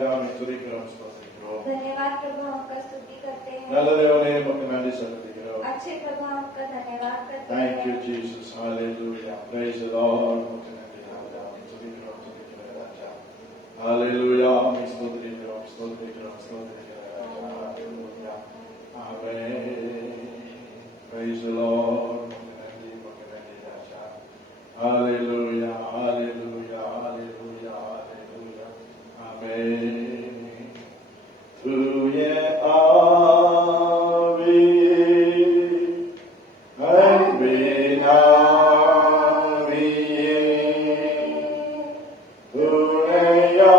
ராஜா உம்மை துதிக்கிறோம் ஸ்தோத்திரிக்கிறோம். धन्यवाद प्रभु, आपका स्तुति करते हैं। நல்ல தேவனே உமக்கு நன்றி செலுத்துகிறோம். अच्छे प्रभु, आपका धन्यवाद करते हैं। Thank you Jesus. Hallelujah. Praise the Lord. உமக்கு நன்றி ராஜா உம்மை துதிக்கிறோம் துதிக்கிறோம் ராஜா. Hallelujah. உம்மை ஸ்தோத்திரிக்கிறோம் ஸ்தோத்திரிக்கிறோம் ஸ்தோத்திரிக்கிறோம் ராஜா. Hallelujah. Amen. Praise the Lord. உமக்கு நன்றி ராஜா. Hallelujah. Hallelujah. Hallelujah. Hallelujah. Amen. தூய ஆவியே, அன்பின் ஆவியே, துணையாளரே,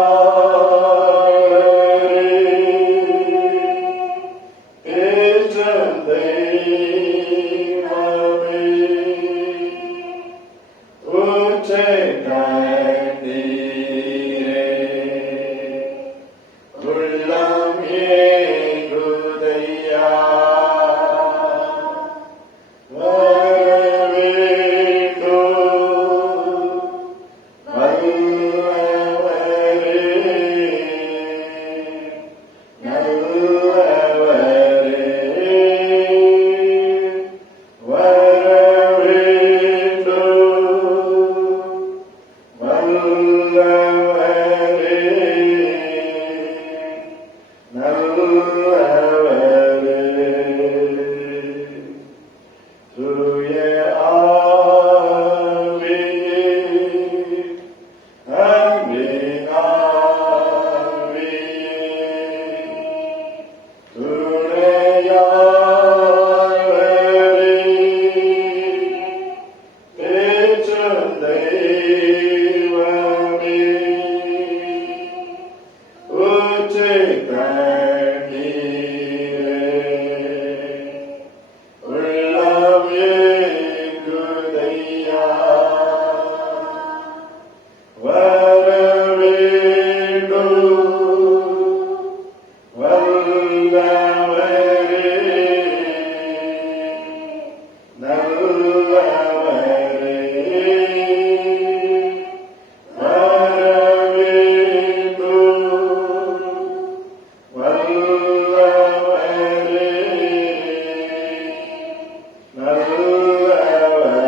பேசும் தெய்வமே, ஊற்றை கண்டீரே, உள்ளம் ஏங்குதையா, வர வேண்டும் வல்லவரே, நல்லவரே, வர வேண்டும் வல்லவரே, நல்லவரே. தூய ஆவியே, அன்பின் ஆவியே, துணையாளரே, பேசும் தெய்வமே, ஊற்றை கண்டீரே, உள்ளம் ஏங்குதையா, வர வேண்டும் வல்லவரே, நல்லவரே, வர வேண்டும் வல்லவரே, நல்லவரே.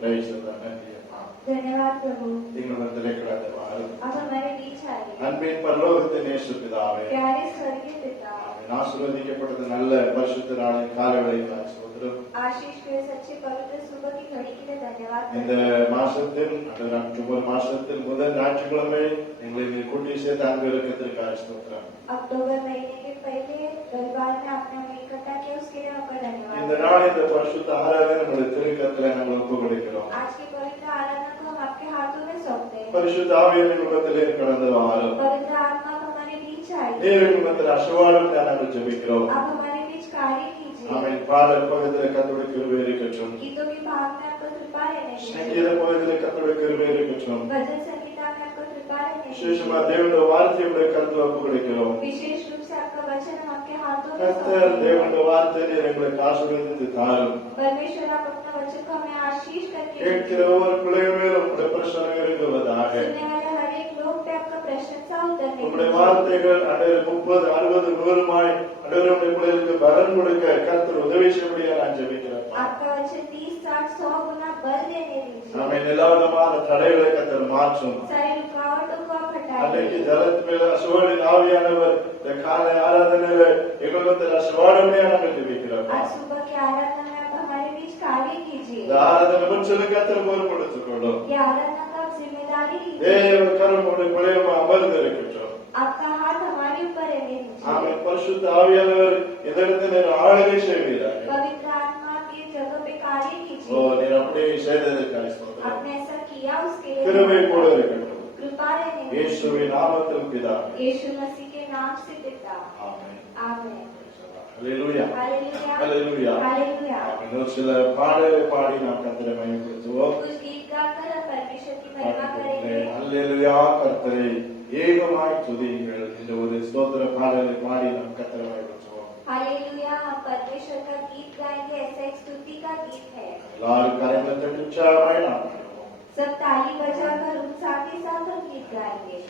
Praise the Lord. நன்றி அம்மா. धन्यवाद प्रभु, எங்களிடத்திலே கடந்து வாரும். आप हमारे बीच आए। அன்பின் பரலோகத்தின் இயேசு பிதாவே, प्यारे स्वर्गीय पिता, ஆமென். ஆசீர்வதிக்கப்பட்டது நல்ல பரிசுத்த நாளின் காலை வேளைக்காக ஸ்தோத்திரம். आशीष के सच्चे पवित्र सुबह की घड़ी के लिए धन्यवाद இந்த करते हैं। மாசத்தில் அக்டோபர் மாசத்தில் முதல் ஞாயிற்றுக்கிழமை எங்களை நீர் கூட்டி சேர்த்து அங்கு இருக்கிறதுக்காக ஸ்தோத்திரம். अक्टूबर महीने के पहले रविवार में आपने हमें इकट्ठा किया, उसके लिए आपका இந்த धन्यवाद। நாள் இந்த பரிசுத்த ஆராதனை நம்முடைய திருக்கரத்திலே நாங்கள் ஒப்புக் கொடுக்கிறோம். आज की पवित्र आराधना को हम आपके हाथों में सौंपते हैं। பரிசுத்த ஆவியின் குடும்பத்திலே கடந்து வாரும். पवित्र आत्मा आप हमारे बीच आए, நீர் குடும்பத்தில் அசுவாரம் நாங்கள் ஜெபிக்கிறோம். आप हमारे बीच कार्य कीजिए। ஆமென். பாடல் பகுதியிலே கர்த்தருடைய கிருபை இருக்கட்டும். गीतों की भाग में आपको कृपा रहने சங்கீத दीजिए, பகுதியிலே கர்த்தருடைய கிருபை இருக்கட்டும். भजन संगीता में आपको कृपा रहने விசேஷமா दीजिए। தேவனுடைய வார்த்தையுடைய கருத்து ஒப்புக் கொடுக்கிறோம். विशेष रूप से आपका वचन हम आपके हाथों में கர்த்தர் सौंपते हैं। தேவனுடைய வார்த்தையை நீர் எங்களுக்கு ஆசீர்வதித்து தாரும். परमेश्वर आप अपना वचन को हमें आशीष करके கேட்கிற दीजिए। ஒவ்வொரு பிள்ளைகள் மேலும் உங்களுடைய பிரசன்னம் இருக்குவதாக. सुनने वाले हर एक लोग पे आपका प्रशंसा उतरने உங்களுடைய दीजिए। வார்த்தைகள் அடர் 30, 60, 100 அடருடைய பிள்ளைகளுக்கு பலன் கொடுக்க கர்த்தர் உதவி செய்யக்கூடிய நான் ஜெபிக்கிறேன். आपका वचन 30, 60, 100 गुना बल देने दीजिए। ஆமென். எல்லா விதமான தடைகளை கர்த்தர் மாற்றும். सारी रुकावटों को आप அன்றைக்கு हटाइए। ஜலத்து மேல அசுவாடின் ஆவியானவர் இந்த காலை ஆராதனையில எங்களுக்கு அசுவாடமே நாங்கள் ஜெபிக்கிறோம். आज सुबह की आराधना में आप हमारे बीच कार्य कीजिए। இந்த ஆராதனை முற்றிலும் கர்த்தர் பொறுப்படுத்திக் கொள்ளும். ये आराधना का आप जिम्मेदारी लीजिए। தேவ கரம் உடைய பிள்ளைகள் அமர்ந்து இருக்கட்டும். आपका हाथ हमारे ऊपर रहने दीजिए। ஆமென். பரிசுத்த ஆவியானவர் இந்த இடத்துல ஆளுகை செய்வீராக. पवित्र आत्मा की जगह पे कार्य ஓ कीजिए। நீர் அப்படியே செய்ததற்காக ஸ்தோத்திரம். आपने ऐसा किया, उसके लिए கிருபை கூட இருக்கட்டும். कृपा रहने दीजिए। இயேசுவின் நாமத்தில் பிதாவே. यीशु मसीह के नाम से पिता, ஆமென். आमीन। ஹல்லேலூயா. हालेलुया, ஹல்லேலூயா. हालेलुया। ஆமென். ஒரு சில பாடலை பாடி நாம் கர்த்தரை மகிமைப்படுத்துவோம். कुछ गीत गाकर हम परमेश्वर की महिमा करेंगे। ஹல்லேலூயா. கர்த்தரை ஏகமாய் துதியுங்கள். இந்த ஒரு ஸ்தோத்திர பாடலை பாடி நாம் கர்த்தரை மகிமைப்படுத்துவோம். हालेलुया, हम परमेश्वर का गीत गाएंगे। ऐसा एक स्तुति का गीत है। எல்லாரும் கரங்களை தட்டி உற்சாகமாய் நாம் பாடுவோம். सब ताली बजाकर उत्साह के साथ हम गीत गाएंगे।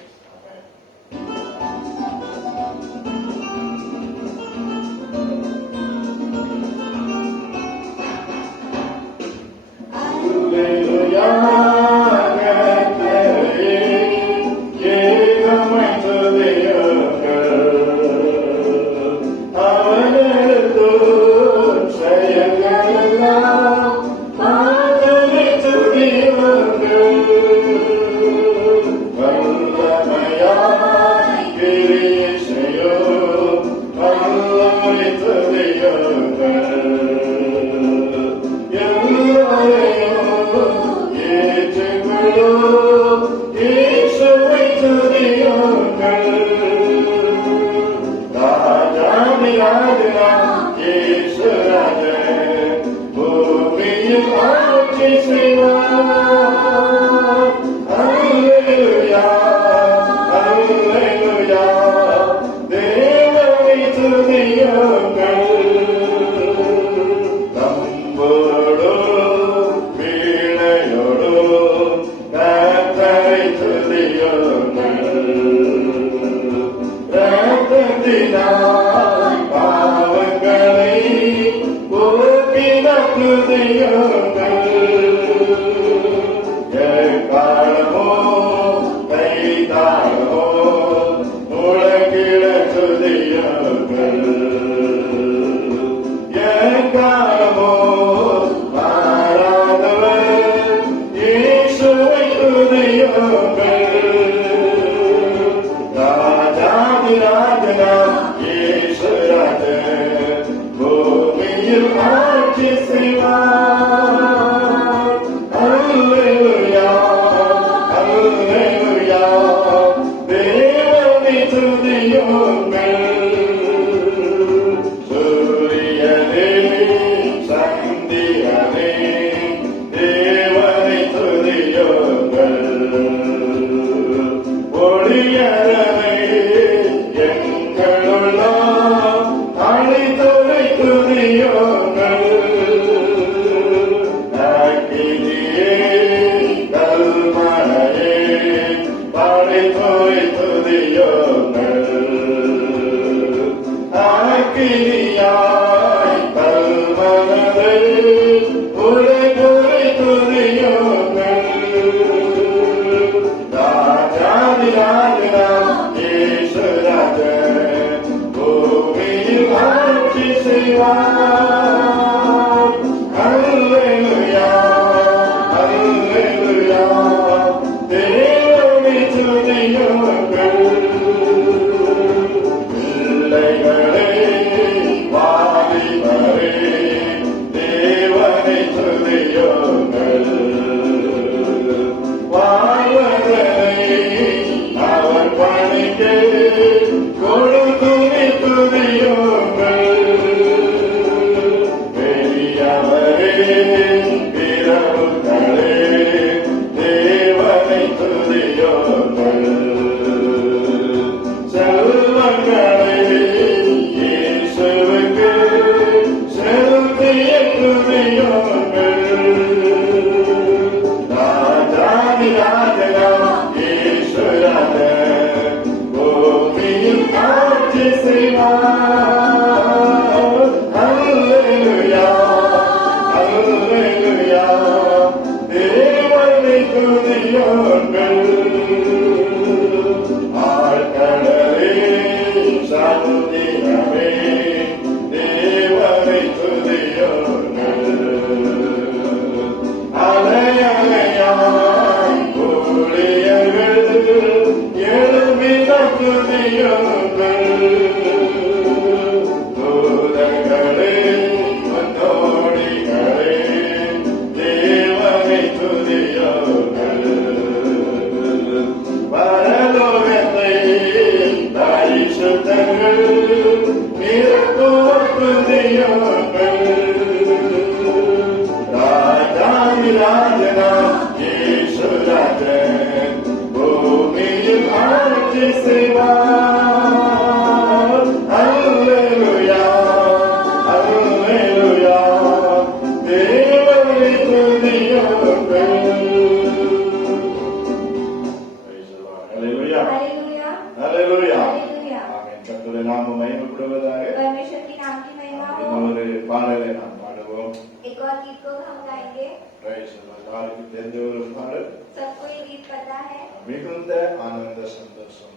परमेश्वर के नाम की महिमा हो। இன்னொரு பாடலை நாம் பாடுவோம். एक और गीत को हम गाएंगे। Praise the Lord. எல்லாருக்கும் தெரிஞ்ச ஒரு பாடல். सबको ये गीत पता है। மிகுந்த ஆனந்த சந்தோஷம்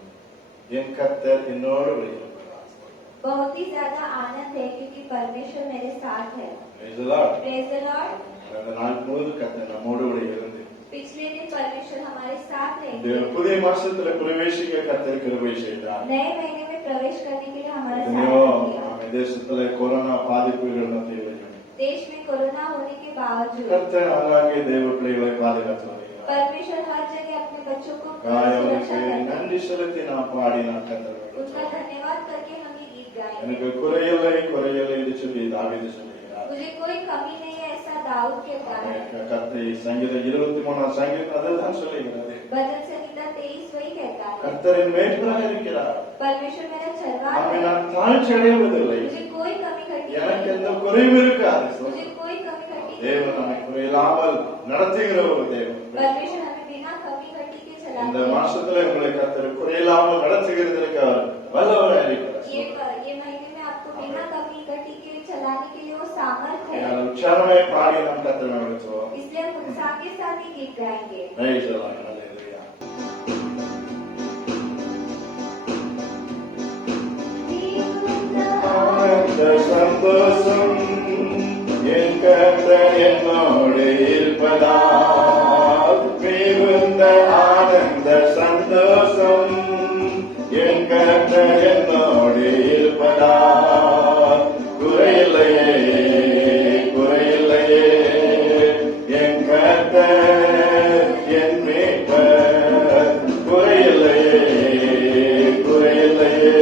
என் கர்த்தர் என்னோடு இருக்கிறார். बहुत ही ज्यादा आनंद है क्योंकि परमेश्वर मेरे साथ है। Praise the Lord. Praise the Lord. அந்த நாள் முழுவதும் கர்த்தர் நம்மோடு கூட இருந்து पिछले दिन परमेश्वर हमारे साथ இந்த रहेंगे। புதிய மாசத்துல பிரவேசிக்க கர்த்தர் கிருபை செய்தார். नए महीने में प्रवेश करने के लिए हमारे साथ எத்தனையோ दिया। நம்ம தேசத்துல கொரோனா பாதிப்புகள் மத்தியிலையும் देश में कोरोना होने के बावजूद கர்த்தர் ஆங்காங்கே தேவ பிள்ளைகளை பாதுகாத்து வருகிறார். परमेश्वर हर जगह अपने बच्चों को அவருக்கு सुरक्षा करता है। நன்றி செலுத்தி நாம் பாடி நாம் கர்த்தரை उनका धन्यवाद करके हम ये गीत गाएंगे। எனக்கு குறையில்லை குறையில்லை என்று சொல்லி தாவீது சொல்லுகிறார். मुझे कोई कमी नहीं है ऐसा दाऊद कहता है। கர்த்தரை சங்கீதம் 23 சங்கீதம் அதுதான் சொல்லுகிறது. भजन संहिता 23 वही कहता है। கர்த்தரின் மேய்ப்பராக இருக்கிறார். परमेश्वर मेरा चरवाहा அவனை है। நான் தாழ்ச்சி அடைவதில்லை. मुझे कोई कमी घटी எனக்கு नहीं। எந்த குறைவு இருக்காது. मुझे कोई कमी घटी தேவன் नहीं। நம்மை குறையில்லாமல் நடத்துகிற ஒரு தேவன். परमेश्वर हमें बिना कमी घटी के இந்த चलाते हैं। மாசத்துல உங்களை கர்த்தர் குறையில்லாமல் நடத்துகிறதற்கு அவர் வல்லவராக இருக்கிறார். ये महीने में आपको बिना कमी घटी के चलाने के लिए वो सामर्थ है। உற்சாகமாய் பாடி நாம் கர்த்தரை நடத்துவோம். इसलिए हम उत्साह के साथ ये गीत गाएंगे। Praise the Lord. Hallelujah. ஆனந்த சந்தோஷம் என் கர்த்தர் என்னோடு இருப்பதால் மிகுந்த ஆனந்த சந்தோஷம் என் கர்த்தர் என்னோடு இருப்பதால் குறையில்லையே குறையில்லையே என் கர்த்தர் என் மேய்ப்பர் குறையில்லையே குறையில்லையே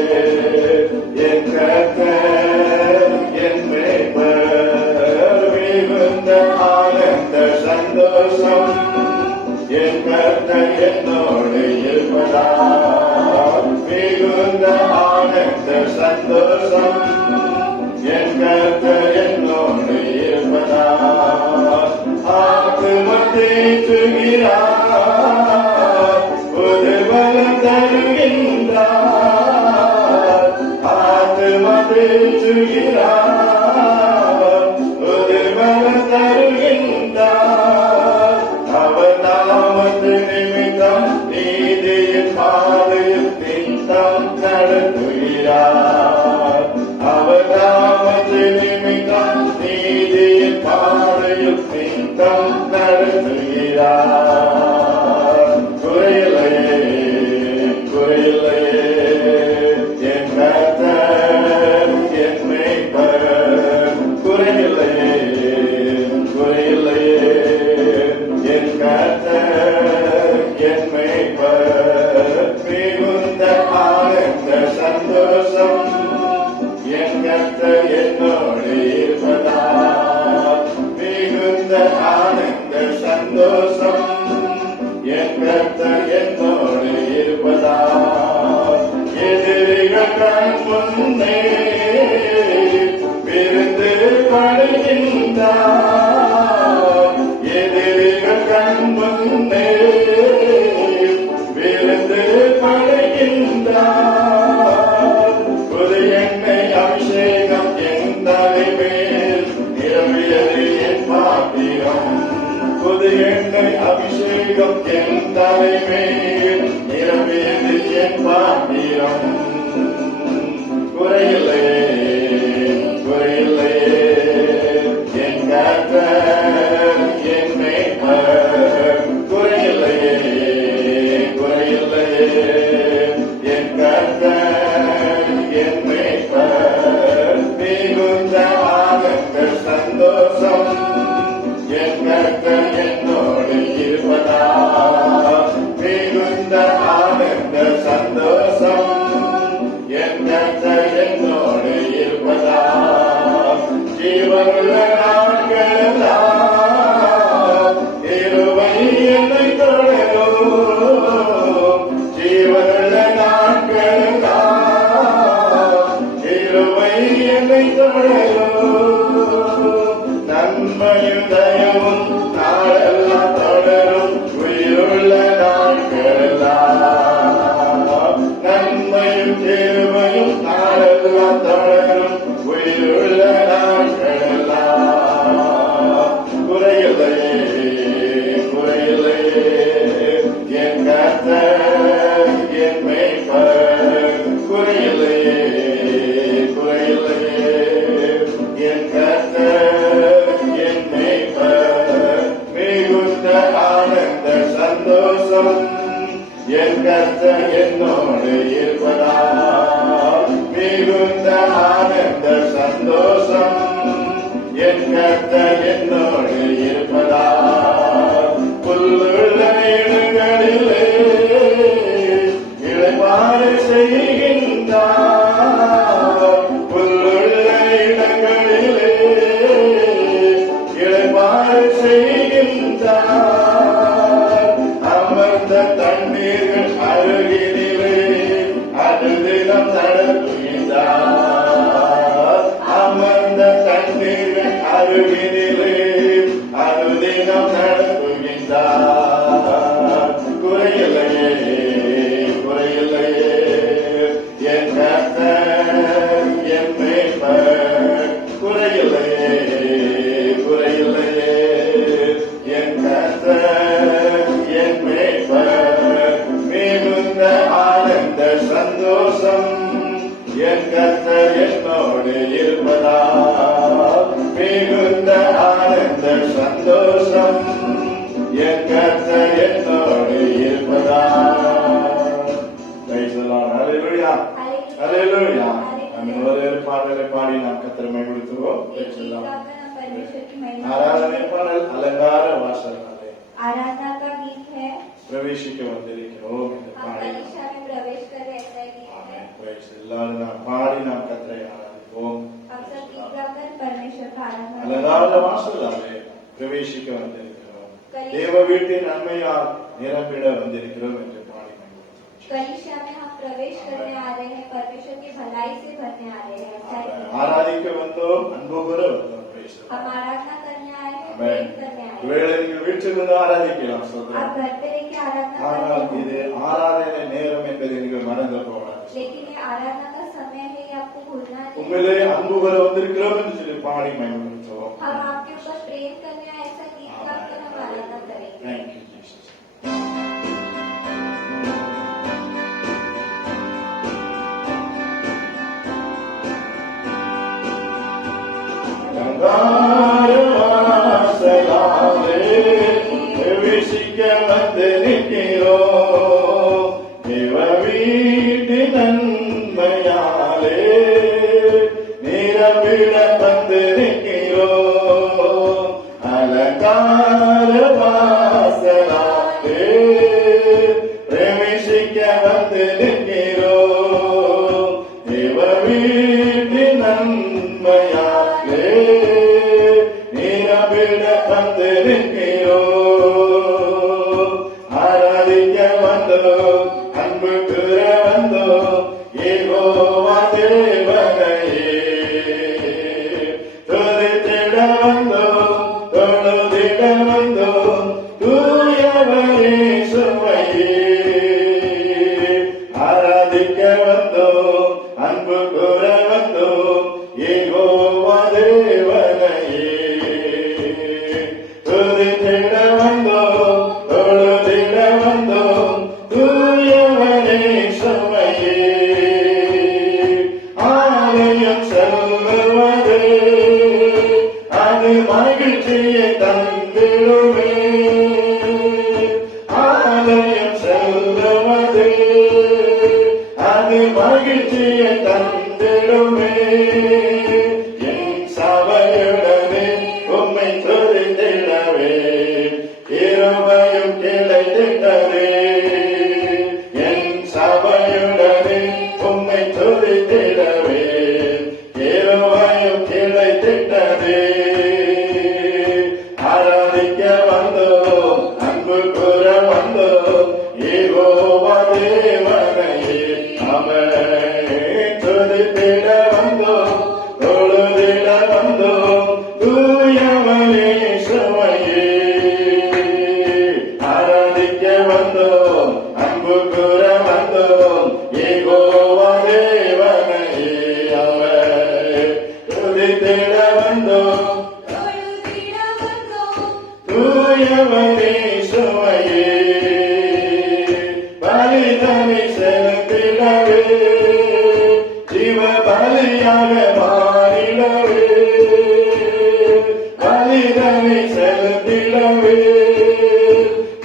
என் கர்த்தர் என் மேய்ப்பர் மிகுந்த ஆனந்த சந்தோஷம் என் கர்த்தர் என்னோடு இருப்பதால் மிகுந்த ஆனந்த சந்தோஷம் என் கர்த்தர் என்னோடு இருப்பதால் ஆத்துமத்தை சுகிறார் புது பலம் தருகின்றார் ஆத்துமத்தை சுகிறார் புது பலம் தருகின்றார் அவர் நாமத்து நிமித்தம் நீதியின் பாதையில் திட்டம் நடத்துகிறார் அவர் நாமத்து நிமித்தம் நீதியின் பாதையில் திட்டம் நடத்துகிறார் குறையில்லையே குறையில்லையே என் கர்த்தர் என் மேய்ப்பர் குறையில்லையே குறையில்லையே என் கர்த்தர் என் மேய்ப்பர் மிகுந்த ஆனந்த சந்தோஷம் என் கர்த்தர் என்னோடு இருப்பதால் மிகுந்த ஆனந்த சந்தோஷம் என் கர்த்தர் என்னோடு இருப்பதால் எதிரிகள் கண் முன்னே விருந்து படுகின்றார் எதிரிகள் கண் முன்னே விருந்து படுகின்றார் புது எண்ணெய் அபிஷேகம் என் தலைமேல் நிரம்பியது என் பாத்திரம் புது எண்ணெய் அபிஷேகம் என் தலைமேல் நிரம்பியது என் பாத்திரம் குறையில்லையே குறையில்லையே என் கர்த்தர் என் மேய்ப்பர் குறையில்லையே குறையில்லையே என் கர்த்தர் என் மேய்ப்பர் மிகுந்த ஆனந்த சந்தோஷம் என் கர்த்தர் என்னோடு இருப்பதால் மிகுந்த ஆனந்த சந்தோஷம் என் கர்த்தர் என்னோடு இருப்பதால் ஜீவனுள்ள நாட்களெல்லாம் இருவை என்னை தொடரும் ஜீவனுள்ள நாட்களெல்லாம் இருவை என்னை தொடரும் நன்மையும் தயவும் நாளெல்லாம் தொடரும் உயிருள்ள நாட்களெல்லாம் நன்மையும் தேர்மையும் நாளெல்லாம் தொடரும் என் கர்த்தர் என்னோடு இருப்பதால் புல்லுள்ள இடங்களிலே இளைப்பாறு செய்கின்றார். புல்லுள்ள இடங்களிலே இளைப்பாறு செய்கின்றார். அமர்ந்த தண்ணீர்கள் அருகினிலே அது தினம் நடத்துகின்றார். அமர்ந்த தண்ணீர்கள் அருகினிலே அது தினம் நடத்துகின்றார். குறையில்லையே குறையில்லையே என் கர்த்தர் என் மேய்ப்பர். குறையில்லையே குறையில்லையே என் கர்த்தர் என் மேய்ப்பர். மிகுந்த ஆனந்த சந்தோஷம் என் கர்த்தர் என்னோடு இருப்பதால் மிகுந்த ஆனந்த சந்தோஷம் என் கர்த்தர் என்னோடு இருப்பதால். Praise the Lord. Hallelujah. Hallelujah. நம்ம ஒரு பாடலை பாடி நாம் கர்த்தரை மகிழ்த்துவோம். Praise the Lord. परमेश्वर की महिमा ஆராதனை பாடல் அலங்கார வாசல்களே आराधना का गीत है. பிரவேசிக்க வந்திருக்கிறோம் இந்த हम பாடல். कलीसिया में प्रवेश कर रहे ऐसा गीत है. ஆமென். Praise எல்லாரும் நாம் பாடி நாம் கர்த்தரை ஆராதிப்போம். हम सब गीत गाकर परमेश्वर का आराधना அலங்கார வாசல்களே பிரவேசிக்க வந்திருக்கிறோம். தேவ வீட்டின் நன்மையால் நிரம்பிட வந்திருக்கிறோம் என்று பாடி மகிழ்வோம். कलीसिया में हम प्रवेश करने आ रहे हैं, परमेश्वर की भलाई से भरने आ रहे हैं ऐसा है. ஆராதிக்க வந்தோம், அன்பு கூற வந்தோம். Praise the Lord. हम आराधना करने आए हैं, ஆமென். प्रेम करने आए हैं. ஒருவேளை நீங்கள் வீட்டிலிருந்து ஆராதிக்கலாம் आप சொல்றேன். घर पे रह के आराधना ஆனால் करते இது हैं, ஆராதனை நேரம் என்பதை நீங்கள் மறந்து போகலாம். लेकिन ये आराधना का समय है, ये आपको भूलना नहीं. உண்மையிலே அன்பு கூற வந்திருக்கிறோம் என்று சொல்லி பாடி மகிழ்வோம். हम आपके ऊपर प्रेम करने आए ऐसा गीत गाकर हम आराधना करेंगे. Thank you, Jesus. பிரவேசிக்க வந்து நிற்கிறோம். தேவ வீட்டின் நன்மையாலே நிரம்பிட வந்து நிற்கிறோம். அலங்கார வாசலாலே பிரவேசிக்க வந்து நிற்கிறோம். தேவ வீட்டின் நன்மையாலே நிரம்பிட வந்து நிற்கிறோம். ஆராதிக்க வந்தோம், அன்பு கூற வந்தோம், யெகோவா தேவனையே துதித்திட வந்தோம், தொழுதிட வந்தோம், தூயவரே சுவையே. ஆராதிக்க வந்தோம், அன்பு கூற வந்தோம், யெகோவா தேவனையே துதித்திட வந்தோம், தொழுதிட வந்தோம், தூயவரே சுவையே. ஆலயம் செல்லுவது அது மகிழ்ச்சியை தந்திடுமே. ஆலயம் செல்லுவது அது மகிழ்ச்சியை தந்திடுமே. என் சபையுடனே உம்மை துதித்திடவே கிருபையும் கிடைத்திட்டதே. என் சபையுடனே உம்மை துதித்திடவே கிருபையும் கிடைத்திட்டதே. ஆராதிக்க வந்தோம், அன்பு கூற வந்தோம், யெகோவா தேவனையே. ஆமென். துதித்திட வந்தோம், தொழுதிட வந்தோம், தூயவரே சுவையே. ஆராதிக்க வந்தோம், அன்பு கூற வந்தோம், யெகோவா தேவனையே. ஆமென். துதித்திட வந்தோம், தூயவரே சுவையே. பலிதனை செலுத்திடவே ஜீவ பலியாக மாறிடவே. பலிதனை செலுத்திடவே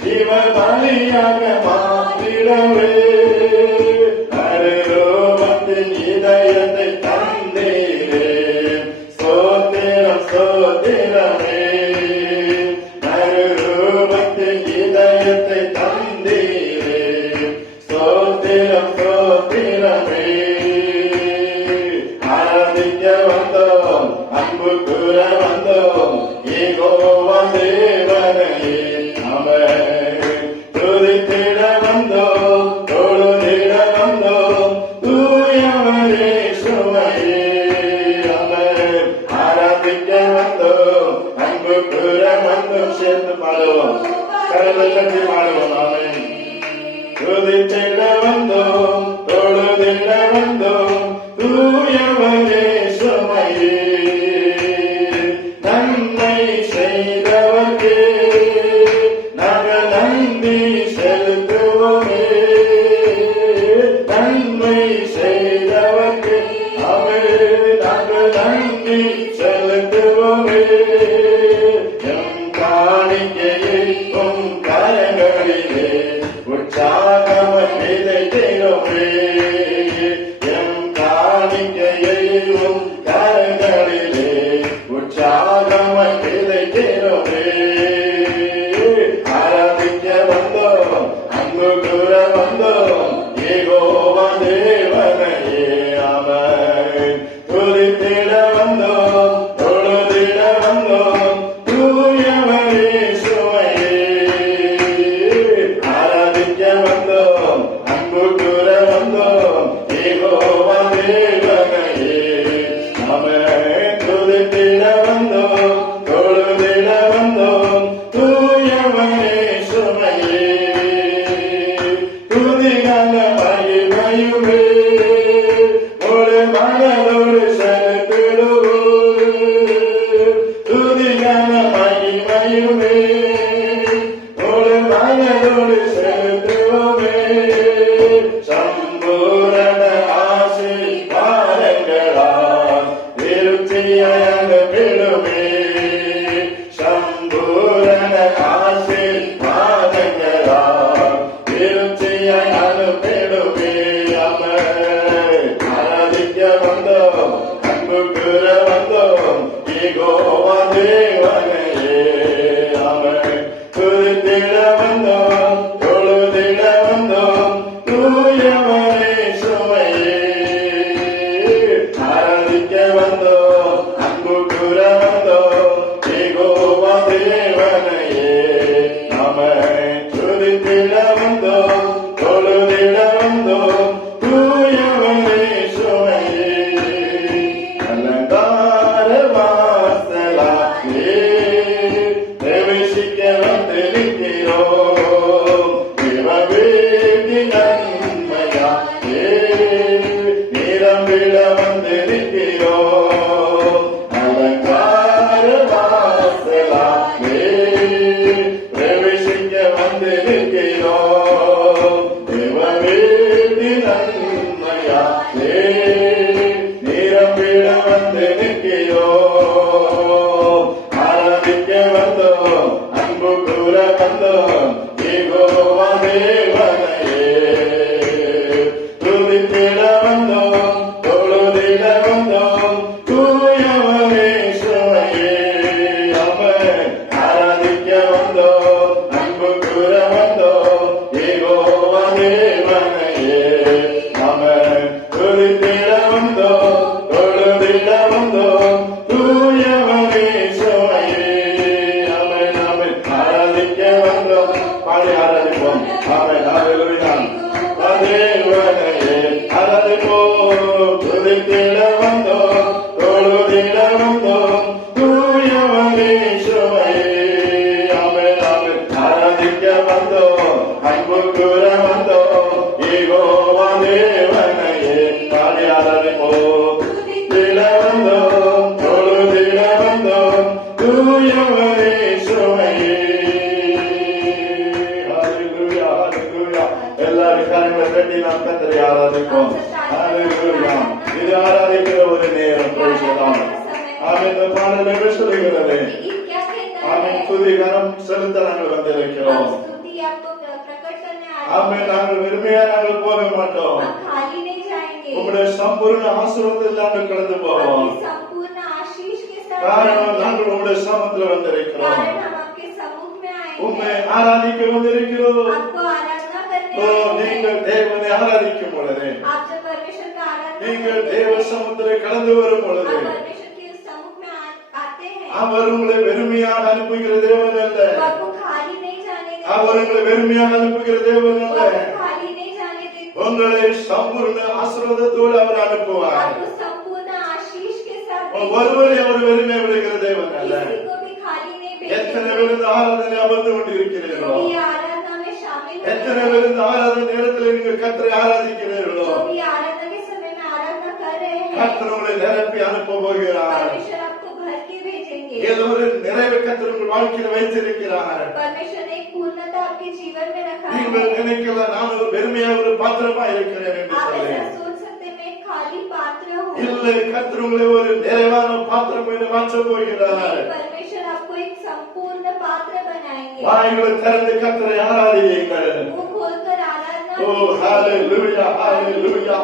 ஜீவ பலியாக மாறிடவே. அருரோமத்தின் இதயத்தை தந்தீரே. ஸ்தோத்திரம் ஸ்தோத்திரம் அன்பு கூற வந்தோம் யெகோவா தேவனையே ஆமென். துதித்திட வந்தோம் தொழுதிட வந்தோம் தூயவரே சுமையே ஆமென். ஆராதிக்க வந்தோம் அன்பு கூற வந்தோம் சேர்ந்து பாடுவோம் கடலை கட்டி பாடுவோம் ஆமென். துதித்திட வந்தோம் தொழுதிட வந்தோம் தூயவரே சுமையே நன்மை செய்தவர்க்கே நாங்கள் நன்றி செலுத்துவோமே நன்மை செய்தவர்க்கே அவர் நாங்கள் நன்றி செலுத்துவோமே எம் காணிக்கையை உம் கரங்களிலே உற்சாகமாய் விதைக்கிறோமே எம் காணிக்கையை உம் கரங்களிலே உற்சாகமாய் விதைக்கிறோமே ஆராதிக்க வந்தோம் அன்பு கூற வந்தோம் யெகோவா தேவனையே ஆமென். துதித்திட வந்தோம் தொழுதிட வந்தோம் தூயவரே சுமையே ஆராதிக்க வந்தோம் அன்பு கூற வந்தோம் யெகோவா தேவனையே ஆமென். துதித்திட வந்தோம் தொழுதிட வந்தோம் தூயவரே சுமையே துதிகான மகிமையுமே ஒரு மனதோடு செலுத்திடுவோம் துதிகான மகிமையுமே ஒரு மனதோடு செலுத்துவோமே சம்பூரண ஆசீர்வாதங்களால் திருப்தியாக பெறுமே சம்பூரண ஆசீர்வாதங்களால் திருப்தியாக பெறுமே ஆமென். ஆராதிக்க வந்தோம் அன்பு கூற வந்தோம் யெகோவா தேவனையே ஆமென். துதித்திட வந்தோம் தொழுதிட வந்தோம் தூயவரே சுமையே ஆராதிக்க வந்தோம் அன்பு கூற வந்தோம் யெகோவா தேவனையே ஆமென். துதித்திட வந்தோம் தொழுதிட வந்தோம் தூயவரே சுமையே அலங்கார வாசலாலே பிரவேசிக்க வந்திருக்கிறோம் தேவவேதி நன்மையாலே நிரம்பிட வந்திருக்கிறோம் அலங்கார வாசலாலே பிரவேசிக்க வந்திருக்கிறோம் தேவவேதி நன்மையாலே நிரம்பிட வந்திருக்கிறோம் ஆராதிக்க வந்தோம் அன்பு கூற வந்தோம் யெகோவா தேவனையே துதித்திட வந்தோம் தொழுதிட வந்தோம் தூயவரே சுமையே ஆமென். ஆராதிக்க வந்தோம் அன்பு கூற வந்தோம் யெகோவா தேவனையே ஆமென். துதித்திட வந்தோம் தொழுதிட வந்தோம் தூயவரே சுமையே ஆமென் ஆமென். ஆராதிக்க வந்தோம் பாடி ஆராதிப்போம் ஆமென் ஹல்லேலூயா தேவனையே ஆராதிப்போம் துதித்திட வந்தோம் தொழுதிட வந்தோம் தூயவரே சுமையே ஆமென் ஆமென். ஆராதிக்க வந்தோம் அன்பு கூற வந்தோம் யெகோவா தேவனையே பாடி ஆராதிப்போம் துதித்திட வந்தோம் தொழுதிட வந்தோம் தூயவரே சுமையே ஹல்லேலூயா ஹல்லேலூயா. எல்லாரும் கரங்களை தட்டி நாம் கர்த்தரை ஆராதிப்போம் ஹல்லேலூயா. இது ஆராதிக்கிற ஒரு நேரம் பிரவேசலாம் ஆமென். இந்த பாடலை சொல்லுகிறது ஆமென். துதி கரம் செலுத்த நாங்கள் வந்திருக்கிறோம் स्तुति आपको प्रकट करने आए ஆமென். நாங்கள் வெறுமையா நாங்கள் போக மாட்டோம் हम खाली नहीं जाएंगे உங்களுடைய சம்பூர்ண ஆசீர்வாதத்தில் நாங்கள் கடந்து போவோம் आपकी संपूर्ण आशीष के साथ காரணம் நாங்கள் உங்களுடைய சமத்துல வந்திருக்கிறோம் कारण हम आपके सम्मुख में आए உண்மை ஆராதிக்க வந்திருக்கிறோம் आपको आराधना करने ஓ आए हैं। நீங்கள் தேவனை ஆராதிக்கும் பொழுது आप जब परमेश्वर का आराधना நீங்கள் करते தேவ हैं, சமத்துல கடந்து வரும் பொழுது आप परमेश्वर के उस सम्मुख में आते அவர் உங்களை வெறுமையாக அனுப்புகிற தேவன் அல்ல. वो आपको खाली नहीं जाने देते, அவர் உங்களை வெறுமையாக அனுப்புகிற தேவன் वो அல்ல. आपको खाली नहीं जाने देते, உங்களை சம்பூர்ண ஆசீர்வாதத்தோடு அவர் அனுப்புவார். आपको संपूर्ण आशीष के साथ ஒருவரை அவர் வெறுமை விடுகிற தேவன் அல்ல. किसी को भी खाली नहीं எத்தனை भेजेंगे। பேர் இந்த ஆராதனை அமர்ந்து கொண்டிருக்கிறீர்களோ, जो भी आराधना में शामिल होते எத்தனை हैं, பேர் இந்த ஆராதனை நேரத்தில் நீங்கள் கர்த்தரை ஆராதிக்கிறீர்களோ, जो भी आराधना के समय में आराधना कर रहे हैं, கர்த்தர் உங்களை நிரப்பி அனுப்ப போகிறார். परमेश्वर आपको भर के भेजेंगे। ஏதோ ஒரு நிறைவை கர்த்தர் உங்கள் வாழ்க்கையில் வைத்திருக்கிறார். परमेश्वर ने एक पूर्णता आपके जीवन में रखा है। நீங்கள் நினைக்கலாம் நான் ஒரு பெருமையாக ஒரு பாத்திரமா இருக்கிறேன் என்று आप சொல்லி. ऐसा सोच सकते हैं मैं एक खाली पात्र हूँ। இல்லை, கர்த்தர் உங்களை ஒரு நிறைவான பாத்திரம் என்று மாற்ற போகிறார். नहीं, परमेश्वर आपको एक संपूर्ण पात्र बनाएंगे। வாய்களை திறந்து கர்த்தரை ஆராதியுங்கள். मुंह खोलकर आराधना ஓ कीजिए। ஹalleluya ஹalleluya.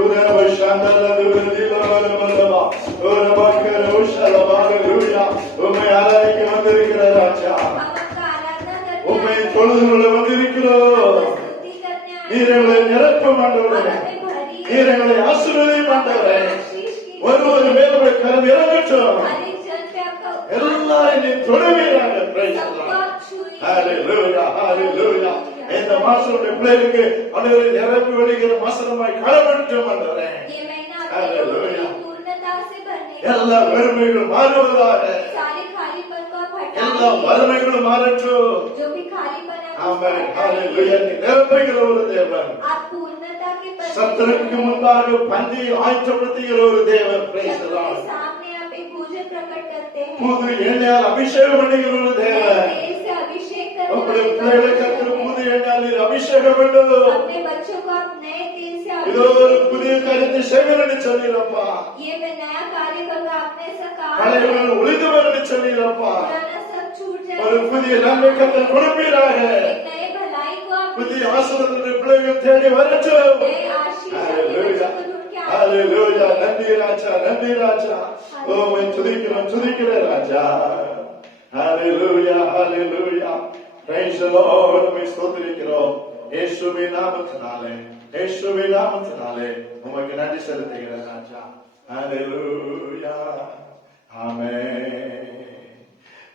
உரவ சந்தல துரதிலவலவலவா. உரவ கரோஷல ஹalleluya. உம்மை ஆராதிக்க வந்திருக்கிற ராஜா, हम आपका आराधना करते உம்மை हैं, தொழுது கொள்ள வந்திருக்கிறோம். स्तुति करते हैं, நீர் எங்களை நிரப்பும் ஆண்டவரே, और हमें भरिए, நீர் எங்களை ஆசீர்வதியும் ஆண்டவரே. आशीष कीजिए। ஒருவர் மேலுடைய கரம் இறங்கட்டும். हर एक जन पे आपका எல்லாரும் நீ தொடுவீராக. Praise the सबको Lord. आप छुइए। Hallelujah, hallelujah. இந்த மாசத்துடைய பிள்ளைகளுக்கு ஆண்டவரே நிரப்பி வழிகிற மாசமாய் காணப்படட்டும் ஆண்டவரே. ये महीना आपके Hallelujah. लोगों की पूर्णता से भरने எல்லா வெறுமைகளும் மாறுவதாக, सारे खालीपन को आप எல்லா हटा வறுமைகளும் மாறட்டும். जो भी खालीपन है उसको ஆமென். हटाइए। ஹalleluya. நீ நிரப்புகிற ஒரு தேவன், आप पूर्णता के சத்துருவுக்கு முன்பாக பந்தியை ஆயத்தப்படுத்துகிற ஒரு தேவன். Praise the शत्रु Lord. के सामने आप एक भोजन प्रकट करते हैं। புது எண்ணெயால் அபிஷேகம் பண்ணுகிற ஒரு தேவன். तेल से अभिषेक करने உங்களுடைய वाले பிள்ளைகளை परमेश्वर கர்த்தர் हैं। புது எண்ணெயால் நீர் அபிஷேகம் பண்ணும். अपने बच्चों को आप नए तेल से இதோ ஒரு अभिषेक புதிய காரியத்தை செய்கிறேன்னு சொல்லிடப்பா. ये मैं नया कार्य करूंगा, आपने ऐसा कहा है। பழையவர்கள் ஒளிந்து வரன்னு சொல்லிடப்பா. पुराना सब छूट ஒரு जाएगा, புதிய நன்மை கர்த்தர் கொடுப்பீராக. एक नए भलाई को आप புதிய ஆசீர்வாதத்தை பிள்ளைகள் தேடி வரட்டும். नए आशीष अपने Hallelujah. बच्चों को ढूंढ के आए। Hallelujah. நன்றி ராஜா, நன்றி ராஜா. ஓ உம்மை துதிக்கிறோம், துதிக்கிறேன் ராஜா. Hallelujah, hallelujah. Praise the Lord. உம்மை ஸ்தோத்திரிக்கிறோம். இயேசுவின் நாமத்தினாலே, இயேசுவின் நாமத்தினாலே உமக்கு நன்றி செலுத்துகிறேன் ராஜா. Hallelujah. ஆமென்.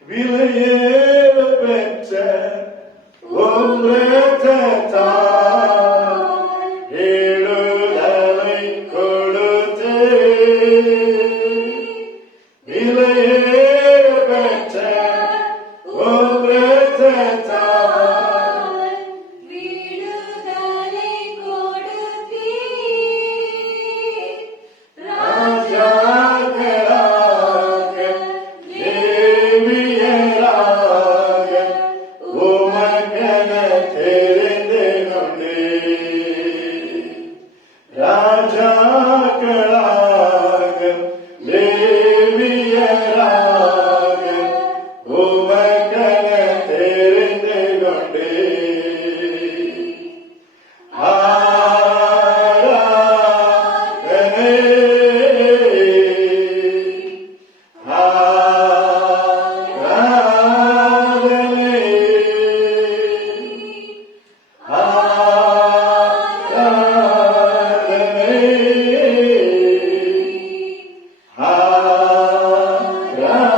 விலையேற பெற்ற உம் இரத்தத்தால் ஏழுதலை கொடுத்தே. விலையேற பெற்ற உம் இரத்தத்தால் விடுதலை கொடுத்தீர். ராஜாக்களாக லேவியராக உமக்கென தெரிந்து கொண்டீர். ராஜாக்களாக லேவியராக உமக்கென தெரிந்து கொண்டீர். ஆராதனை, ஆராதனை, ஆராதனை, ஆராதனை.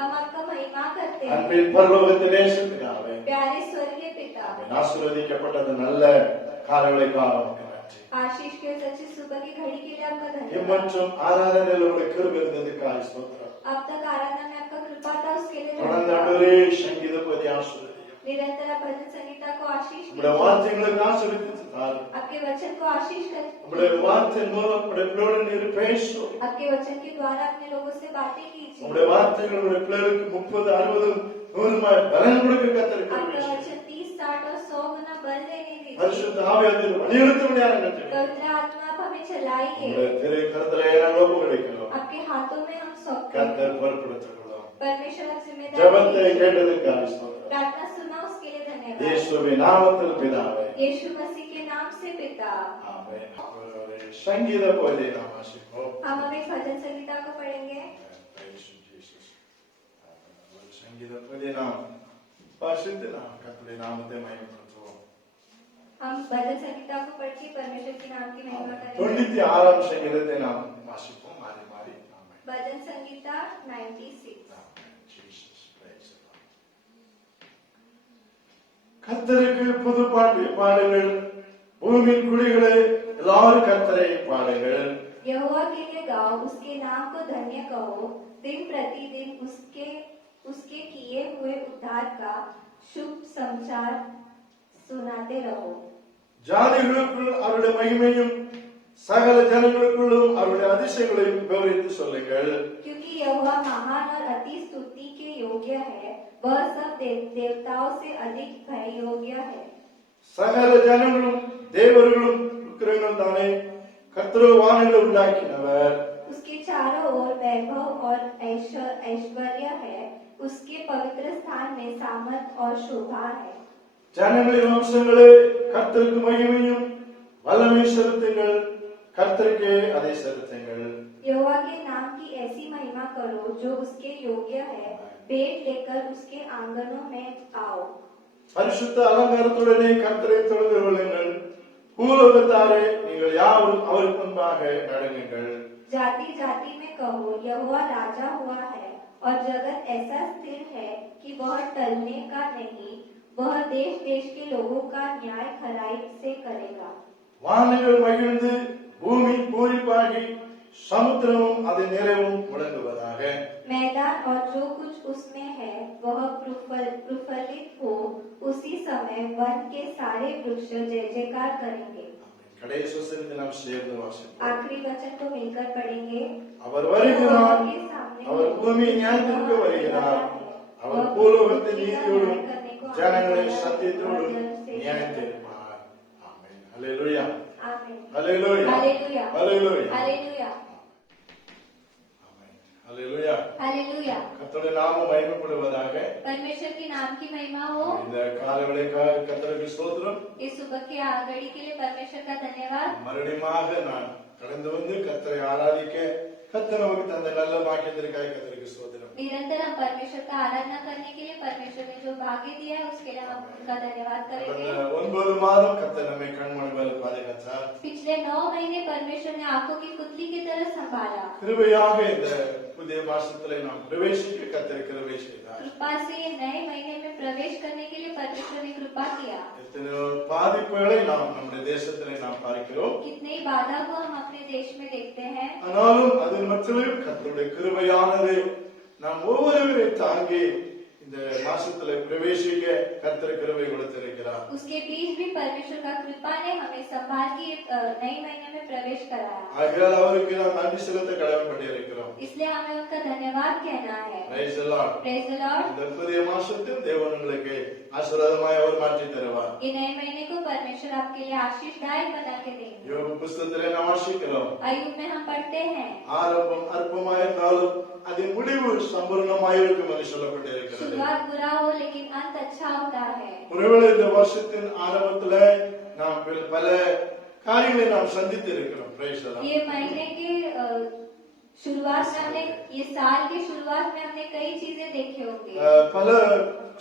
हम आपका महिमा करते हैं அன்பின் பரலோகத்திலே பிதாவே, प्यारे स्वर्गीय पिता ஆசீர்வதிக்கப்பட்டது நல்ல காலங்களை காலம் நன்றி. आशीष के सच्ची सुबह की घड़ी के लिए आपका धन्यवाद இம்மற்றும் ஆராதனையில் உங்களுடைய கிருபை இருந்ததுக்காக ஸ்தோத்திரம். अब तक आराधना में आपका कृपा था उसके लिए தொடர்ந்து धन्यवाद ஆண்டவரே சங்கீத பதி ஆசீர்வதியும். निरंतर आप भजन संगीता को आशीष உங்களுடைய कीजिए வார்த்தைகளுக்கு ஆசீர்வதித்து தாரும். आपके वचन को आशीष உங்களுடைய करें வார்த்தை மூலம் உங்களுடைய பிள்ளையோடு நீர் பேசும். आपके वचन के द्वारा अपने लोगों से बातें कीजिए உங்களுடைய வார்த்தைகள் உங்களுடைய பிள்ளைகளுக்கு 30, 60, 100 பலன் கொடுக்க आपका கத்திருக்கிறீர்கள். वचन 30, 60 और 100 गुना बल देने दीजिए பரிசுத்த ஆவியானவர் வழிநடத்தும்படியாக நன்றி. पवित्र आत्मा आप हमें चलाइए உங்களுடைய திரு கரத்திலே நாங்கள் ஒப்புக்கொடுக்கிறோம். आपके हाथों में हम सौंपते हैं கர்த்தர் பொறுப்படுத்திக் परमेश्वर आप ஜெபத்தை जिम्मेदारी கேட்டதற்காக ஸ்தோத்திரம். प्रार्थना सुना उसके लिए धन्यवाद இயேசுவின் நாமத்தில் பிதாவே. यीशु मसीह के नाम से पिता ஆமென். ஒரு சங்கீத போதே நாம் வாசிப்போம். हम अब एक भजन संगीता को पढ़ेंगे Praise you, Jesus. ஒரு சங்கீத போதே நாம் வாசித்து நாம் கர்த்தருடைய நாமத்தை மகிமைப்படுத்துவோம். हम भजन संगीता को पढ़ के परमेश्वर के नाम की महिमा करेंगे 96 சங்கீதத்தை நாம் வாசிப்போம். மாறி மாறி. ஆமென். भजन Sangeeta 96 Jesus, praise the Lord. கர்த்தருக்கு புது பாட்டு பாடுங்கள், பூமியின் குடிகளே எல்லாரும் கர்த்தரை பாடுங்கள். यहोवा के लिए गाओ, उसके नाम को धन्य कहो, दिन प्रतिदिन उसके किए हुए उद्धार का शुभ समाचार सुनाते रहो ஜாதிகளுக்குள் அவருடைய மகிமையும் சகல ஜனங்களுக்குள்ளும் அவருடைய அதிசயங்களையும் விவரித்து சொல்லுங்கள். क्योंकि यहोवा महान और अति स्तुति के योग्य है, वह सब देवताओं से अधिक भय योग्य है சகல ஜனங்களும் தேவர்களும் விக்கிரகங்கள் தானே. கர்த்தரோ வானங்களை உண்டாக்கினவர். उसके चारों ओर वैभव और ऐश्वर्य है, उसके पवित्र स्थान में सामर्थ और शोभा है ஜனங்களின் வம்சங்களே கர்த்தருக்கு மகிமையும் வல்லமை செலுத்துங்கள், கர்த்தருக்கே அதை செலுத்துங்கள். यहोवा के नाम की ऐसी महिमा करो जो उसके योग्य है, भेंट लेकर उसके आंगनों में आओ பரிசுத்த அலங்காரத்துடனே கர்த்தரை தொழுது கொள்ளுங்கள். பூலோகத்தாரே நீங்கள் யாவரும் அவருக்கு முன்பாக நடுங்குங்கள். जाति जाति में कहो, यहोवा राजा हुआ है और जगत ऐसा स्थिर है कि वह टलने का नहीं, वह देश देश के लोगों का न्याय खराई से करेगा வானங்கள் மகிழ்ந்து பூமி பூரிப்பாகி சமுத்திரமும் அதன் நிறைவும் முழங்குவதாக. मैदान और जो कुछ उसमें है वह प्रफुल्लित हो, उसी समय वन के सारे वृक्ष जय जयकार करेंगे கடைசி வசனத்தை நாம் சேர்ந்து வாசிப்போம். आखिरी वचन को मिलकर पढ़ेंगे அவர் வருகிறார், அவர் பூமியை நியாயத்திற்கு வருகிறார், அவர் பூலோகத்தின் நீதியோடும் ஜனங்களை சத்தியத்தோடும் நியாயத்திருப்பார். ஆமென். ஹல்லேலூயா. आमीन ஹல்லேலூயா. हालेलुया ஹல்லேலூயா. हालेलुया ஆமென். ஹல்லேலூயா. हालेलुया கர்த்தருடைய நாமம் மகிமைப்படுவதாக. परमेश्वर के नाम की महिमा हो இந்த காலவேளைக்காக கர்த்தருக்கு ஸ்தோத்திரம். इस सुबह की घड़ी के लिए परमेश्वर का धन्यवाद மறுபடியுமாக நான் கடந்து வந்து கர்த்தரை ஆராதிக்க கர்த்தர் நமக்கு தந்த நல்ல பாக்கியத்திற்காக கர்த்தருக்கு ஸ்தோத்திரம். निरंतर हम परमेश्वर का आराधना करने के लिए परमेश्वर ने जो भाग्य दिया है उसके लिए हम उनका धन्यवाद करेंगे 9 மாதம் கர்த்தர் நம்மை கண்மணியால் பாதுகாத்தார். पिछले 9 महीने परमेश्वर ने आंखों की पुतली की तरह संभाला கிருபையாக இந்த புதிய மாசத்திலே நாம் பிரவேசிக்க கர்த்தர் கிருபை செய்தார். कृपा से ये नए महीने में प्रवेश करने के लिए परमेश्वर ने कृपा किया எத்தனையோ பாதிப்புகளை நாம் நம்முடைய தேசத்திலே நாம் பார்க்கிறோம். कितनी बाधा को हम अपने देश में देखते हैं ஆனாலும் அதன் மத்தியிலும் கர்த்தருடைய கிருபையானது நாம் ஒவ்வொருவரையும் தாங்கி இந்த மாசத்துல பிரவேசிக்க கர்த்தர் கிருபை கொடுத்திருக்கிறார். उसके बीच भी परमेश्वर का कृपा ने हमें संभाल के नए महीने में प्रवेश कराया ஆகையால் அவருக்கு நாம் நன்றி செலுத்த கடமைப்பட்டிருக்கிறோம். इसलिए हमें उनका धन्यवाद कहना है Praise the Lord. Praise the Lord இந்த புதிய மாசத்தில் தேவன் உங்களுக்கு ஆசீர்வாதமாய் அவர் மாற்றி தருவார். ये नए महीने को परमेश्वर आपके लिए आशीषदायक बना के देंगे யோபு புஸ்தகத்திலே நாம் வாசிக்கிறோம். अय्यूब में हम पढ़ते हैं ஆரம்பம் அற்பமாயிருந்தாலும் அதன் முடிவு சம்பூர்ணமாயிருக்கும் என்று சொல்லப்பட்டிருக்கிறது. शुरुआत बुरा हो लेकिन अंत अच्छा होता है ஒருவேளை இந்த வருஷத்தின் ஆரம்பத்துல நாம் பல காரியங்களை நாம் சந்தித்து இருக்கிறோம். Praise the Lord. ये महीने के शुरुआत में हमने ये साल की शुरुआत में हमने कई चीजें देखी होंगी பல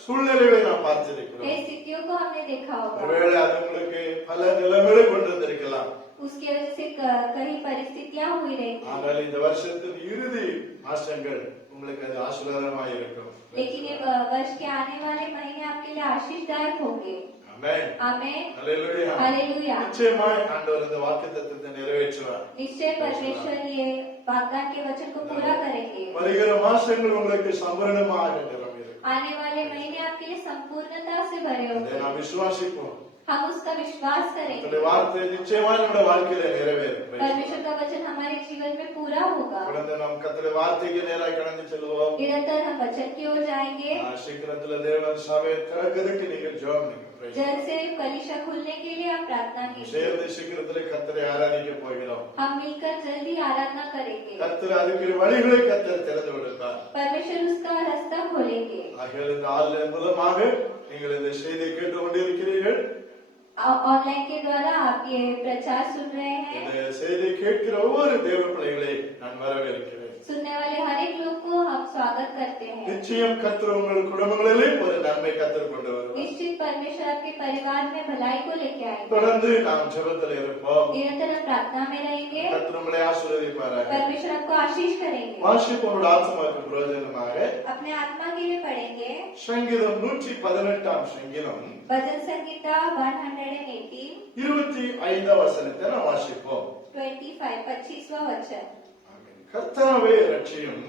சூழ்நிலைகளை நாம் பார்த்திருக்கிறோம். कई स्थितियों को हमने देखा होगा ஒருவேளை அது உங்களுக்கு பல நிலைமைகளை கொண்டு வந்திருக்கலாம். उसकी वजह से कई परिस्थितियां हुई रहेंगी ஆனால் இந்த வருஷத்தின் இறுதி மாசங்கள் உங்களுக்கு அது ஆசீர்வாதமாக இருக்கும். लेकिन ये वर्ष के आने वाले महीने आपके लिए आशीषदायक होंगे। ஆமென். आमेन। ஹalleluya. हालेलुया। நிச்சயமாய் ஆண்டவர் இந்த வாக்குத்தத்தத்தை நிறைவேற்றுவார். निश्चय परमेश्वर ये वाग्दान के वचन को पूरा करेंगे। வருகிற மாசங்கள் உங்களுக்கு சம்பூர்ணமாக நிறைவேறும். आने वाले महीने आपके लिए संपूर्णता से भरे அதை होंगे। நாம் விசுவாசிப்போம். हम उसका विश्वास करेंगे। உங்களுடைய வார்த்தை நிச்சயமாய் நம்முடைய வாழ்க்கையில நிறைவேறும். परमेश्वर का वचन हमारे जीवन में पूरा होगा। தொடர்ந்து நாம் கர்த்தருடைய வார்த்தைக்கு நேராக கடந்து செல்வோம். निरंतर हम वचन की ओर जाएंगे। சீக்கிரத்துல தேவன் சபையை திறக்கிறதுக்கு நீங்கள் ஜெபம் பண்ணுங்க. जल्द से कलीसिया खुलने के लिए आप प्रार्थना कीजिए। சேர்ந்து சீக்கிரத்துல கர்த்தரை ஆராதிக்க போகிறோம். हम मिलकर जल्दी आराधना करेंगे। கர்த்தர் அதுக்கு வழிகளை கர்த்தர் திறந்து விடுவார். परमेश्वर उसका रास्ता खोलेंगे। ஆகையால் இந்த ஆன்லைன் மூலமாக நீங்கள் இந்த செய்தியை கேட்டு கொண்டிருக்கிறீர்கள். ऑनलाइन के द्वारा आप ये प्रचार सुन रहे हैं। இந்த செய்தியை கேட்கிற ஒவ்வொரு தேவ பிள்ளைகளை நான் வரவேற்கிறேன். सुनने वाले हर एक लोग को हम स्वागत करते हैं। நிச்சயம் கர்த்தர் உங்கள் குடும்பங்களிலே ஒரு நன்மை கர்த்தர் கொண்டு வருவார். निश्चित परमेश्वर आपके परिवार में भलाई को लेके आएंगे। தொடர்ந்து நாம் ஜெபத்தில் இருப்போம். निरंतर हम प्रार्थना में रहेंगे। கர்த்தர் உங்களை ஆசீர்வதிப்பாராக. परमेश्वर आपको आशीष करेंगे। வாசிப்போருடைய ஆத்மாவுக்கு பிரயோஜனமாக अपने आत्मा के लिए पढ़ेंगे சங்கீதம் 118 சங்கீதம் भजन संगीता 118 25 வசனத்தை நாம் வாசிப்போம். 25वां वचन। கர்த்தாவே ரட்சியும்,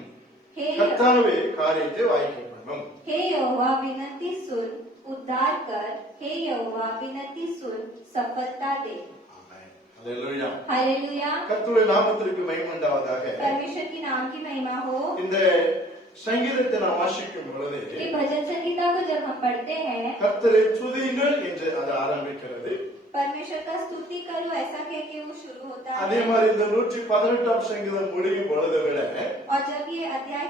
हे கர்த்தாவே காரியத்தை வாய்க்க பண்ணும். हे यहोवा विनती सुन, उद्धार कर। हे यहोवा विनती सुन, सफलता दे। ஆமென். ஹalleluya. हालेलुया। கர்த்தருடைய நாமத்திற்கு மகிமை உண்டாவதாக. परमेश्वर की नाम की महिमा हो। இந்த சங்கீதத்தை நாம் வாசிக்கும் பொழுது ये भजन संगीता को जब हम पढ़ते हैं, கர்த்தரை துதியுங்கள் என்று அது ஆரம்பிக்கிறது. परमेश्वर का स्तुति करो ऐसा कह के वो शुरू होता அதே है। மாதிரி இந்த 118 சங்கீதம் முடியும் பொழுது விட और जब ये अध्याय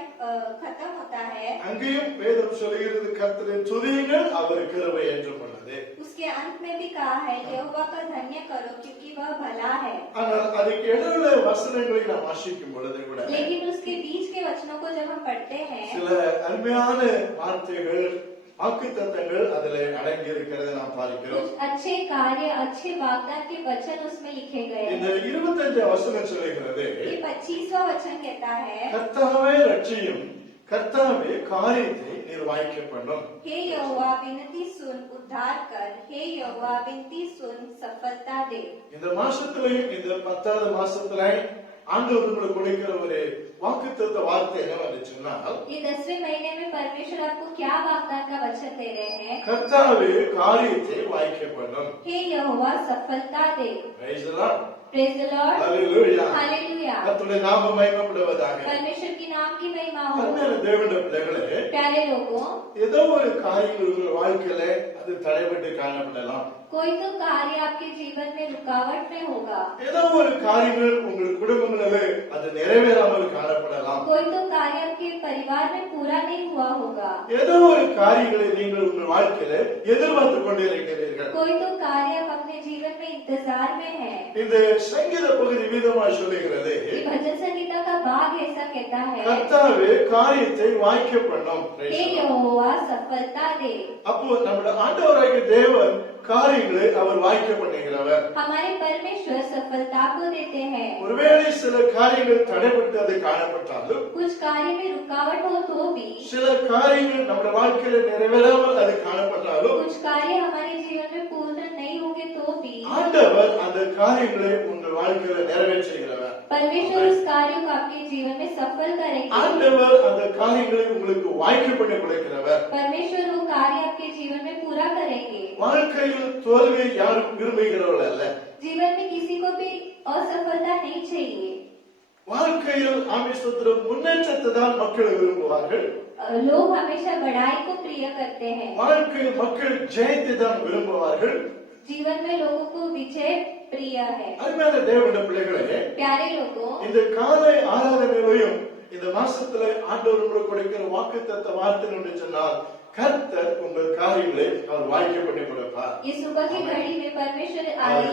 खत्म होता है, அங்கேயும் வேதம் சொல்கிறது கர்த்தரை துதியுங்கள் அவர் கிருபை என்றும் உள்ளது. उसके अंत में भी कहा है यहोवा का धन्य करो क्योंकि वह भला है। ஆனால் அதுக்கு இடையில வசனங்களை நாம் வாசிக்கும் பொழுது கூட लेकिन उसके बीच के वचनों को जब हम पढ़ते हैं, சில அருமையான வார்த்தைகள் வாக்குத்தத்தங்கள் அதிலே அடங்கி இருக்கிறதை நாம் பார்க்கிறோம். कुछ अच्छे कार्य अच्छे वाग्दान के वचन उसमें लिखे गए இந்த हैं। 25 வசனம் சொல்கிறது ये 25वां वचन कहता है, கர்த்தாவே ரட்சியும், கர்த்தாவே காரியத்தை நீர் வாய்க்க பண்ணும். हे यहोवा विनती सुन, उद्धार कर। हे यहोवा विनती सुन, सफलता दे। இந்த மாசத்திலையும் இந்த 10வது மாசத்திலையும் ஆண்டவர் உங்களுக்கு கொடுக்கிற ஒரு வாக்குத்தத்த வார்த்தை என்னவென்று சொன்னால், ये 10वें महीने में परमेश्वर आपको क्या वाग्दान का वचन दे रहे हैं? கர்த்தாவே காரியத்தை வாய்க்க பண்ணும். हे यहोवा सफलता दे। Praise the Lord. Praise the Lord. Hallelujah. Hallelujah. கர்த்தருடைய நாமம் மகிமைப்படுவதாக. परमेश्वर की नाम की महिमा हो। அருமையான தேவனுடைய பிள்ளைகளே, प्यारे लोगों, ஏதோ ஒரு காரியங்கள் உங்கள் வாழ்க்கையில அது தடைபட்டு காணப்படலாம். कोई तो कार्य आपके जीवन में रुकावट में होगा। ஏதோ ஒரு காரியங்கள் உங்கள் குடும்பங்களிலே அது நிறைவேறாமல் காணப்படலாம். कोई तो कार्य आपके परिवार में पूरा नहीं हुआ होगा। ஏதோ ஒரு காரியங்களை நீங்கள் உங்கள் வாழ்க்கையில எதிர்பார்த்து கொண்டிருக்கிறீர்கள். कोई तो कार्य आप अपने जीवन में इंतजार में है। இந்த சங்கீத பகுதி வீதமாய் சொல்லுகிறது, ये भजन संगीता का भाग ऐसा कहता है, கர்த்தாவே காரியத்தை வாய்க்க பண்ணும். हे यहोवा सफलता दे। அப்போ நம்முடைய ஆண்டவராகிய தேவன் காரியங்களை அவர் வாய்க்க பண்ணுகிறவர். हमारे परमेश्वर सफलता को देते हैं। ஒருவேளை சில காரியங்கள் தடைபட்டு அது காணப்பட்டாலும், कुछ कार्य में रुकावट हो तो भी, சில காரியங்கள் நம்முடைய வாழ்க்கையில நிறைவேறாமல் அது காணப்பட்டாலும், कुछ कार्य हमारे जीवन में पूर्ण नहीं होंगे तो भी, ஆண்டவர் அந்த காரியங்களை உங்கள் வாழ்க்கையில நிறைவேற்றுகிறவர். परमेश्वर उस कार्य को आपके जीवन में सफल करेंगे। ஆண்டவர் அந்த காரியங்களை உங்களுக்கு வாய்க்க பண்ணி கொடுக்கிறவர். परमेश्वर वो कार्य आपके जीवन में पूरा करेंगे। வாழ்க்கையில் தோல்வியை யாரும் விரும்புகிறவர்கள் அல்ல. जीवन में किसी को भी असफलता नहीं चाहिए। வாழ்க்கையில் ஆமீஸ்வத்திரம் முன்னேற்றத்தை தான் மக்கள் விரும்புவார்கள். लोग हमेशा बढ़ाई को प्रिय करते हैं। வாழ்க்கையில் மக்கள் ஜெயத்தை தான் விரும்புவார்கள். जीवन में लोगों को विजय प्रिय है। அருமையான தேவனுடைய பிள்ளைகளே, प्यारे लोगों, இந்த காலை ஆராதனையிலையும் இந்த மாசத்துல ஆண்டவர் உங்களுக்கு கொடுக்கிற வாக்குத்தத்த வார்த்தை என்று சொன்னால், கர்த்தர் உங்கள் காரியங்களை அவர் வாய்க்க பண்ணி கொடுப்பார். ये सुबह की घड़ी में परमेश्वर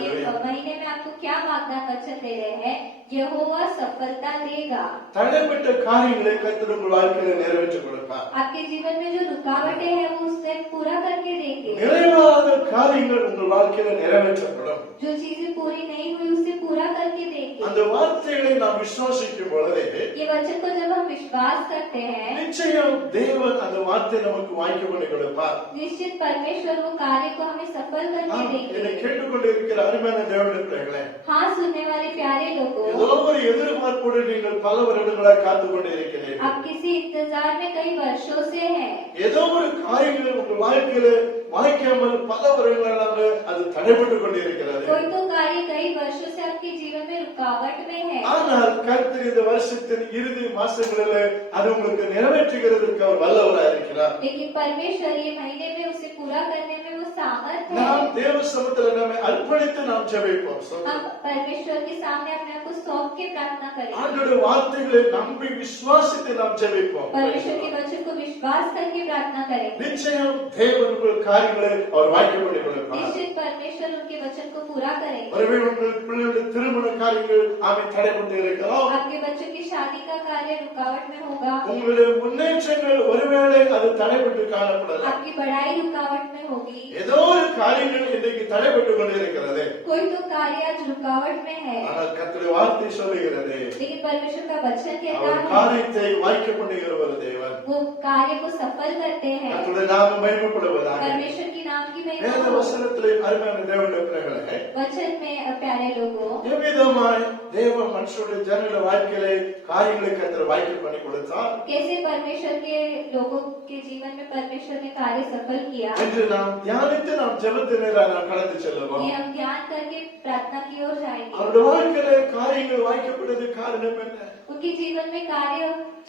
ये महीने में आपको क्या वाग्दान वचन दे रहे हैं? यहोवा सफलता देगा। தடைப்பட்ட காரியங்களை கர்த்தர் உங்கள் வாழ்க்கையில நிறைவேற்றி கொடுப்பார். आपके जीवन में जो रुकावटें हैं वो उससे पूरा करके देंगे। நிறைவாத காரியங்கள் உங்கள் வாழ்க்கையில நிறைவேற்றப்படும். जो चीजें पूरी नहीं हुई उसे पूरा करके देंगे। அந்த வார்த்தைகளை நாம் விசுவாசிக்கும் பொழுது ये वचन को जब हम विश्वास करते हैं, நிச்சயம் தேவன் அந்த வார்த்தை நமக்கு வாய்க்க பண்ணி கொடுப்பார். निश्चित परमेश्वर वो कार्य को हमें सफल करके என்னை देंगे। கேட்டுக்கொண்டிருக்கிற அருமையான தேவனுடைய பிள்ளைகளே, हाँ, सुनने वाले प्यारे लोगों, ஏதோ ஒரு எதிர்பார்ப்போடு நீங்கள் பல வருடங்களாய் காத்து கொண்டு இருக்கிறீர்கள். आप किसी इंतजार में कई वर्षों से हैं। ஏதோ ஒரு காரியங்கள் உங்கள் வாழ்க்கையில வாய்க்காமல் பல வருடங்களாக அது தடைபட்டு கொண்டிருக்கிறது. कोई तो कार्य कई वर्षों से आपके जीवन में रुकावट में है, ஆனால் கர்த்தர் இந்த வருஷத்தின் இறுதி மாசங்களில் அது உங்களுக்கு நிறைவேற்றுகிறதற்கு அவர் வல்லவராய் இருக்கிறார். लेकिन परमेश्वर ये महीने में उसे पूरा करने में वो सामर्थ है। நாம் தேவ சமூகத்தில் நம்மை அர்ப்பணித்து நாம் ஜெபிப்போம். हम परमेश्वर के सामने अपने आप को सौंप के प्रार्थना करें, ஆண்டவருடைய வார்த்தைகளை நம்பி விசுவாசித்து நாம் ஜெபிப்போம். परमेश्वर के वचन को विश्वास करके प्रार्थना करें। நிச்சயம் தேவன் உங்கள் காரியங்களை அவர் வாய்க்க பண்ணி கொடுப்பார். निश्चित परमेश्वर उनके वचन को पूरा करेंगे। ஒருவேளை உங்கள் பிள்ளைகளுடைய திருமண காரியங்கள் ஆமை தடைபட்டு இருக்கலாம். आपके बच्चों की शादी का कार्य रुकावट में होगा, உங்களுடைய முன்னேற்றங்கள் ஒருவேளை அது தடைபட்டு காணப்படலாம். आपकी बढ़ाई रुकावट में होगी, ஏதோ ஒரு காரியங்கள் இன்றைக்கு தடைபட்டு கொண்டிருக்கிறது. कोई तो कार्य आज रुकावट में है, ஆனால் கர்த்தருடைய வார்த்தை சொல்லுகிறது, लेकिन परमेश्वर का वचन कहता அவர் है காரியத்தை வாய்க்க பண்ணுகிற ஒரு தேவன். वो कार्य को सफल करते हैं। கர்த்தருடைய நாமம் மகிமைப்படுவதாக. परमेश्वर की नाम की महिमा வேத हो। வசனத்திலே அருமையான தேவனுடைய பிள்ளைகளே, वचन में प्यारे लोगों, எவ்விதமாய் தேவ மனுஷருடைய ஜனங்களுடைய வாழ்க்கையிலே காரியங்களை கர்த்தர் வாய்க்க பண்ணி கொடுத்தார் कैसे परमेश्वर के लोगों के जीवन में परमेश्वर ने कार्य सफल किया, என்று நாம் தியானித்து நாம் ஜெபத்தின் நேராக நாம் கடந்து செல்லுவோம். ये हम ध्यान करके प्रार्थना की ओर जाएंगे। அவருடைய வாழ்க்கையிலே காரியங்கள் வாய்க்கப்படுவது காரணம் என்ன उनके जीवन में कार्य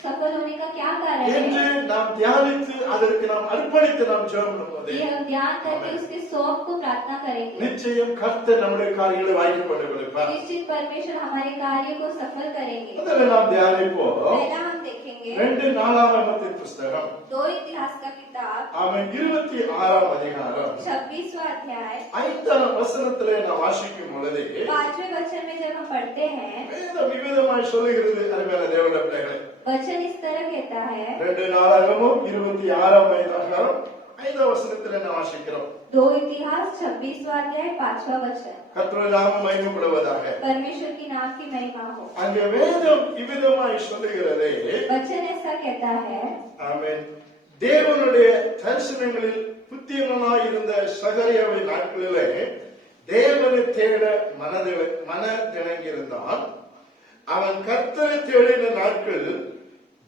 सफल होने का क्या कारण என்று है, நாம் தியானித்து அதற்கு நாம் அர்ப்பணித்து நாம் ஜெபம் பண்ணும்போது ये हम ध्यान करके उसके सौंप को प्रार्थना करेंगे। நிச்சயம் கர்த்தர் நம்முடைய காரியங்களை வாய்க்க பண்ணி கொடுப்பார். निश्चित परमेश्वर हमारे कार्य को सफल करेंगे। முதல்ல நாம் தியானிப்போம் पहला हम देखेंगे 2 நாளாகமத்தின் புஸ்தகம் 2 इतिहास का किताब அவன் 26ஆம் அதிகாரம் 26वां अध्याय 5ஆம் வசனத்திலே நாம் வாசிக்கும் பொழுது 5वें वचन में जब हम पढ़ते हैं, வேதம் விவிதமாய் சொல்லுகிறது அருமையான தேவனுடைய பிள்ளைகளே. वचन इस तरह कहता है, 2 நாளாகமும் 26ஆம் அதிகாரம் 5ஆம் வசனத்திலே நாம் வாசிக்கிறோம். 2 इतिहास 26वां अध्याय 5वां वचन, கர்த்தருடைய நாமம் மகிமைப்படுவதாக. परमेश्वर की नाम की महिमा हो। அங்கே வேதம் விவிதமாய் சொல்லுகிறது. वचन ऐसा कहता है, ஆமென். தேவனுடைய தரிசனங்களில் புத்தியமாய் இருந்த சகரியாவின் நாட்களிலே தேவனை தேட மனதிணங்கியிருந்தான். அவன் கர்த்தரை தேடின நாட்கள்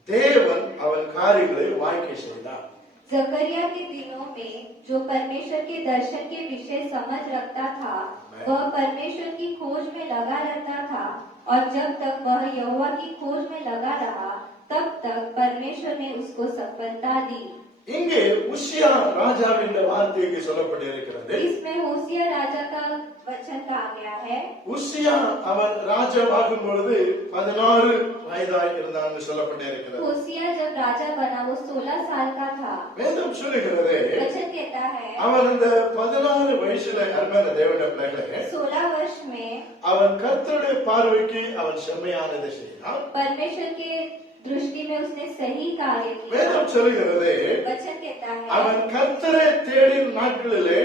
தேவன் அவன் காரியங்களை வாய்க்க செய்தார். जकरिया के दिनों में जो परमेश्वर के दर्शन के विषय समझ रखता था, वह परमेश्वर की खोज में लगा रहता था, और जब तक वह यहोवा की खोज में लगा रहा, तब तक परमेश्वर ने उसको सफलता दी। இங்கே உசியா ராஜாவின் வார்த்தைக்கு சொல்லப்பட்டிருக்கிறது. इसमें होशिया राजा का वचन कहा गया है। உசியா அவன் ராஜாவாகும் பொழுது 16 வயதாய் இருந்தான்னு சொல்லப்பட்டிருக்கிறது. होशिया जब राजा बना वो 16 साल का था। வேதம் சொல்லுகிறது वचन कहता है அவன் இந்த 16 வயசுல அருமையான தேவனுடைய பிள்ளைகளே 16 वर्ष में அவன் கர்த்தருடைய பார்வைக்கு அவன் செம்மையானதை செய்தான். परमेश्वर के दृष्टि में उसने सही कार्य किया। வேதம் சொல்லுகிறது वचन कहता है அவன் கர்த்தரை தேடின நாட்களிலே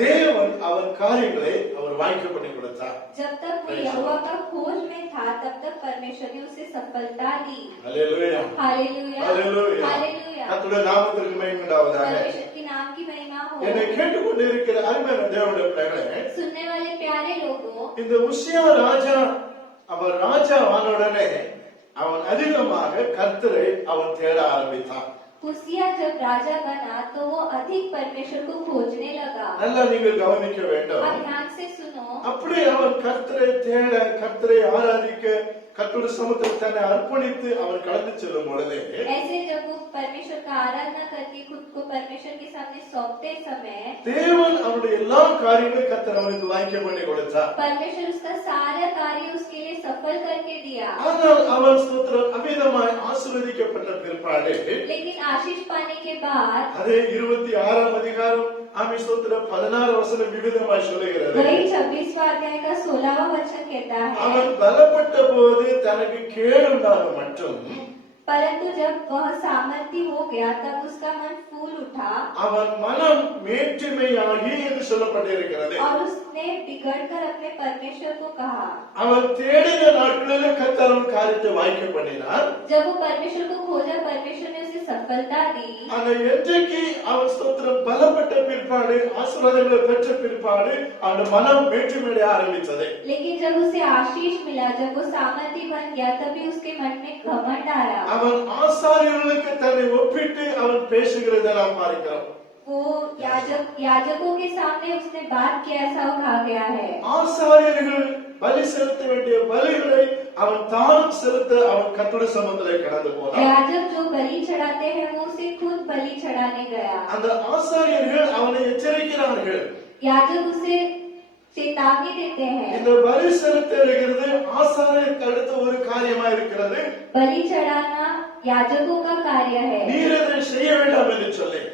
தேவன் அவன் காரியங்களை அவர் வாய்க்க பண்ணி கொடுத்தார். जब तक वो यहोवा का खोज में था, तब तक परमेश्वर ने उसे सफलता दी। ஹல்லேலூயா हालेलुया, ஹல்லேலூயா. हालेलुया। கர்த்தருடைய நாமத்திற்கு மகிமை உண்டாவதாக. परमेश्वर की नाम की महिमा हो। என்னை கேட்டுக்கொண்டிருக்கிற அருமையான தேவனுடைய பிள்ளைகளே, सुनने वाले प्यारे लोगों, இந்த உசியா ராஜா அவர் ராஜாவான உடனே அவன் அதிகமாக கர்த்தரை அவன் தேட ஆரம்பித்தான். होशिया जब राजा बना तो वो अधिक परमेश्वर को खोजने लगा। நல்லா நீங்கள் கவனிக்க வேண்டும். आप ध्यान से सुनो। அப்படி அவன் கர்த்தரை தேட கர்த்தரை ஆராதிக்க கர்த்தருடைய சமூகத்தில் தன்னை அர்ப்பணித்து அவன் கடந்து செல்லும் பொழுது ऐसे जब वो परमेश्वर का आराधना करके खुद को परमेश्वर के सामने सौंपते समय தேவன் அவனுடைய எல்லா காரியங்களையும் கர்த்தர் அவனுக்கு வாய்க்க பண்ணி கொடுத்தார். परमेश्वर उसका सारा कार्य उसके लिए सफल करके दिया। ஆனால் அவன் ஸ்தோத்திரம் அமிதமாய் ஆசீர்வதிக்கப்பட்ட பிற்பாடு लेकिन आशीष पाने के बाद அதே 26ஆம் அதிகாரம் ஆமே ஸ்தோத்திரம் 16 வசனம் விவிதமாய் சொல்லுகிறது. वही 26वां अध्याय का 16वां वचन कहता है, அவன் பலப்பட்ட போது தனக்கு கேடு உண்டாக மட்டும் परंतु जब वह सामर्थी हो गया तब उसका मन फूल उठा அவன் மனம் மேற்றுமையாகி என்று சொல்லப்பட்டிருக்கிறது. और उसने बिगड़कर अपने परमेश्वर को कहा। அவன் தேடின நாட்களிலே கர்த்தர் அவன் காரியத்தை வாய்க்க பண்ணினார். जब वो परमेश्वर को खोजा परमेश्वर ने उसे सफलता दी। ஆனா என்றைக்கு அவன் ஸ்தோத்திரம் பலப்பட்ட பிற்பாடு ஆசீர்வாதங்களை பெற்ற பிற்பாடு அவன் மனம் மேற்றுமையடைய ஆரம்பித்தது. लेकिन जब उसे आशीष मिला जब वो सामर्थी बन गया तभी उसके मन में घमंड आया। அவன் ஆசாரியர்களுக்கு தன்னை ஒப்பிட்டு அவன் பேசுகிறதை நாம் பார்க்கிறோம். वो याजकों के सामने उसने बात किया ऐसा वो कहा गया है। ஆசாரியர்கள் பலி செலுத்த வேண்டிய பலிகளை அவன் தானும் செலுத்த அவன் கர்த்தருடைய சமூகத்திலே கடந்து போனான். याजक जो बलि चढ़ाते हैं वो उसे खुद बलि चढ़ाने गया। அந்த ஆசாரியர்கள் அவனை எச்சரிக்கிறார்கள். याजक उसे चेतावनी देते हैं। இந்த பலி செலுத்துகிறது ஆசாரியருக்கு அடுத்த ஒரு காரியமா இருக்கிறது. बलि चढ़ाना याजकों का कार्य है। நீர் இதை செய்ய வேண்டாம் என்று சொல்லி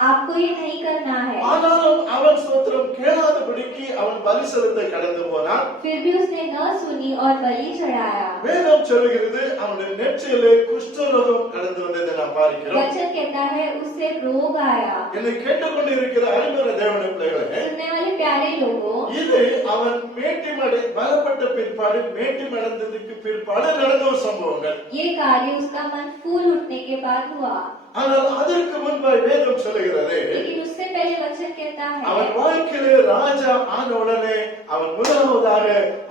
आपको ये नहीं करना है। ஆனாலும் அவன் ஸ்தோத்திரம் கேளாதபடிக்கு அவன் பலி செலுத்த கடந்து போனான். फिर भी उसने न सुनी और बलि चढ़ाया। வேதம் சொல்கிறது அவனுடைய நெற்றியிலே குஷ்டரோகம் கடந்து வந்ததை நாம் பார்க்கிறோம். वचन कहता है उससे रोग आया। என்னை கேட்டுக்கொண்டு இருக்கிற அருமையான தேவனுடைய பிள்ளைகளே, सुनने वाले प्यारे लोगों, இது அவன் மேட்டிமடை பலப்பட்ட பிற்பாடு மேட்டிமடைந்ததுக்கு பிற்பாடு நடந்த ஒரு சம்பவங்கள். ये कार्य उसका मन फूल उठने के बाद हुआ। ஆனால் அதற்கு முன்பாய் வேதம் சொல்லுகிறது लेकिन उससे पहले वचन कहता அவன் है வாழ்க்கையிலே ராஜா ஆன உடனே அவன் முதலாவதாக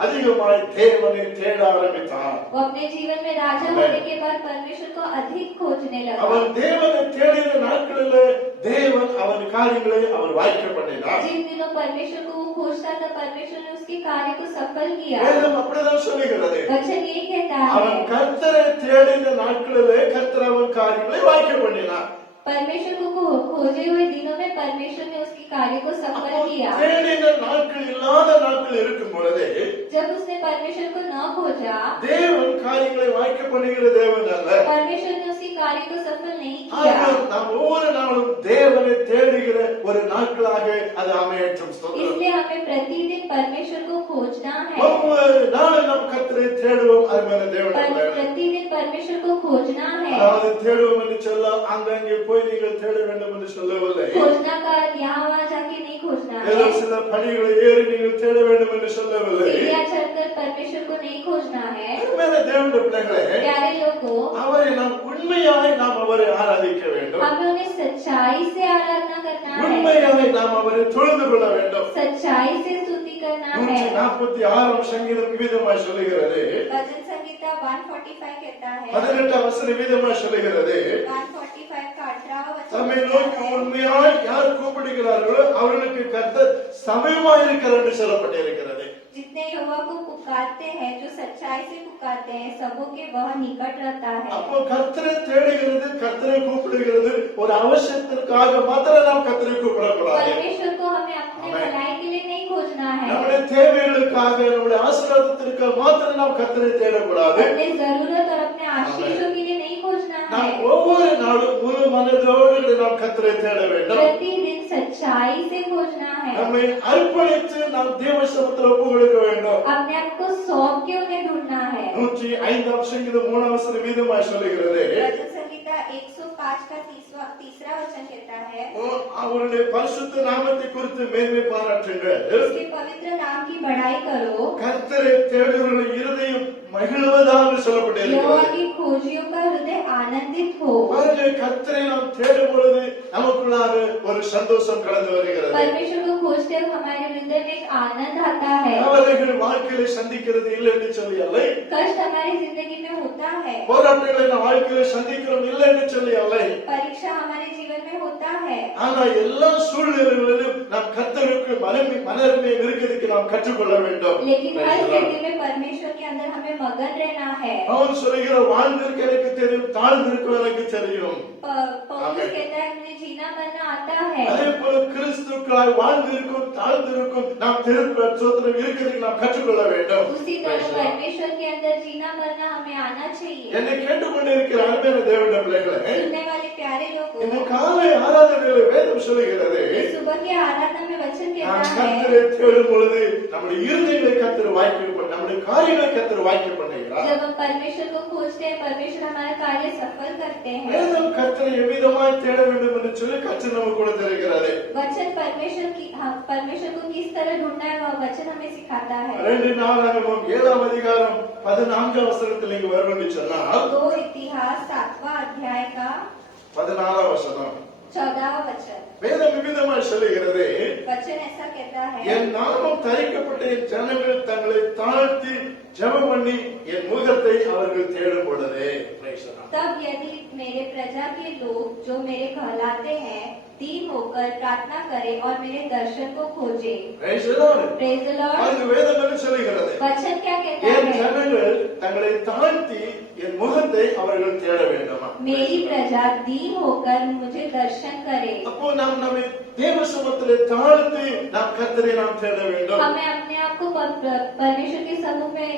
அதிகமாய் தேவனை தேட ஆரம்பித்தான். वो अपने जीवन में राजा होने के बाद परमेश्वर को अधिक खोजने लगा। அவன் தேவனை தேடின நாட்களிலே தேவன் அவன் காரியங்களை அவர் வாய்க்க பண்ணினார். जिन दिनों परमेश्वर को वो खोजता था परमेश्वर ने उसके कार्य को सफल किया। வேதம் அப்படிதான் சொல்லுகிறது. वचन ये कहता அவன் है கர்த்தரை தேடின நாட்களிலே கர்த்தர் அவன் காரியங்களை வாய்க்க பண்ணினார். परमेश्वर को खोजे हुए दिनों में परमेश्वर ने उसके कार्य को सफल किया। தேடின நாட்கள் இல்லாத நாட்கள் இருக்கும் பொழுதே जब उसने परमेश्वर को न खोजा தேவன் காரியங்களை வாய்க்க பண்ணுகிற தேவன் அல்ல. परमेश्वर ने उसके कार्य को सफल नहीं किया। ஆக நாம் ஒவ்வொரு நாளும் தேவனை தேடுகிற ஒரு நாட்களாக அது அமையட்டும். ஸ்தோத்திரம். इसलिए हमें प्रतिदिन परमेश्वर को खोजना है। ஒவ்வொரு நாளும் நாம் கர்த்தரை தேடுவோம். அருமையான தேவனுடைய பிள்ளைகளே, प्रतिदिन परमेश्वर को खोजना है। அதாவது தேடுவோம் என்று சொல்ல அங்கங்கே போய் நீங்கள் தேட வேண்டும் என்று சொல்லவில்லை. खोजना का यहाँ वहाँ जाके नहीं खोजना ஏதோ है। சில படிகளை ஏறி நீங்கள் தேட வேண்டும் என்று சொல்லவில்லை. सीढ़ियाँ चढ़कर परमेश्वर को नहीं खोजना है। அருமையான தேவனுடைய பிள்ளைகளே, प्यारे लोगों, அவரை நாம் உண்மையாய் நாம் அவரை ஆராதிக்க வேண்டும். हमें उन्हें सच्चाई से आराधना करना है। உண்மையாய் நாம் அவரை தொழுது கொள்ள வேண்டும். सच्चाई से स्तुति करना है। 146 சங்கீதம் விதமாய் சொல்லுகிறது. भजन संगीता 145 कहता है 18 வசனம் விதமாய் சொல்லுகிறது. 145 का 18वां वचन தம்மை कहता நோக்கி है, உண்மையாய் யார் கூப்பிடுகிறார்களோ அவர்களுக்கு கர்த்தர் சமயமாய் இருக்கிறார் என்று சொல்லப்பட்டிருக்கிறது. जितने यहोवा को पुकारते हैं जो सच्चाई से पुकारते हैं सबों के वह निकट रहता है। அப்போ கர்த்தரை தேடுகிறது கர்த்தரை கூப்பிடுகிறது ஒரு அவசியத்திற்காக மாத்திரம் நாம் கர்த்தரை கூப்பிடக்கூடாது. परमेश्वर को हमें अपने आमेन। भलाई के लिए नहीं खोजना है। நம்முடைய தேவைகளுக்காக நம்முடைய ஆசீர்வாதத்திற்காக மாத்திரம் நாம் கர்த்தரை தேடக்கூடாது. अपने जरूरत और अपने आशीषों के लिए नहीं खोजना நாம் है। ஒவ்வொரு நாளும் முழு மனதோடு நாம் கர்த்தரை தேட வேண்டும். प्रतिदिन सच्चाई से खोजना है। நம்மை அர்ப்பணித்து நாம் தேவ சமூகத்தில் ஒப்பு கொடுக்க வேண்டும். अपने आप को सौंप के उन्हें ढूंढना है। 105 சங்கீதம் 3 வசனம் விதமாய் சொல்லுகிறது. भजन संगीता 105 का तीसरा वचन कहता है அவருடைய பரிசுத்த நாமத்தை குறித்து மேன்மை பாராட்டுங்கள். उसके पवित्र नाम की बढ़ाई करो। கர்த்தரை தேடுகிறவர்கள் இருதயம் மகிழ்வதாக यहोवा சொல்லப்பட்டிருக்கிறது. की खोजियों का हृदय आनंदित हो। பாருங்க, கர்த்தரை நாம் தேடும் பொழுது நமக்குள்ளாக ஒரு சந்தோஷம் கடந்து வருகிறது. परमेश्वर को खोजते वक्त हमारे हृदय में एक आनंद आता है। கவலைகள் வாழ்க்கையில சந்திக்கிறது இல்லை என்று சொல்லி அல்ல. कष्ट हमारी जिंदगी में होता है। போராட்டங்களை நாம் வாழ்க்கையில சந்திக்கிறோம் இல்லை என்று சொல்லி அல்ல. परीक्षा हमारे जीवन में होता है। ஆனா எல்லா சூழ்நிலைகளிலும் நாம் கர்த்தருக்கு மனமே இருக்கிறதுக்கு நாம் கற்றுக்கொள்ள வேண்டும். लेकिन हर स्थिति में परमेश्वर के अंदर हमें मगन रहना है। அவன் சொல்லுகிற வாழ்ந்திருக்க எனக்கு தெரியும் தாழ்ந்திருக்க எனக்கு தெரியும். पौलुस कहता है मुझे जीना मरना आता है। அதே போல கிறிஸ்துவுக்குள்ளாய் வாழ்ந்திருக்கும் தாழ்ந்திருக்கும் நாம் திருப்ப சோத்திரம் இருக்கிறதுக்கு நாம் கற்றுக்கொள்ள வேண்டும். उसी तरह परमेश्वर के अंदर जीना मरना हमें आना चाहिए। என்னை கேட்டுக்கொண்டு இருக்கிற அருமையான தேவனுடைய பிள்ளைகளே, सुनने वाले प्यारे இந்த लोगों, காலை ஆராதனையில வேதம் சொல்லுகிறது सुबह की आराधना में वचन நான் कहता है கர்த்தரை தேடும் பொழுது நம்முடைய இருதயங்களை கர்த்தர் வாய்க்க பண்ண நம்முடைய காரியங்களை கர்த்தர் வாய்க்க பண்ணுகிறார். जब हम परमेश्वर को खोजते हैं परमेश्वर हमारा कार्य सफल करते हैं வேதம் கர்த்தரை எவ்விதமாய் தேட வேண்டும் என்று சொல்லி கர்த்தர் நமக்கு கொடுத்திருக்கிறது. वचन परमेश्वर को किस तरह ढूंढना है वह वचन हमें सिखाता है 2 நாளாகமம் 7ஆம் அதிகாரம் 14ஆம் வசனத்தில் இங்கு வருவது சொன்னால் 2 इतिहास 7वां अध्याय का 14ஆம் வசனம் 14वां वचन வேதம் விவிதமாய் சொல்லுகிறது वचन ऐसा कहता है என் நாமம் தரிக்கப்பட்ட என் ஜனங்கள் தங்களை தாழ்த்தி ஜெபம் பண்ணி என் முகத்தை அவர்கள் தேடும் பொழுதே. Praise the Lord. तब यदि मेरे प्रजा के लोग जो मेरे कहलाते हैं दीन होकर प्रार्थना करें और मेरे दर्शन को खोजें. Praise the Lord. Praise the Lord. அது வேதம் என்ன சொல்லுகிறது? वचन क्या कहता என் है ஜனங்கள் தங்களை தாழ்த்தி என் முகத்தை அவர்கள் தேட வேண்டுமா? मेरी प्रजा दीन होकर मुझे दर्शन करे. அப்போ நாம் நம்மை தேவ சமூகத்திலே தாழ்த்தி நாம் கர்த்தரை நாம் தேட வேண்டும். हमें अपने आप को परमेश्वर के समूह में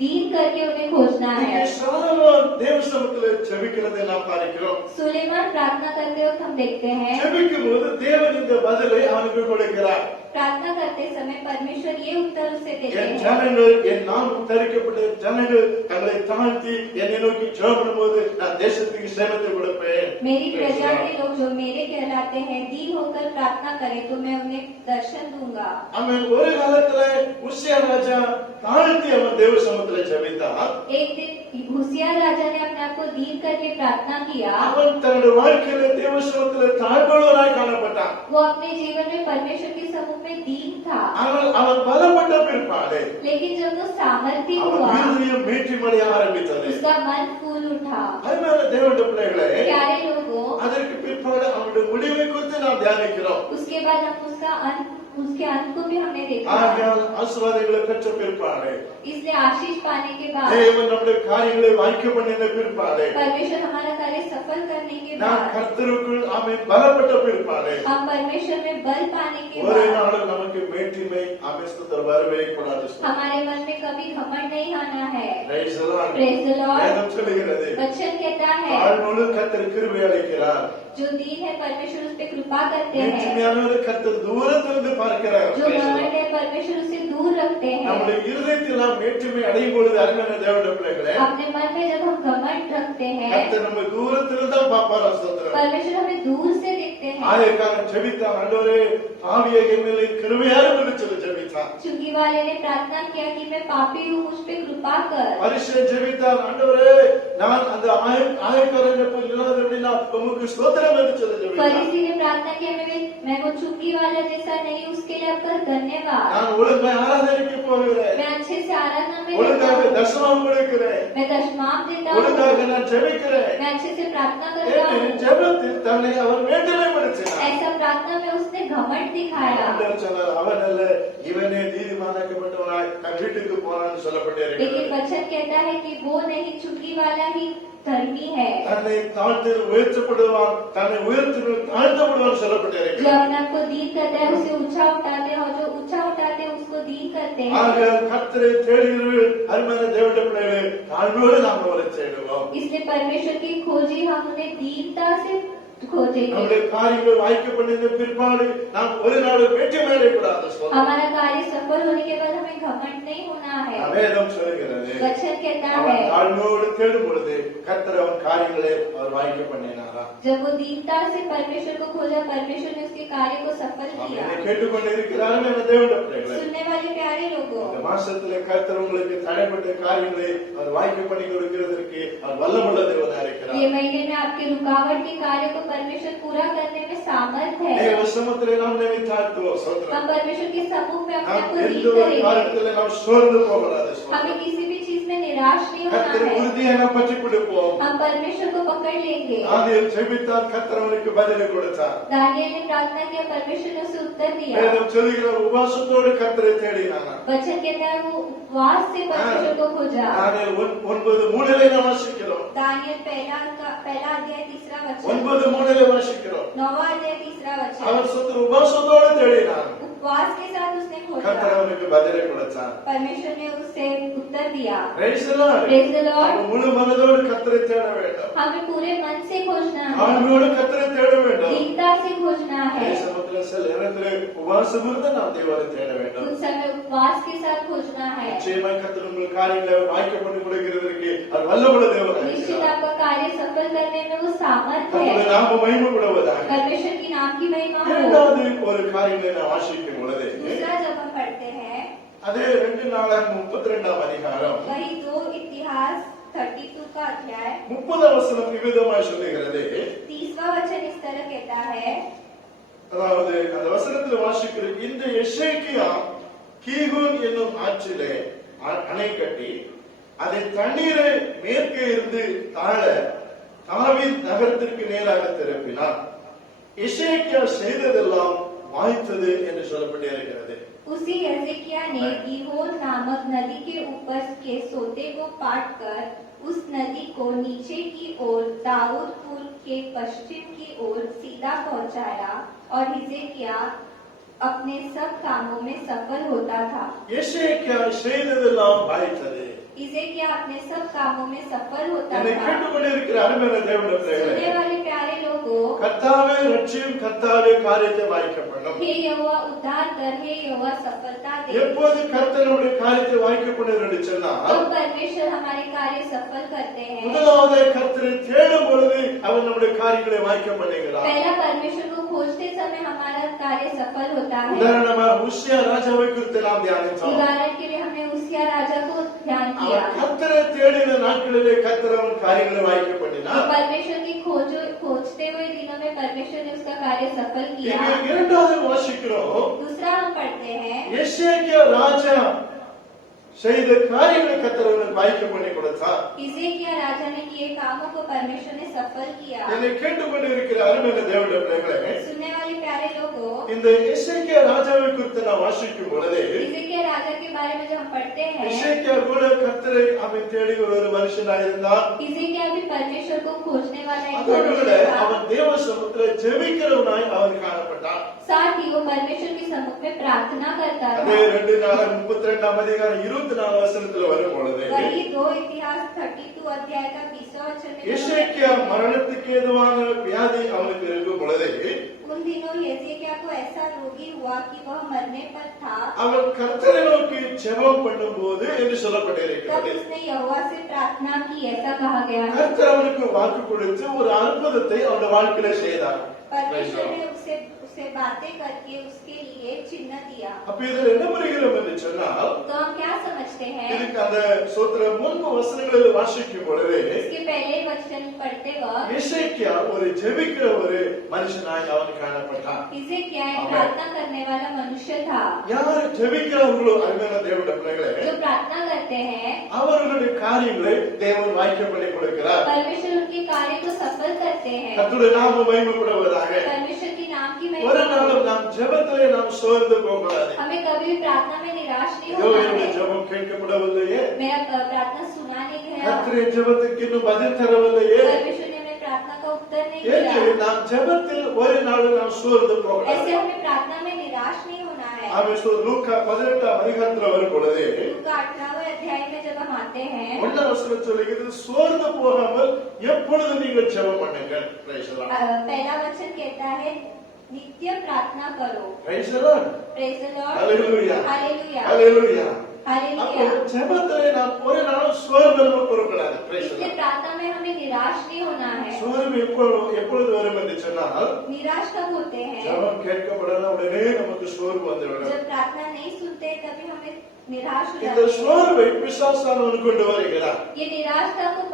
दीन करके उन्हें खोजना है. சாலமோன் தேவ சமூகத்திலே ஜெபிக்கிறதை நாம் பார்க்கிறோம். सुलेमान प्रार्थना करते वक्त हम देखते हैं ஜெபிக்கும் போது தேவன் இந்த பதிலை அவனுக்கு கொடுக்கிறார். प्रार्थना करते समय परमेश्वर ये उत्तर उसे देते என் हैं ஜனங்கள் என் நாமம் தரிக்கப்பட்ட ஜனங்கள் தங்களை தாழ்த்தி என்னை நோக்கி ஜெபம் போது நான் தேசத்துக்கு சேமத்தை கொடுப்பேன். मेरी प्रजा के लोग जो मेरे कहलाते हैं दीन होकर प्रार्थना करें तो मैं उन्हें दर्शन दूंगा. அவன் ஒரு காலத்துல உசியா ராஜா தாழ்த்தி அவன் தேவ சமூகத்திலே ஜெபித்தான். एक दिन हुसिया राजा ने अपने आप को दीन करके प्रार्थना किया. அவன் தன்னுடைய வாழ்க்கையில தேவ சமூகத்திலே தாழ்வுள்ளவனாய் காணப்பட்டான். वो अपने जीवन में परमेश्वर के समूह में दीन था. ஆனால் அவன் பலப்பட்ட பிற்பாடு लेकिन जब वो सामर्थ्य அவன் हुआ இருதயம் மீட்சிமடைய ஆரம்பித்தது. उसका मन फूल उठा. அதனால தேவனுடைய பிள்ளைகளே प्यारे लोगों அதற்கு பிற்பாடு அவனுடைய முடிவை குறித்து நாம் தியானிக்கிறோம். उसके बाद हम उसके अंत को भी हमने देखा. ஆகையால் ஆசீர்வாதங்களை பெற்ற பிற்பாடு इसलिए आशीष पाने के बाद தேவன் நம்முடைய காரியங்களை வாய்க்க பண்ணின பிற்பாடு परमेश्वर हमारा कार्य सफल करने के நாம் बाद கர்த்தருக்குள் ஆமென் பலப்பட்ட பிற்பாடு हम परमेश्वर में बल पाने के ஒரே बाद நாளும் நமக்கு மேட்டிமை ஆமெஸ்தர் வரவே கூடாது. हमारे मन में कभी घमंड नहीं आना है. Praise the Lord. Praise the Lord. வேதம் சொல்லுகிறது वचन कहता है தாழ்வுள்ள கர்த்தர் கிருபை அளிக்கிறார். जो दीन है परमेश्वर उस पे कृपा करते हैं. மேட்டிமையானவரை கர்த்தர் தூரத்திலிருந்து பார்க்கிறார். जो घमंड है परमेश्वर उसे दूर रखते हैं. நம்முடைய இருதயத்தில் நாம் மேட்டிமை அடையும் பொழுது அருமையான தேவனுடைய பிள்ளைகளே अपने मन में जब हम घमंड रखते हैं கர்த்தர் நம்ம தூரத்திலிருந்து தான் பார்ப்பார். ஸ்தோத்திரம். परमेश्वर हमें दूर से देखते हैं. ஆயக்காரன் ஜெபித்தான், ஆண்டவரே பாவியை என் மேல் கிருபையாயிரும் என்று சொல்லி ஜெபித்தான். चुंगी वाले ने प्रार्थना किया कि मैं पापी हूँ मुझ पे कृपा कर. பரிசேயன் ஜெபித்தான், ஆண்டவரே நான் அந்த ஆயக்காரனை போல் இல்லாதபடினா உமக்கு ஸ்தோத்திரம் என்று சொல்லி ஜெபித்தான். फरीसी ने प्रार्थना किया मैं वो चुंगी वाला जैसा नहीं उसके लिए आपका धन्यवाद. நான் ஒழுங்காய் ஆராதனைக்கு போகிறேன், मैं अच्छे से आराधना में ஒழுங்காக रहता हूँ. தசமம் கொடுக்கிறேன், मैं दशमांश देता हूँ. ஒழுங்காக நான் ஜெபிக்கிறேன் मैं अच्छे से प्रार्थना करता என்று हूँ. ஜெபத்தில் தன்னை அவர் மேட்டிமைப்படுத்தினார். ऐसा प्रार्थना में उसने घमंड दिखाया. ஆண்டவர் சொன்னார், அவன் அல்ல இவனே நீதிமானாக்கப்பட்டவனாய் தன் வீட்டுக்கு போனான்னு சொல்லப்பட்டிருக்கிறது. लेकिन वचन कहता है कि वो नहीं चुंगी वाला ही धर्मी है. தன்னை தாழ்த்தி உயர்த்தப்படுவான், தன்னை உயர்த்தி தாழ்த்தப்படுவான் சொல்லப்பட்டிருக்கிறது. जो अपने आप को दीन करता है उसे ऊंचा उठाते हैं और जो ऊंचा उठाते हैं उसको दीन करते हैं. ஆக கர்த்தரை தேடுகிறவர்கள் அருமையான தேவனுடைய பிள்ளைகளே தாழ்வோடு நாம் அவரை தேடுவோம். इसलिए परमेश्वर की खोजी हम उन्हें दीनता से खोजेंगे. நம்முடைய காரியங்கள் வாய்க்க பண்ணின பிற்பாடு நாம் ஒரு நாள் வெற்றி மேடைக்கூடாது. हमारा कार्य सफल होने के बाद हमें घमंड नहीं होना है. வேதம் சொல்லுகிறது वचन कहता அவன் है தாழ்வோடு தேடும் பொழுது கர்த்தர் அவன் காரியங்களை அவர் வாய்க்க பண்ணினாரா. जब वो दीनता से परमेश्वर को खोजा परमेश्वर ने उसके कार्य को सफल किया. என்னை கேட்டுக்கொண்டு இருக்கிறார்கள் என தேவனுடைய பிள்ளைகளே, सुनने वाले प्यारे लोगों இந்த மாசத்திலே கர்த்தர் உங்களுக்கு தடைப்பட்ட காரியங்களை அவர் வாய்க்க பண்ணி கொடுக்கிறதற்கு அவர் வல்லமுள்ள தேவனாக இருக்கிறார். ये महीने में आपके रुकावट के कार्य को परमेश्वर पूरा करने में सामर्थ है. தேவ சமூகத்திலே நாம் நம்மை தாழ்த்துவோம். ஸ்தோத்திரம். हम परमेश्वर के समूह में अपने நாம் को எந்த दीन ஒரு करेंगे. காரியத்திலே நாம் சோர்ந்து போகக்கூடாது. हमें किसी भी चीज में निराश नहीं होना கர்த்தரை है. உறுதியாக நாம் பற்றி பிடிப்போம். हम परमेश्वर को पकड़ लेंगे. தானியேல் ஜெபித்தார், கர்த்தர் அவனுக்கு பதிலை கொடுத்தார். दानियेल ने प्रार्थना किया परमेश्वर ने उसे उत्तर दिया. வேதம் சொல்லுகிற உபவாசத்தோடு கர்த்தரை தேடினான். वचन कहता है वो उपवास से परमेश्वर को खोजा. தானியேல் 9:3 நாம் வாசிக்கிறோம். दानियेल पहला अध्याय तीसरा वचन 9:3 வாசிக்கிறோம். 9वां अध्याय तीसरा वचन. அவன் சொத்து உபவாசத்தோடு தேடினான். उपवास के साथ उसने கர்த்தர் खोजा. அவனுக்கு பதிலை கொடுத்தார். परमेश्वर ने उससे उत्तर दिया. Praise the Lord. Praise the Lord. அவன் முழு மனதோடு கர்த்தரை தேட வேண்டும். हमें पूरे मन से खोजना है. ஆண்டவரோடு கர்த்தரை தேட தேட வேண்டும். दीनता से खोजना है, சமுத்திர சில நேரத்திலே உபவாசம் இருந்து நாம் தேவனை தேட வேண்டும். कुछ समय उपवास के साथ खोजना है। நிச்சயமாய் கர்த்தர் உங்கள் காரியங்களை வாய்க்க பண்ணி கொடுக்கிறதற்கு அவர் வல்லமுள்ள தேவனாய் निश्चित இருக்கிறார். आपका कार्य सफल करने में वो सामर्थ கர்த்தருடைய है। நாம மகிமைப்படுவதாக. परमेश्वर की नाम की महिमा हो। இரண்டாவது ஒரு காரியங்களை நாம் வாசிக்கும் பொழுது दूसरा जब हम पढ़ते हैं அதே 2 நாளாகமம் 32ஆம் அதிகாரம் वही 2 इतिहास 32 का अध्याय 30 வசனம் விவிதமாய் சொல்லுகிறது. 30वां वचन इस तरह कहता है, அதாவது அந்த வசனத்தில் வாசிக்கிற இந்த எசேக்கியா கீகோன் என்னும் ஆற்றிலே அணை கட்டி அதை தண்ணீரை மேற்கே இருந்து தாழ தாவீது நகரத்திற்கு நேராக திருப்பினார். எசேக்கியா செய்ததெல்லாம் வாய்த்தது என்று சொல்லப்பட்டிருக்கிறது. उसी हिजकिय्याह ने गीहोन नामक नदी के ऊपर के सोते को पाट कर उस नदी को नीचे की ओर दाऊदपुर के पश्चिम की ओर सीधा पहुंचाया और हिजकिय्याह अपने सब कामों में सफल होता था। எசேக்கியா செய்ததெல்லாம் வாய்த்தது. हिजकिय्याह अपने सब कामों में सफल होता என்னை था। கேட்டுக்கொண்டிருக்கிற அருமையான தேவனுடைய सुनने பிள்ளைகளே, वाले प्यारे लोगों, கர்த்தாவே ரட்சியும், கர்த்தாவே காரியத்தை வாய்க்க பண்ணும். हे यहोवा उद्धार कर, हे यहोवा सफलता दे। எப்போது கர்த்தருடைய காரியத்தை வாய்க்க பண்ணும் என்று சொன்னால் जब परमेश्वर हमारे कार्य सफल करते हैं, முதலாவது கர்த்தரை தேடும் பொழுது அவர் நம்முடைய காரியங்களை வாய்க்க பண்ணுகிறார். पहला परमेश्वर को खोजते समय हमारा कार्य सफल होता है। உதாரணமாக உசியா ராஜாவை குறித்து நாம் தியானித்தோம். उदाहरण के लिए हमने उसिया राजा को ध्यान किया। அவர் கர்த்தரை தேடின நாட்களிலே கர்த்தர் அவன் காரியங்களை வாய்க்க பண்ணினார். परमेश्वर की खोजते हुए दिनों में परमेश्वर ने उसका कार्य सफल किया। இங்கே இரண்டாவது வாசிக்கிறோம், दूसरा हम पढ़ते हैं, எசேக்கியா ராஜா செய்த காரியங்களை கர்த்தர் அவனுக்கு வாய்க்க பண்ணி கொடுத்தார். हिजकिय्याह राजा ने किए कामों को परमेश्वर ने सफल किया। என்னை கேட்டுக்கொண்டு இருக்கிற அருமையான தேவனுடைய பிள்ளைகளே, सुनने वाले प्यारे लोगों, இந்த எசேக்கியா ராஜாவை குறித்து நாம் வாசிக்கும் பொழுது हिजकिय्याह राजा के बारे में जब हम पढ़ते हैं, எசேக்கியா கூட கர்த்தரை அவன் தேடி ஒரு மனுஷனாக இருந்தான். हिजकिय्याह भी परमेश्वर को खोजने वाला एक அதோடு கூட मनुष्य था। அவன் தேவ சமூகத்தில் ஜெபிக்கிறவனாய் அவன் காணப்பட்டான். साथ ही वो परमेश्वर के सम्मुख में प्रार्थना करता था। அதே 2 நாளாக 32ஆம் அதிகாரம் 24 வசனத்தில் வரும் பொழுது वही 2 इतिहास 32 अध्याय का 20वां वचन में எசேக்கியா மரணத்துக்கு ஏதுவான வியாதி அவனுக்கு இருக்கும் பொழுது उन दिनों हिजकिय्याह को ऐसा रोगी हुआ कि वह मरने पर था। அவன் கர்த்தரை நோக்கி ஜெபம் பண்ணும்போது என்று तब சொல்லப்பட்டிருக்கிறது. उसने यहोवा से प्रार्थना की, ऐसा कहा गया है। கர்த்தர் அவனுக்கு வாக்கு கொடுத்து ஒரு அற்புதத்தை அவனுடைய வாழ்க்கையில செய்தார். परमेश्वर ने उसे बातें करके उसके लिए चिन्ह दिया। அப்ப இதில் என்ன புரிகிறோம் என்று சொன்னால் तो हम क्या समझते हैं? இதுக்கு அந்த சூத்திர முன்பு வசனங்களில் வாசிக்கும் பொழுது इसके पहले वचन पढ़ते वक्त எசேக்கியா ஒரு ஜெபிக்கிற ஒரு மனுஷனாய் அவன் காணப்பட்டான். हिजकिय्याह एक प्रार्थना करने वाला मनुष्य था। யார் ஜெபிக்கிறார்களோ அருமையான தேவனுடைய பிள்ளைகளே, जो प्रार्थना करते हैं, அவர்களுடைய காரியங்களை தேவன் வாய்க்க பண்ணி கொடுக்கிறார். परमेश्वर उनके कार्य को सफल करते हैं। கர்த்தருடைய நாமம் மகிமைப்படுவதாக. परमेश्वर की नाम की ஒரு महिमा நாளும் हो। நாம் ஜெபத்திலே நாம் சோர்ந்து போகக்கூடாது. हमें कभी भी प्रार्थना में निराश नहीं ஐயோ, होना என்னுடைய है। ஜெபம் கேட்கப்படவில்லையே, मेरा प्रार्थना सुना नहीं गया, கர்த்தருடைய ஜெபத்துக்கு இன்னும் பதில் தரவில்லையே परमेश्वर ने मेरी प्रार्थना का उत्तर नहीं என்று दिया। நாம் ஜெபத்தில் ஒரு நாள் நாம் சோர்ந்து போகக்கூடாது. ऐसे हमें प्रार्थना में निराश नहीं होना है। லூக்கா 18ஆம் அதிகாரத்தில் வரும் பொழுது लूका 18वें अध्याय में जब हम आते हैं, 1ஆம் வசனம் சொல்லுகிறது, சோர்ந்து போகாமல் எப்பொழுது நீங்கள் ஜெபம் பண்ணுங்கள். Praise the Lord. पहला वचन कहता है, नित्य प्रार्थना करो। Praise the Lord. Praise the Lord, Hallelujah. Hallelujah, Hallelujah. Hallelujah. அப்போ ஜெபத்திலே நாம் ஒரு நாள் சோர்வு வரக்கூடாது. Praise the इसलिए Lord. प्रार्थना में हमें निराश नहीं होना है। சோர்வு எப்பொழுது வரும் என்று சொன்னால் निराश कब होते हैं? ஜெபம் கேட்கப்படாத உடனே நமக்கு சோர்வு வந்துவிடும். जब प्रार्थना नहीं सुनते तभी हमें निराश हो இந்த जाते हैं। சோர்வை பிசாசானவன் கொண்டு வருகிறார். ये निराशता को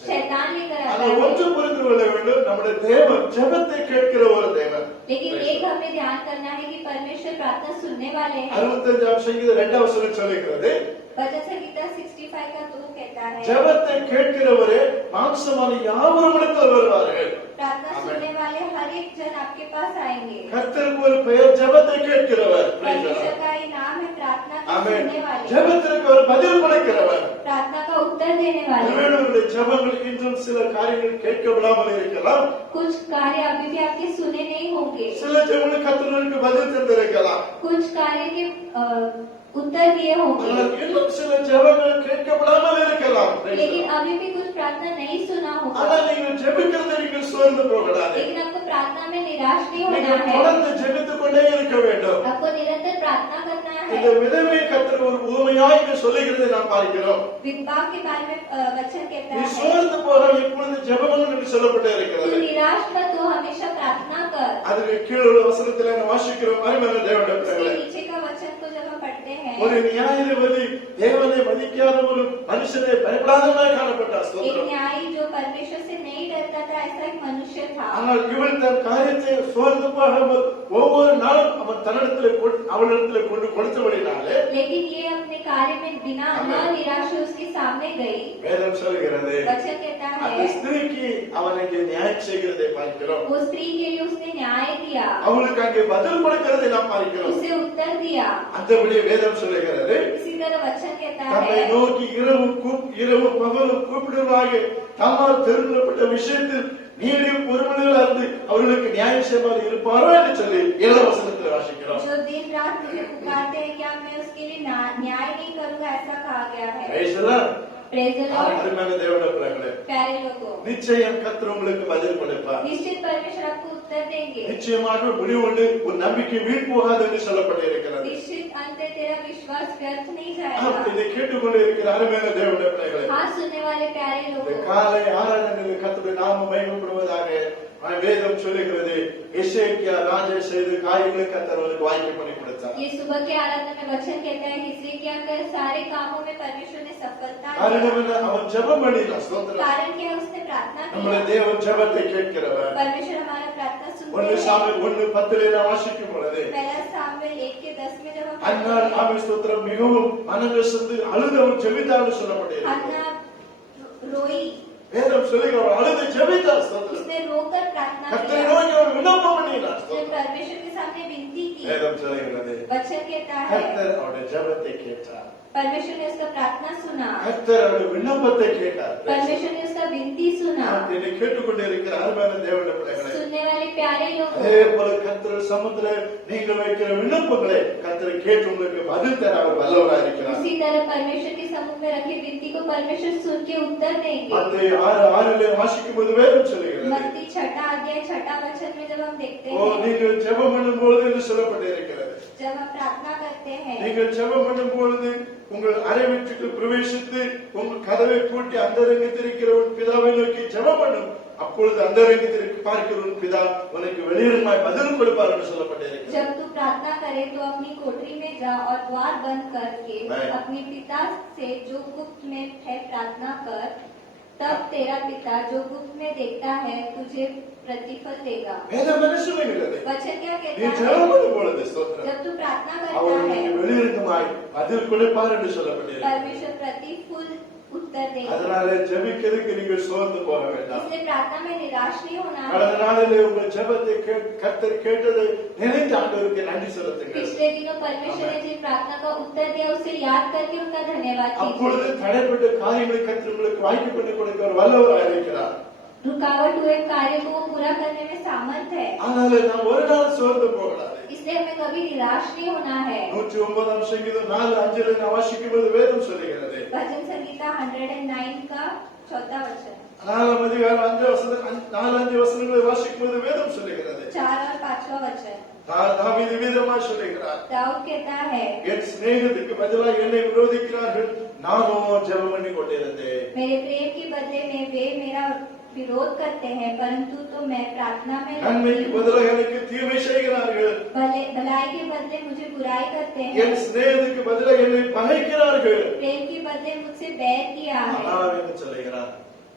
शैतान लेकर आता ஆனால் है। ஒன்று புரிந்து கொள்ள வேண்டும், நம்முடைய தேவன் ஜெபத்தை கேட்கிற ஒரு தேவன். लेकिन एक हमें ध्यान करना है कि परमेश्वर प्रार्थना सुनने वाले हैं। 65ஆம் சங்கீதம் 2ஆம் வசனம் சொல்லுகிறது, भजन संहिता 65 का 2 कहता है, ஜெபத்தை கேட்கிறவரே மாம்சமான யாவருமிடத்தில் வருவார்கள். प्रार्थना सुनने वाले हर एक जन आपके पास आएंगे। கர்த்தருக்கு ஒரு பெயர் ஜெபத்தை கேட்கிறவர். परमेश्वर का ये नाम है प्रार्थना के ஆமென். सुनने वाले, ஜெபத்திற்கு ஒரு பதில் கொடுக்கிறவர். प्रार्थना का उत्तर देने वाले। ஒருவேளை ஜெபங்கள் இன்றும் சில காரியங்கள் கேட்கப்படாமல் இருக்கலாம். कुछ कार्य अभी भी आपके सुने नहीं होंगे। होंगे। சில ஜெபங்களுக்கு கர்த்தருக்கு பதில் தந்திருக்கலாம். कुछ कार्य के उत्तर दिए होंगे, ஆனால் இன்னும் சில ஜெபங்கள் கேட்கப்படாமல் இருக்கலாம். लेकिन अभी भी कुछ प्रार्थना नहीं सुना होगा। ஆனால் நீங்கள் ஜெபிக்கிறதை நீங்கள் சோர்ந்து போகக்கூடாது. लेकिन आपको प्रार्थना में निराश नहीं होना நீங்கள் है, தொடர்ந்து ஜெபித்துக் கொண்டே இருக்க வேண்டும். आपको निरंतर प्रार्थना करना இந்த है। விதவை கர்த்தர் ஒரு உவமையாய் இங்கு சொல்லுகிறதை நாம் பார்க்கிறோம். विधवा के बारे में वचन कहता நீ है, சோர்ந்து போற இப்பொழுது ஜெபம் என்று சொல்லப்பட்டு तू இருக்கிறது. निराश मत हो, हमेशा प्रार्थना कर। அதுக்கு கீழே உள்ள வசனத்தில் நாம் வாசிக்கிறோம். அருமையான தேவனுடைய उसके பிள்ளைகளே, नीचे का वचन को जब हम पढ़ते हैं, ஒரு நியாயாதிபதி தேவனை மதிக்காத ஒரு மனுஷனை பயப்படாதவனாய் காணப்பட்டார். एक ஸ்தோத்திரம். न्यायी जो परमेश्वर से नहीं डरता था, ऐसा एक मनुष्य था। ஆனால் இவள் தன் காரியத்தை சோர்ந்து போகாமல் ஒவ்வொரு நாளும் அவன் தன்னிடத்தில் அவளிடத்தில் கொண்டு கொடுத்தபடினாலே लेकिन ये अपने कार्य में बिना न निराश हुए उसके सामने गई। வேதம் சொல்கிறது वचन कहता அந்த है, ஸ்திரீக்கு அவனுக்கு நியாயம் செய்கிறதை பார்க்கிறோம். वो स्त्री के लिए उसने न्याय किया, அவளுக்கு அங்கே பதில் கொடுக்கிறதை நாம் பார்க்கிறோம். उसे उत्तर दिया। அந்தபடி வேதம் சொல்லுகிறது इसी तरह वचन कहता தம்மை है, நோக்கி இரவு பகலும் கூப்பிடுவாக தம்மால் தெரிவிக்கப்பட்ட விஷயத்தில் நீடியும் பொறுமையாக இருந்து அவர்களுக்கு நியாயம் செய்வார் இருப்பாரோ என்று சொல்லி 7 வசனத்தில் வாசிக்கிறோம். जो दिन रात मुझे पुकारते हैं, क्या मैं उसके लिए न्याय नहीं करूंगा, ऐसा कहा गया है। Praise the Lord. Praise the Lord। அருமையான தேவனுடைய பிள்ளைகளே, प्यारे लोगों, நிச்சயம் கர்த்தர் உங்களுக்கு பதில் கொடுப்பார். निश्चित परमेश्वर आपको उत्तर देंगे। நிச்சயமாக முடிவு உண்டு. ஒரு நம்பிக்கை வீண் போகாது என்று சொல்லப்பட்டிருக்கிறது. निश्चित अंत में तेरा विश्वास व्यर्थ नहीं ஆம், जाएगा। இதை கேட்டுக்கொண்டு இருக்கிற அருமையான தேவனுடைய பிள்ளைகளே, हाँ, सुनने वाले प्यारे இந்த लोगों, காலை ஆராதனையில் கர்த்தருடைய நாமம் மகிமைப்படுவதாக வேதம் சொல்லுகிறது. எசேக்கியா ராஜா செய்த காரியங்களை கர்த்தர் அவருக்கு வாய்க்க பண்ணி கொடுத்தார். ये सुबह के आराधना में वचन कहता है, इसलिए क्या कर सारे कामों में परमेश्वर ने सफलता காரணம் दी। என்ன? அவன் ஜெபம் பண்ணினான். ஸ்தோத்திரம். कारण क्या, उसने प्रार्थना நம்முடைய की। தேவன் ஜெபத்தை கேட்கிறவர். परमेश्वर हमारा प्रार्थना सुनते 1 हैं। சாமுவேல் 1:10 நாம் வாசிக்கும் பொழுது पहला सामुएल 1:10 में जब हम அன்னாள் पढ़ते हैं, ஆமென் ஸ்தோத்திரம் மிகவும் மனங்கசந்து அழுதவள் ஜெபித்தாள் சொல்லப்பட்டிருக்கிறது. अन्ना रोई, வேதம் சொல்லுகிறவர் அழுது ஜெபித்தாள். ஸ்தோத்திரம். उसने रोकर प्रार्थना கர்த்தரை किया, நோக்கி அவள் விண்ணப்பம் பண்ணினாள். उसने ஸ்தோத்திரம். परमेश्वर के सामने विनती की। வேதம் சொல்லுகிறது वचन कहता है, கர்த்தர் அவருடைய ஜெபத்தை கேட்டார். परमेश्वर ने उसका प्रार्थना सुना, கர்த்தர் அவருடைய விண்ணப்பத்தை கேட்டார். परमेश्वर ने उसका विनती सुना। நாம் இதை கேட்டுக்கொண்டு இருக்கிற அருமையான தேவனுடைய பிள்ளைகளே, सुनने वाले प्यारे लोग, அதே போல கர்த்தர் சமூகத்திலே நீங்கள் வைக்கிற விண்ணப்பங்களை கர்த்தர் கேட்டு உங்களுக்கு பதில் தர அவர் வல்லவராக இருக்கிறார். उसी तरह परमेश्वर के समूह में रखे विनती को परमेश्वर सुन के उत्तर देंगे। மத்தேயு 6:6 வாசிக்கும் போது வேதம் சொல்லுகிறது, मत्ती 6 अध्याय 6 वचन में जब हम देखते ஓ हैं, நீங்கள் ஜெபம் பண்ணும்போது என்று சொல்லப்பட்டிருக்கிறது. जब हम प्रार्थना करते हैं, நீங்கள் ஜெபம் பண்ணும்போது உங்கள் அறை வீட்டுக்கு பிரவேசித்து உங்கள் கதவை பூட்டி அந்தரங்கத்தில் இருக்கிற உன் பிதாவை நோக்கி ஜெபம் பண்ணும். அப்பொழுது அந்தரங்கத்தில் பார்க்கிற உன் பிதா உனக்கு வெளியிடமாய் பதில் கொடுப்பார் என்று சொல்லப்பட்டிருக்கிறது. जब तू प्रार्थना करे तो अपनी कोठरी में जा और द्वार बंद करके Right. अपने पिता से जो गुप्त में है प्रार्थना कर, तब तेरा पिता जो गुप्त में देखता है तुझे प्रतिफल देगा। வேதம் என்ன சொல்லுகிறது? वचन क्या நீ कहता ஜெபம் है, பண்ணும் பொழுது ஸ்தோத்திரம், जब तू प्रार्थना அவர் करता உனக்கு है வெளியிடமாய் பதில் கொடுப்பார் என்று சொல்லப்பட்டிருக்கிறது. परमेश्वर प्रतिफल उत्तर देगा। அதனால ஜெபிக்கிறதுக்கு நீங்கள் சோர்ந்து போக வேண்டாம். इसलिए प्रार्थना में निराश नहीं होना கடந்த है। நாளிலே உங்கள் ஜெபத்தை கர்த்தர் கேட்டதை நினைத்து ஆண்டவருக்கு நன்றி செலுத்துங்கள். पिछले दिनों परमेश्वर ने जिस प्रार्थना का उत्तर दिया उसे याद करके उनका धन्यवाद அப்பொழுது कीजिए। தடைப்பட்ட காரியங்களை கர்த்தர் உங்களுக்கு வாய்ப்பு பண்ணி கொடுக்க அவர் வல்லவராக இருக்கிறார். रुकावट हुए कार्य को वो पूरा करने में सामर्थ है, ஆனால் நாம் ஒரு நாள் சோர்ந்து போகக்கூடாது. इसलिए हमें कभी निराश नहीं होना है। 109 சங்கீதம் 4:5 நாம் வாசிக்கும்போது வேதம் சொல்லுகிறது, भजन संगीता 109 का 4 वचन, 4 அதிகாரம் 5 வசனங்களை வாசிக்கும்போது வேதம் சொல்லுகிறது, 4 और 5 वचन, தாவீது விதமாய் சொல்லுகிறார், दाऊद कहता है, என் சிநேகத்துக்கு பதிலாக என்னை விரோதிக்கிறார்கள், நானோ ஜெபம் பண்ணி கொண்டிருந்தேன். मेरे प्रेम के बदले में वे मेरा विरोध करते हैं, परंतु तो मैं प्रार्थना में நன்மைக்கு பதிலாக எனக்கு தீமை செய்கிறார்கள், भलाई के बदले मुझे बुराई करते என் हैं, சிநேகத்துக்கு பதிலாக என்னை பகைக்கிறார்கள். प्रेम के बदले मुझसे बैर किया है। ஆனால் என்ன சொல்லுகிறார்?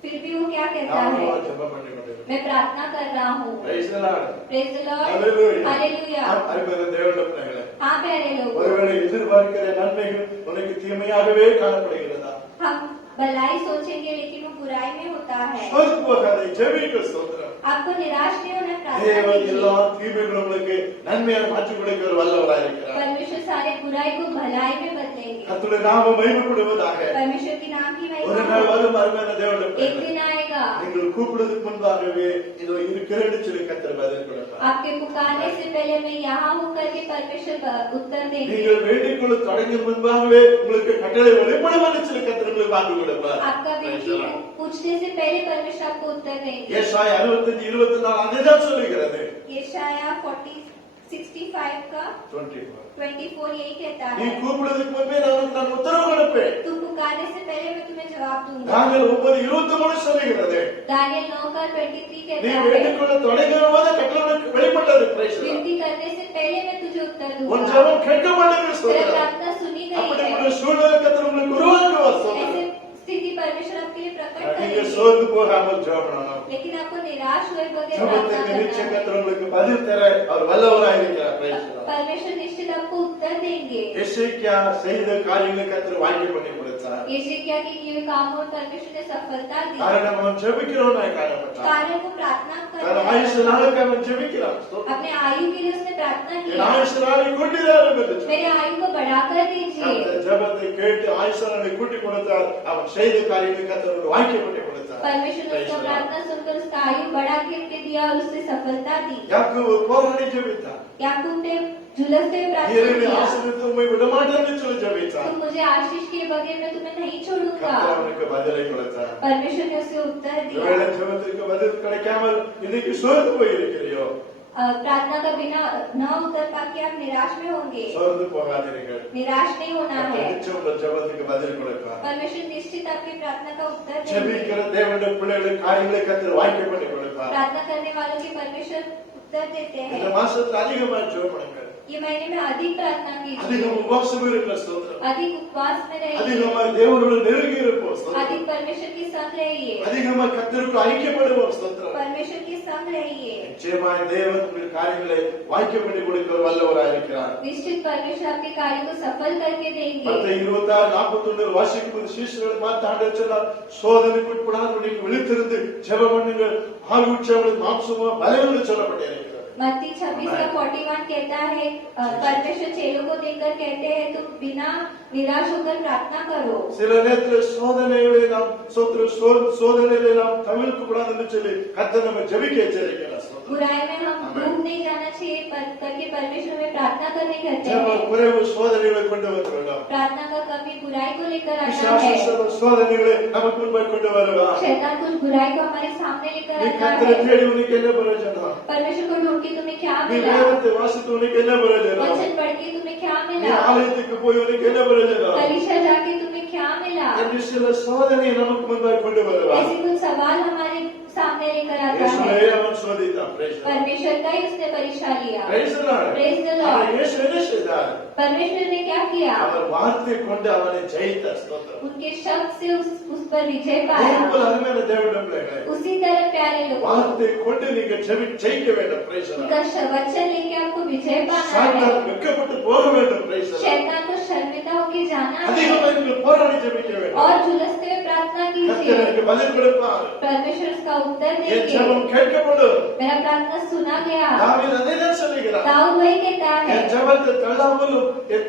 फिर भी वो क्या कहता நானோ है, ஜெபம் பண்ணி கொண்டிருந்தேன். मैं प्रार्थना कर रहा हूँ। Praise the Lord. Praise the Lord, Hallelujah. Hallelujah. அருமையான தேவனுடைய பிள்ளைகளே, हाँ प्यारे लोग, ஒருவேளை எதிர்பார்க்கிற நன்மைகள் உனக்கு தீமையாகவே காணப்படுகிறதா? हम भलाई सोचेंगे लेकिन वो बुराई में होता है। சோர்ந்து போகாதே, ஜெபிக்க ஸ்தோத்திரம். आपको निराश नहीं होना, प्रार्थना தேவன் कीजिए। எல்லா தீமைகளும் உங்களுக்கு நன்மையாக மாற்றிக் கொடுக்கிற வல்லவராக இருக்கிறார். परमेश्वर सारे बुराई को भलाई में बदलेंगे। கர்த்தருடைய நாமம் மகிமைப்படுவதாக. परमेश्वर के नाम की ஒரு महिमा நாள் हो। வரும் அருமையான தேவனுடைய एक பிள்ளைகளே, दिन आएगा आएगा। நீங்கள் கூப்பிடுறதுக்கு முன்பாகவே இதோ இருக்கிறேன்னு சொல்லி கர்த்தர் பதில் கொடுப்பார். आपके पुकारने से पहले मैं यहाँ हूँ करके परमेश्वर उत्तर देंगे। நீங்கள் வேண்டிக் கொள்ள தொடங்கும் முன்பாகவே உங்களுக்கு கட்டளை வெளிப்படும்னு சொல்லி கர்த்தர் உங்களுக்கு வாக்கு கொடுப்பார். आपका विनती पूछने से पहले परमेश्वर आपको उत्तर देंगे। ஏசாயா 65:24 அதுதான் சொல்லுகிறது. यशाया 40:65 का 24 यही कहता நீ है, கூப்பிடுறதுக்கு முன்பே நான் உத்தரவு கொடுப்பேன். तू पुकारने से पहले मैं तुम्हें जवाब दूंगा। தானியேல் 9:23 சொல்லுகிறது. दानियल 9 का 23 நீ कहता வேண்டிக் है, கொள்ள தொடங்கும் போது கட்டளை வெளிப்பட்டது. Praise the Lord. विनती करने से पहले मैं तुझे उत्तर உன் दूंगा। ஜெபம் கேட்கப்பட்டது. तेरा ஸ்தோத்திரம். प्रार्थना सुनी गई அப்படி है। ஒரு சூழ்நிலை கர்த்தர் உங்களுக்கு உருவாக்குவார். ऐसे ஸ்தோத்திரம். स्थिति परमेश्वर आपके लिए प्रकट நீங்க करेंगे, சோர்ந்து போகாமல் ஜெபம் பண்ணணும். लेकिन आपको निराश हुए बगैर ஜெபத்தை प्रार्थना நிச்சயம் करना है। கர்த்தர் உங்களுக்கு பதில் தர அவர் வல்லவராய் இருக்கிறார். Praise the Lord. परमेश्वर निश्चित आपको उत्तर देंगे। எசேக்கியா செய்த காரியங்களை கர்த்தர் வாக்கியம் பண்ணி கொடுத்தார். यशायाह के किए हुए कामों में परमेश्वर ने सफलता दी। காரணம் அவன் ஜெபிக்கிறவனாய் காணப்பட்டான். कारण वो प्रार्थना தன் करता ஆயுசு है। நாளுக்கு அவன் ஜெபிக்கிறான். ஸ்தோத்திரம். अपने आयु के लिए उसने प्रार्थना என் की, ஆயுசு நாளை கூட்டினார் என்று मेरे आयु को बढ़ाकर दीजिए। கர்த்தர் ஜெபத்தை கேட்டு ஆயுசு நாளை கூட்டி கொடுத்தார். அவன் செய்த காரியங்களை கர்த்தர் ஒரு வாக்கியம் பண்ணி கொடுத்தார். परमेश्वर ने उसका प्रार्थना सुनकर उसका आयु बढ़ा के दिया और उससे सफलता दी। யாக்கோபு போராடி ஜெபித்தான். याकूब ने झुलसते हुए प्रार्थना தேவனை किया, ஆசீர்வதித்து உம்மை விடமாட்டேன்னு சொல்லி ஜெபித்தான். तुम मुझे आशीष के बगैर मैं तुम्हें नहीं छोड़ूंगा। கர்த்தர் அவனுக்கு பதிலை கொடுத்தார். परमेश्वर ने उसे उत्तर दिया। ஒருவேளை ஜெபத்திற்கு பதில் கிடைக்காமல் இன்னைக்கு சோர்ந்து போயிருக்கிறியோ, प्रार्थना का बिना न उत्तर पाके आप निराश में होंगे। சோர்ந்து போகாதீர்கள். निराश नहीं होना है। கர்த்தர் நிச்சயம் உங்கள் ஜெபத்துக்கு பதில் கொடுப்பார். परमेश्वर निश्चित आपकी प्रार्थना का उत्तर देंगे। ஜெபிக்கிற தேவனுடைய பிள்ளைகளுக்கு காரியங்களை கர்த்தர் வாக்கியம் பண்ணி கொடுப்பார். प्रार्थना करने वालों की परमेश्वर उत्तर देते இந்த हैं। மாசத்துல அதிகமா ஜெபம் பண்ணுங்க. ये महीने में अधिक प्रार्थना कीजिए, அதிகம் உபவாசம் இருக்க. ஸ்தோத்திரம். अधिक उपवास में रहिए, அதிகமா தேவனோடு நெருங்கி இருப்போம். ஸ்தோத்திரம். अधिक परमेश्वर के संग रहिए, அதிகமா கர்த்தருக்கு ஐக்கியப்படுவோம். ஸ்தோத்திரம். परमेश्वर के संग रहिए। நிச்சயமாய் தேவன் உங்கள் காரியங்களை வாக்கியம் பண்ணி கொடுக்க வல்லவராய் இருக்கிறார். निश्चित परमेश्वर आपके कार्य को सफल करके देंगे। 26:41 வாசிக்கும்போது சீஷர்கள் பார்த்து ஆண்டவர் சொன்னார், சோதனைக்கு உட்படாமல் நீங்கள் விழித்திருந்து ஜெபம் பண்ணுங்கள், ஆள் உற்சாகம் மாம்சமா பலவீனம் சொல்லப்பட்டிருக்கிறது. मत्ती 26:41 कहता है, परमेश्वर चेलों को देखकर कहते हैं, तुम बिना निराश होकर प्रार्थना करो। சில நேரத்தில் சோதனைகளை நாம் சோதனைகளை நாம் தமிழுக்கு கூடாதுன்னு சொல்லி கர்த்தர் நம்ம ஜெபிக்க எச்சரிக்கிறார். बुराई में हम डूब नहीं जाना चाहिए करके परमेश्वर में प्रार्थना करने कहते ஜெபம் हैं। குறைவு சோதனைகளை கொண்டு வந்துவிடும். प्रार्थना का कमी बुराई को लेकर आता பிசாசு है। சோதனைகளை நமக்கு முன்பாய் கொண்டு வருவார். शैतान कुछ बुराई को हमारे सामने लेकर நீ आता கர்த்தரை है। தேடி உனக்கு என்ன பிரயோஜனம்? परमेश्वर को ढूंढ के तुम्हें क्या நீ मिला? வேதத்தை வாசித்து உனக்கு என்ன பிரயோஜனம்? वचन पढ़ के तुम्हें क्या நீ मिला? ஆலயத்துக்கு போய் உனக்கு என்ன பிரயோஜனம்? कलीसिया जाके तुम्हें क्या मिला? என்று சில சோதனை நமக்கு முன்பாய் கொண்டு வருவார். ऐसे कुछ सवाल हमारे सामने लेकर आता இயேசுவே है। அவன் சோதித்தான். Praise the Lord. परमेश्वर का ही उसने परीक्षा लिया। Praise the Lord. Praise the Lord. ஆனால் இயேசு என்ன செய்தார்? परमेश्वर ने क्या किया? அவர் வார்த்தை கொண்டு அவனை ஜெயித்தார். ஸ்தோத்திரம். उनके शब्द से उस पर विजय இதே पाया। போல அருமையான தேவனுடைய பிள்ளைகளே, उसी तरह प्यारे लोग, வார்த்தை கொண்டு நீங்க ஜெயிக்க வேண்டும். Praise the Lord. उनका वचन लेके आपको विजय पाना है। சாத்தான் வெட்கப்பட்டு போக வேண்டும். Praise the Lord. शैतान को शर्मिंदा होके जाना है அதிகமாக நீங்கள் போராடி ஜெபிக்க வேண்டும். और झुलसते हुए प्रार्थना கர்த்தர் कीजिए। எனக்கு பதில் கொடுப்பார். परमेश्वर उसका उत्तर என் देंगे। ஜெபம் கேட்கப்படும். मेरा प्रार्थना सुना गया। தாவீது அதைதான் சொல்லுகிறார். दाऊद वही कहता है, என் ஜெபத்தை தள்ளாமலும்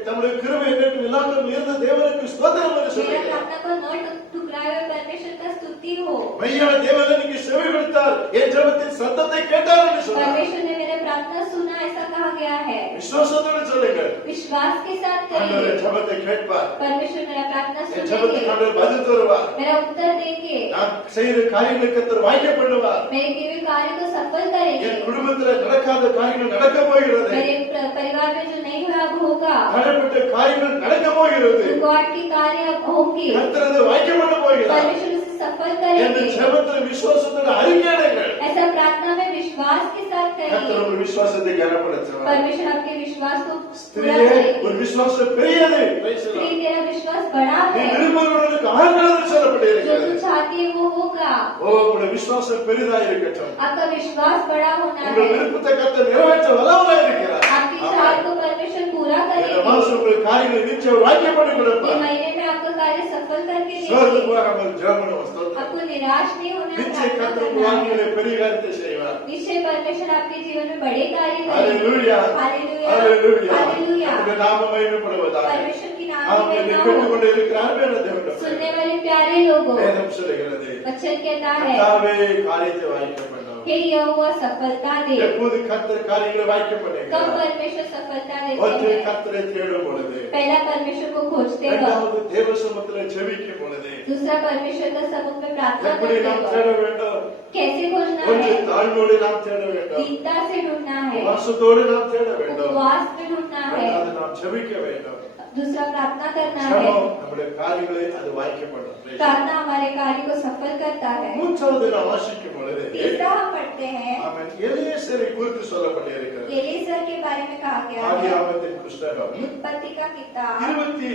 தம்முடைய கிருபை என்னும் இல்லாமல் இருந்த தேவனுக்கு ஸ்தோத்திரம் என்று मेरा சொல்லுகிறார். प्रार्थना को न ठुकराए हुए परमेश्वर का स्तुति हो। மெய்யான தேவனுக்கு செவி கொடுத்தார், என் ஜெபத்தின் சத்தத்தை கேட்டார் என்று சொல்றார். परमेश्वर ने मेरे प्रार्थना सुना, ऐसा कहा गया है। விசுவாசத்தோடு சொல்லுங்க, विश्वास के साथ ஆண்டவர் करिए। ஜெபத்தை கேட்பார். परमेश्वर मेरा प्रार्थना என் सुनेंगे, ஜெபத்துக்கு ஆண்டவர் பதில் தருவார். मेरा उत्तर देंगे, நான் செய்கிற காரியங்களுக்கு கர்த்தர் வாய்க்க பண்ணுவார். मेरे किए हुए कार्य को सफल என் करेंगे। குடும்பத்தில் நடக்காத காரியங்கள் நடக்க போகிறது. मेरे परिवार में जो नहीं हुआ अब होगा। தடைப்பட்ட காரியங்கள் நடக்க போகிறது. गॉड की कार्य अब होंगे। கர்த்தர் அதை வாய்க்க பண்ண போகிறார். परमेश्वर उसे सफल என் करेंगे। ஜெபத்தில் விசுவாசத்தோடு அறிக்கையிடுங்கள். ऐसा प्रार्थना में विश्वास के साथ கர்த்தர் करिए। உங்கள் விசுவாசத்தை கனப்படுத்துவார். परमेश्वर आपके विश्वास को पूरा ஸ்திரியே, करेंगे। ஒரு விசுவாசம் பெரியது. Praise the स्त्री Lord. तेरा विश्वास बड़ा நீ है, விரும்புகிறவர்களுக்கு ஆகிறது जो சொல்லப்பட்டிருக்கிறது. तू चाहती है वो होगा। ஓ, உங்களுடைய விசுவாசம் பெரிதா இருக்கட்டும். आपका विश्वास बड़ा होना உங்கள் है। விருப்பத்தை கர்த்தர் நிறைவேற்ற வல்லவராய் இருக்கிறார். आपकी चाह को परमेश्वर परमेश्वर पूरा இந்த करेंगे। மாசம் உங்கள் காரியங்களை நிச்சயம் வாக்கியம் பண்ணி ये கொடுப்பார். महीने में आपका कार्य सफल करके சோர்ந்து देंगे। போகாமல் ஜெபம் பண்ணுவோம். ஸ்தோத்திரம். आपको निराश नहीं होना, நிச்சயம் प्रार्थना கர்த்தர் करना है। வாழ்க்கையிலே பெரிய காரியத்தை செய்வார். निश्चय परमेश्वर आपके जीवन में बड़े कार्य ஹalleluya. करेंगे। ஹalleluya. हालेलुया। அவருடைய நாமம் மகிமைப்படுவதாக. परमेश्वर की नाम நாம் की இதை महिमा கேட்டுக் हो। கொண்டு இருக்கிற அருமையான தேவனுடைய सुनने वाले प्यारे लोगों, வேதம் சொல்லுகிறது. वचन कहता है, கர்த்தாவே காரியத்தை வாய்க்க பண்ணும். हे यहोवा सफलता दे। எப்போது கர்த்தர் காரியங்களை வாய்க்க कब பண்ணுகிறார்? परमेश्वर सफलता देते ஒன்று हैं? கர்த்தரை தேடும் பொழுது, पहला परमेश्वर को खोजते वक्त, இரண்டாவது தேவ சமூகத்திலே ஜெபிக்கும் பொழுது. दूसरा परमेश्वर का समुख में प्रार्थना எப்படி करते நாம் वक्त। தேட வேண்டும்? कैसे खोजना ஒன்று है? தாழ்மையோடு நாம் தேட வேண்டும். दीनता से ढूंढना है, உபவாசத்தோடு நாம் தேட வேண்டும். उपवास में ढूंढना है, இரண்டாவது நாம் ஜெபிக்க வேண்டும். दूसरा प्रार्थना करना है। ஜெபம் நம்முடைய காரியங்களை அது வாய்க்கப்படும். प्रार्थना हमारे कार्य को सफल करता है। மூன்றாவது நாம் வாசிக்கும் பொழுது तीसरा हम पढ़ते हैं, அவன் எலியேசரை குறித்து சொல்லப்பட்டிருக்கிறது. एलीसर के बारे में कहा गया है। ஆதியாகமத்தின் புஸ்தகம் उत्पत्ति का किताब 24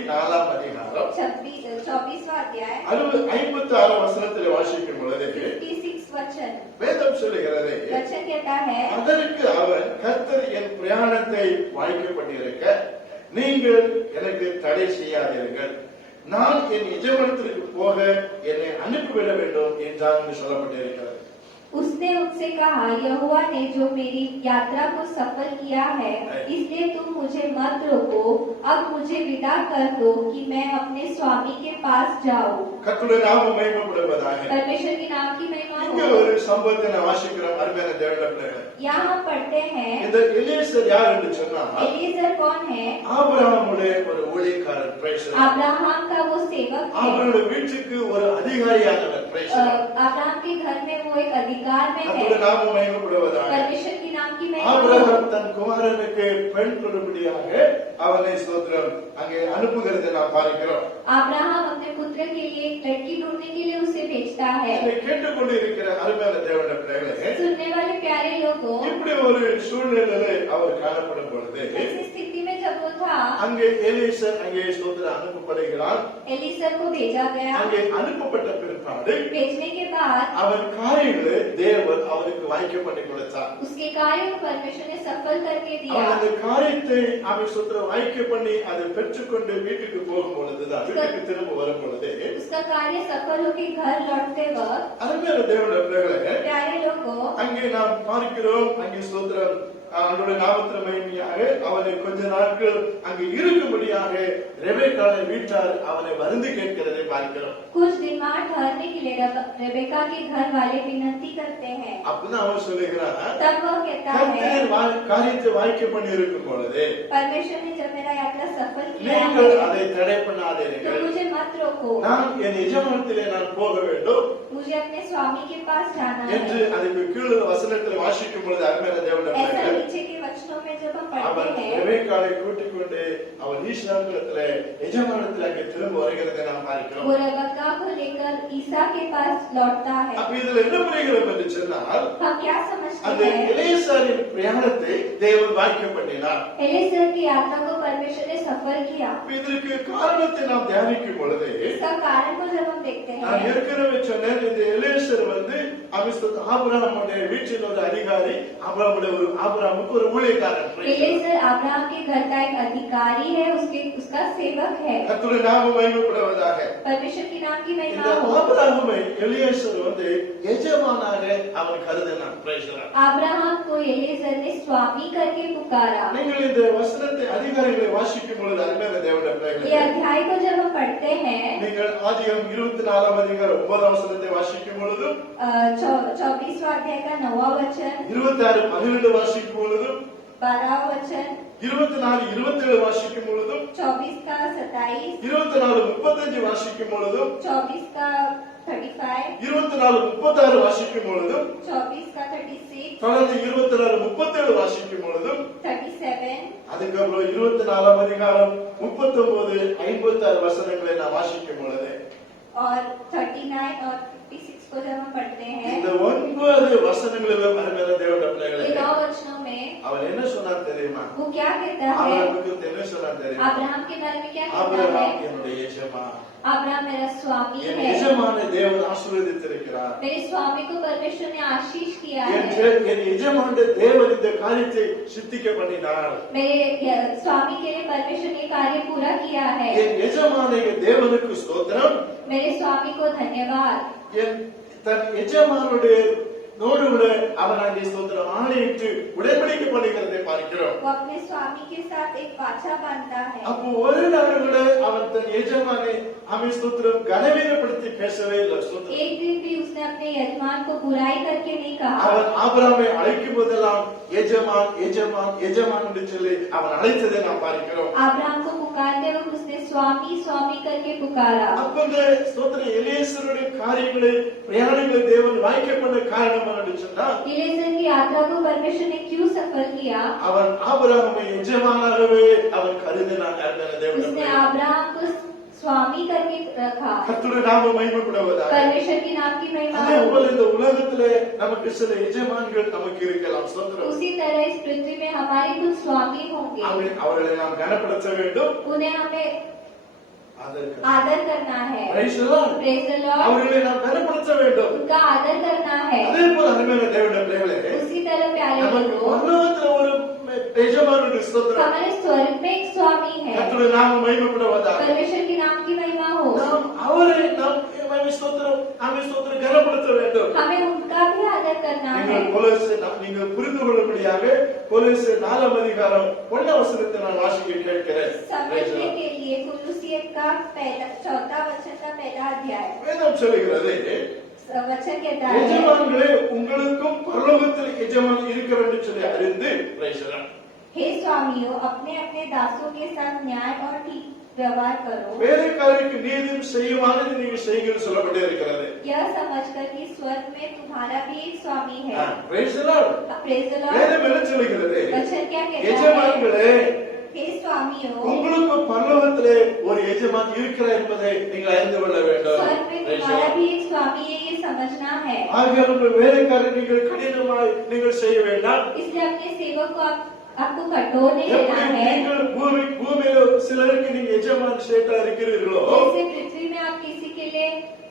அதிகாரம் 24वां अध्याय 56 வசனத்தில் வாசிக்கும் பொழுது 56 वचन வேதம் சொல்லுகிறது, वचन कहता है, அதற்கு அவன் கர்த்தர் என் பிரயாணத்தை வாய்க்க பண்ணியிருக்க நீங்கள் எனக்கு தடை செய்யாதீர்கள், நான் என் எஜமானத்திற்கு போக என்னை அனுப்பிவிட வேண்டும் என்றார் என்று சொல்லப்பட்டிருக்கிறது. उसने उनसे कहा, यहोवा ने जो मेरी यात्रा को सफल किया है, इसलिए तुम मुझे मत रोको। अब मुझे विदा कर दो कि मैं अपने स्वामी के पास जाऊं। கர்த்தருடைய நாமம் மகிமைப்படுவதாக. परमेश्वर के नाम की महिमा இங்கே हो। ஒரு சம்பவத்தை நான் வாசிக்கிறோம். அருமையான தேவனுடைய பிள்ளைகளே, यहाँ हम पढ़ते हैं, இந்த எலியேசர் யார் என்று சொன்னால் एलीसर कौन है? ஆபிரகாமுடைய ஒரு ஊழியக்காரர். praise the Lord. अब्राहम का वो सेवक है। அவருடைய வீட்டுக்கு ஒரு அதிகாரியானவர். praise the Lord. अब्राहम के घर में वो एक अधिकार में கர்த்தருடைய है। நாமம் மகிமைப்படுவதாக. परमेश्वर की नाम की महिमा हो। ஆபிரகாம் தன் குமாரனுக்கு பெண் கொடுப்படியாக அவனை ஸ்தோத்திரம் அங்கே அனுப்புகிறதை நாம் பார்க்கிறோம். अब्राहम अपने पुत्र के लिए एक लड़की ढूंढने के लिए उसे भेजता है। இதை கேட்டுக்கொண்டு இருக்கிற அருமையான தேவனுடைய பிள்ளைகளே, सुनने वाले प्यारे लोगों, இப்படி ஒரு சூழ்நிலையிலே அவர் காணப்படும் பொழுது ऐसी स्थिति में जब वो था, அங்கே எலிசர் அங்கே ஸ்தோத்திரம் அனுப்பப்படுகிறார். एलीसर को भेजा गया। அங்கே அனுப்பப்பட்ட பிற்பாடு भेजने के बाद அவன் காரியங்களை தேவன் அவருக்கு வாய்க்க பண்ணி கொடுத்தார். उसके कार्य को परमेश्वर ने सफल करके அவன் दिया। அந்த காரியத்தை அவன் ஸ்தோத்திரம் வாய்க்க பண்ணி அதை பெற்றுக்கொண்டு வீட்டுக்கு போகும் பொழுதுதான், வீட்டுக்கு திரும்ப வரும் பொழுது उसका कार्य सफल होकर घर लौटते वक्त, அருமையான தேவனுடைய பிள்ளைகளே, प्यारे लोगों, அங்கே நாம் பார்க்கிறோம் அங்கே ஸ்தோத்திரம் அவனுடைய நாமத்தின் மகிமையாக அவனை கொஞ்ச நாட்கள் அங்கே இருக்கும்படியாக ரெபெக்காளை வீட்டார் அவனை வருந்து கேட்கிறதை பார்க்கிறோம். कुछ दिन वहाँ ठहरने के लिए रेबेका के घर वाले विनती करते हैं। அப்பதான் அவன் சொல்லுகிறான், तब वह कहता है, கர்த்தர் காரியத்தை வாய்க்க பண்ணி இருக்கும் பொழுது परमेश्वर ने जब मेरा यात्रा सफल किया நீங்கள் है, அதை தடை तो பண்ணாதீர்கள். मुझे मत रोको। நான் என் எஜமானத்திலே நான் போக வேண்டும் मुझे अपने स्वामी के पास जाना என்று है। அதுக்கு கீழே வசனத்தில் வாசிக்கும் பொழுது அருமையான தேவனுடைய ऐसा பிள்ளைகளே, नीचे के वचनों में जब हम அவன் पढ़ते हैं, ரெபெக்காளை கூட்டிக் கொண்டு அவன் ஈசாக்கிடத்திலே எஜமானத்தில் அங்கே திரும்ப வருகிறதை நாம் பார்க்கிறோம். वो रेबेका को लेकर ईसा के पास लौटता है। அப்ப இதுல என்ன புரிகிறோம் என்று சொன்னால், हम क्या அந்த समझते हैं? எலியாசாரின் பிரயாணத்தை தேவன் வாக்கியம் பண்ணினார். एलीसर की यात्रा को परमेश्वर ने सफल किया। அப்ப இதற்கு காரணத்தை நாம் தியானிக்கும் பொழுது इसका कारण को जब हम देखते நான் हैं, ஏற்கனவே சொன்னேன், இந்த எலியாசர் ஆபிரகாமுடைய வீட்டில் ஒரு அதிகாரி, ஆபிரகாமுக்கு ஒரு ஊழியக்காரன். एलीसर अब्राहम के घर का एक अधिकारी है, उसका सेवक है। கர்த்தருடைய நாமம் மகிமைப்படுவதாக. परमेश्वर की नाम की महिमा இந்த हो। ஆபிரகாமை எலியாசர் எஜமானாக அவன் கருதினான். praise the Lord. अब्राहम को एलीसर ने स्वामी करके पुकारा। நீங்கள் இந்த वசனத்தை அதிகாரிகளை வாசிக்கும் பொழுது அருமையான தேவனுடைய ये பிள்ளைகளே, अध्याय को जब हम पढ़ते हैं, நீங்கள் ஆதியாகமம் 24 அதிகாரம் 9 வசனத்தை வாசிக்கும் பொழுதும் 24वां अध्याय का 9वां वचन, 26:12 வாசிக்கும் பொழுதும் 12वां वचन, 24:27 வாசிக்கும் பொழுதும் 24 का 27, 24:35 வாசிக்கும் பொழுதும் 24 का 35, 24:36 வாசிக்கும் பொழுதும் 24 का 36, தொடர்ந்து 26:37 வாசிக்கும் பொழுதும் 37, அதுக்கப்புறம் 24 அதிகாரம் 39-56 வசனங்களை நான் வாசிக்கும் பொழுது और 39 और 56 को जब हम पढ़ते हैं, இந்த 9 வசனங்களிலும் அருமையான தேவனுடைய பிள்ளைகளே, इन 9 वचनों में அவன் என்ன சொன்னான் தெரியுமா? தெரியுமா? वो क्या कहता है? ஆபிரகாமுக்கு என்ன சொன்னார் தெரியுமா? अब्राहम के बारे में क्या कहता ஆபிரகாம் है? என்னுடைய எஜமான், अब्राहम मेरा स्वामी என் है, எஜமானை தேவன் ஆசீர்வதித்திருக்கிறார். मेरे स्वामी को परमेश्वर ने आशीष किया என் है, என் எஜமானுடைய தேவன் இந்த காரியத்தை சித்திக்க பண்ணினார். मेरे स्वामी के लिए परमेश्वर ने कार्य पूरा किया है। என் எஜமானை தேவனுக்கு ஸ்தோத்திரம். मेरे स्वामी को धन्यवाद। என் தன் எஜமானுடைய நோடு கூட அவன் அங்கே ஸ்தோத்திரம் ஆணையிட்டு உடன்படிக்கை பண்ணுகிறதை பார்க்கிறோம். वो अपने स्वामी के साथ एक वाचा बांधता है। அப்போ ஒரு நாள் கூட அவன் தன் எஜமானை அவன் ஸ்தோத்திரம் கனவீனப்படுத்தி பேசவே இல்லை. ஸ்தோத்திரம். एक दिन भी उसने अपने यजमान को बुराई करके नहीं कहा। அவன் ஆபிரகாமை அழைக்கும் போதெல்லாம் எஜமான் எஜமான் எஜமான் என்று சொல்லி அவன் அழைத்ததை நாம் பார்க்கிறோம். अब्राहम को पुकारते वक्त उसने स्वामी स्वामी करके पुकारा। அப்ப இந்த ஸ்தோத்திரம் எலியேசருடைய காரியங்களை பிரயாணிகளை தேவன் வாய்க்க பண்ண காரணம் என்னன்னு சொன்னா, एलीएजर की यात्रा को परमेश्वर ने क्यों सफल किया? அவன் ஆபிரகாமை எஜமானாகவே அவன் கருதினான். उसने अब्राहम को स्वामी करके रखा। கர்த்தருடைய நாமம் மகிமைப்படுவதாக. परमेश्वर की नाम की महिमा அதே हो। போல இந்த உலகத்திலே நமக்கு சில எஜமான்கள் நமக்கு இருக்கலாம். ஸ்தோத்திரம். उसी तरह इस पृथ्वी में हमारे कुछ स्वामी होंगे, அவர்களை நாம் கனப்படுத்த வேண்டும், उन्हें हमें அதற்கு आदर करना है। Praise the Lord. Praise the Lord। அவர்களை நாம் கனப்படுத்த வேண்டும். उनका आदर करना है। அதே போல அருமையான தேவனுடைய பிள்ளைகளே, उसी तरह प्यारे நமக்கு लोगों, பரலோகத்துல ஒரு எஜமானுடைய ஸ்தோத்திரம். हमारे स्वर्ग में एक स्वामी है। கர்த்தருடைய நாமம் மகிமைப்படுவதாக. परमेश्वर के नाम की महिमा हो। நாம் அவரை நாம் ஸ்தோத்திரம் கனப்படுத்த வேண்டும். हमें उनका भी आदर करना है। நீங்கள் புரிந்து கொள்ளும்படியாக கொலோசை 4 அதிகாரம் 1 வசனத்தை நான் வாசிக்க கேட்கிறேன். समझने के लिए कुलुसियों का पहला 4 वचन का पहला अध्याय வேதம் சொல்கிறது, वचन कहता है, எஜமான்களே உங்களுக்கும் பரலோகத்தில் எஜமான் இருக்கிறார் என்று சொல்லி அறிந்து praise the Lord. हे स्वामियों, अपने अपने दासों के साथ न्याय और ठीक व्यवहार करो, வேலைக்காரருக்கு நீதியும் செய்யுமாறு நீங்கள் செய்யுங்கள் சொல்லப்பட்டே இருக்கிறது. यह समझकर कि स्वर्ग में तुम्हारा भी एक स्वामी है। praise the Lord. Praise the Lord. வேதம் என்ன சொல்கிறது? वचन क्या कहता है? எஜமான்களே हे स्वामियों, உங்களுக்கு பரலோகத்திலே ஒரு எஜமான் இருக்கிறார் என்பதை நீங்கள் அறிந்து கொள்ள வேண்டும். स्वर्ग में तुम्हारा भी एक स्वामी है, ये समझना है। ஆகையால் உங்கள் வேலைக்காரர் நீங்கள் கடினமாய் நீங்கள் செய்ய வேண்டாம். इसलिए अपने सेवक को आपको कठोर नहीं எப்படி रहना है। நீங்கள் பூமியில சிலருக்கு நீங்க எஜமான் சேட்டா இருக்கிறீர்களோ, जैसे पृथ्वी में आप किसी के लिए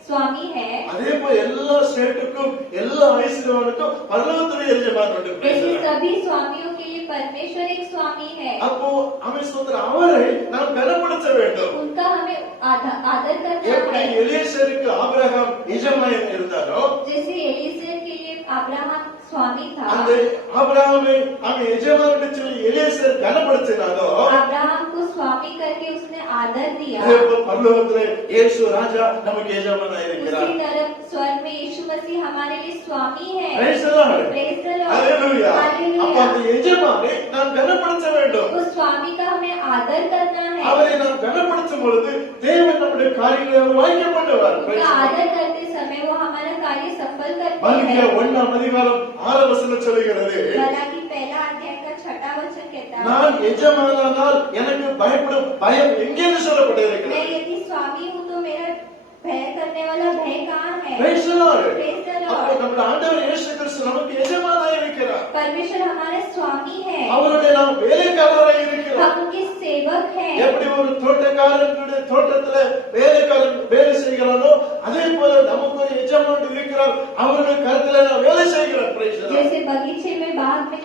स्वामी है, அதே போல எல்லா சேட்டுக்கும் எல்லா ஐஸ்வர்யவானுக்கும் பரலோகத்திலே எஜமான் உண்டு. वैसे सभी स्वामियों के लिए परमेश्वर एक स्वामी है। அப்போ அவன் ஸ்தோத்திரம் அவரை நாம் கனப்படுத்த வேண்டும். उनका हमें आदर करना எப்படி है। எலியேசருக்கு ஆபிரகாம் எஜமான் இருந்தாரோ, जैसे एलीजेर के लिए अब्राहम स्वामी था, அந்த ஆபிரகாமை அவன் எஜமான் என்று சொல்லி எலியேசர் கனப்படுத்தினாரோ, अब्राहम को स्वामी करके उसने आदर दिया। அதே போல பரலோகத்திலே இயேசு ராஜா நமக்கு எஜமானாய் இருக்கிறார். उसी तरह स्वर्ग में यीशु मसीह हमारे लिए स्वामी है। Praise the Lord. Praise the Lord। Hallelujah. Hallelujah। அப்ப அந்த எஜமானை நாம் கனப்படுத்த வேண்டும். उस स्वामी का हमें आदर करना है। அவரை நாம் கனப்படுத்தும் பொழுது தேவன் நம்முடைய காரியங்களை அவர் வாய்க்க பண்ணுவார். उनका आदर करते समय वो हमारा कार्य सफल करते மல்கியா हैं। 1 அதிகாரம் 6 வசனம் சொல்கிறது, हालांकि पहला अध्याय का 6वां वचन कहता है, நான் எஜமானானால் எனக்கு பயப்படும் பயம் எங்கேன்னு சொல்லப்பட்டிருக்கிறது. मैं यदि स्वामी हूँ तो मेरा भय करने वाला भय कहाँ है? Praise the Lord. Praise the அப்போ Lord। நம்முடைய ஆண்டவர் இயேசு கிறிஸ்து நமக்கு எஜமானாய் இருக்கிறார். परमेश्वर हमारे स्वामी है, அவருடைய நாம் வேலைக்காரராய் இருக்கிறோம். हम उनके सेवक हैं। எப்படி ஒரு தோட்டக்காரனுடைய தோட்டத்துல வேலைக்காரன் வேலை செய்கிறானோ, அதே போல நமக்கு ஒரு எஜமான் இருக்கிறார். அவருடைய கருத்துல நான் வேலை செய்கிறேன். Praise the Lord. जैसे बगीचे में बाग में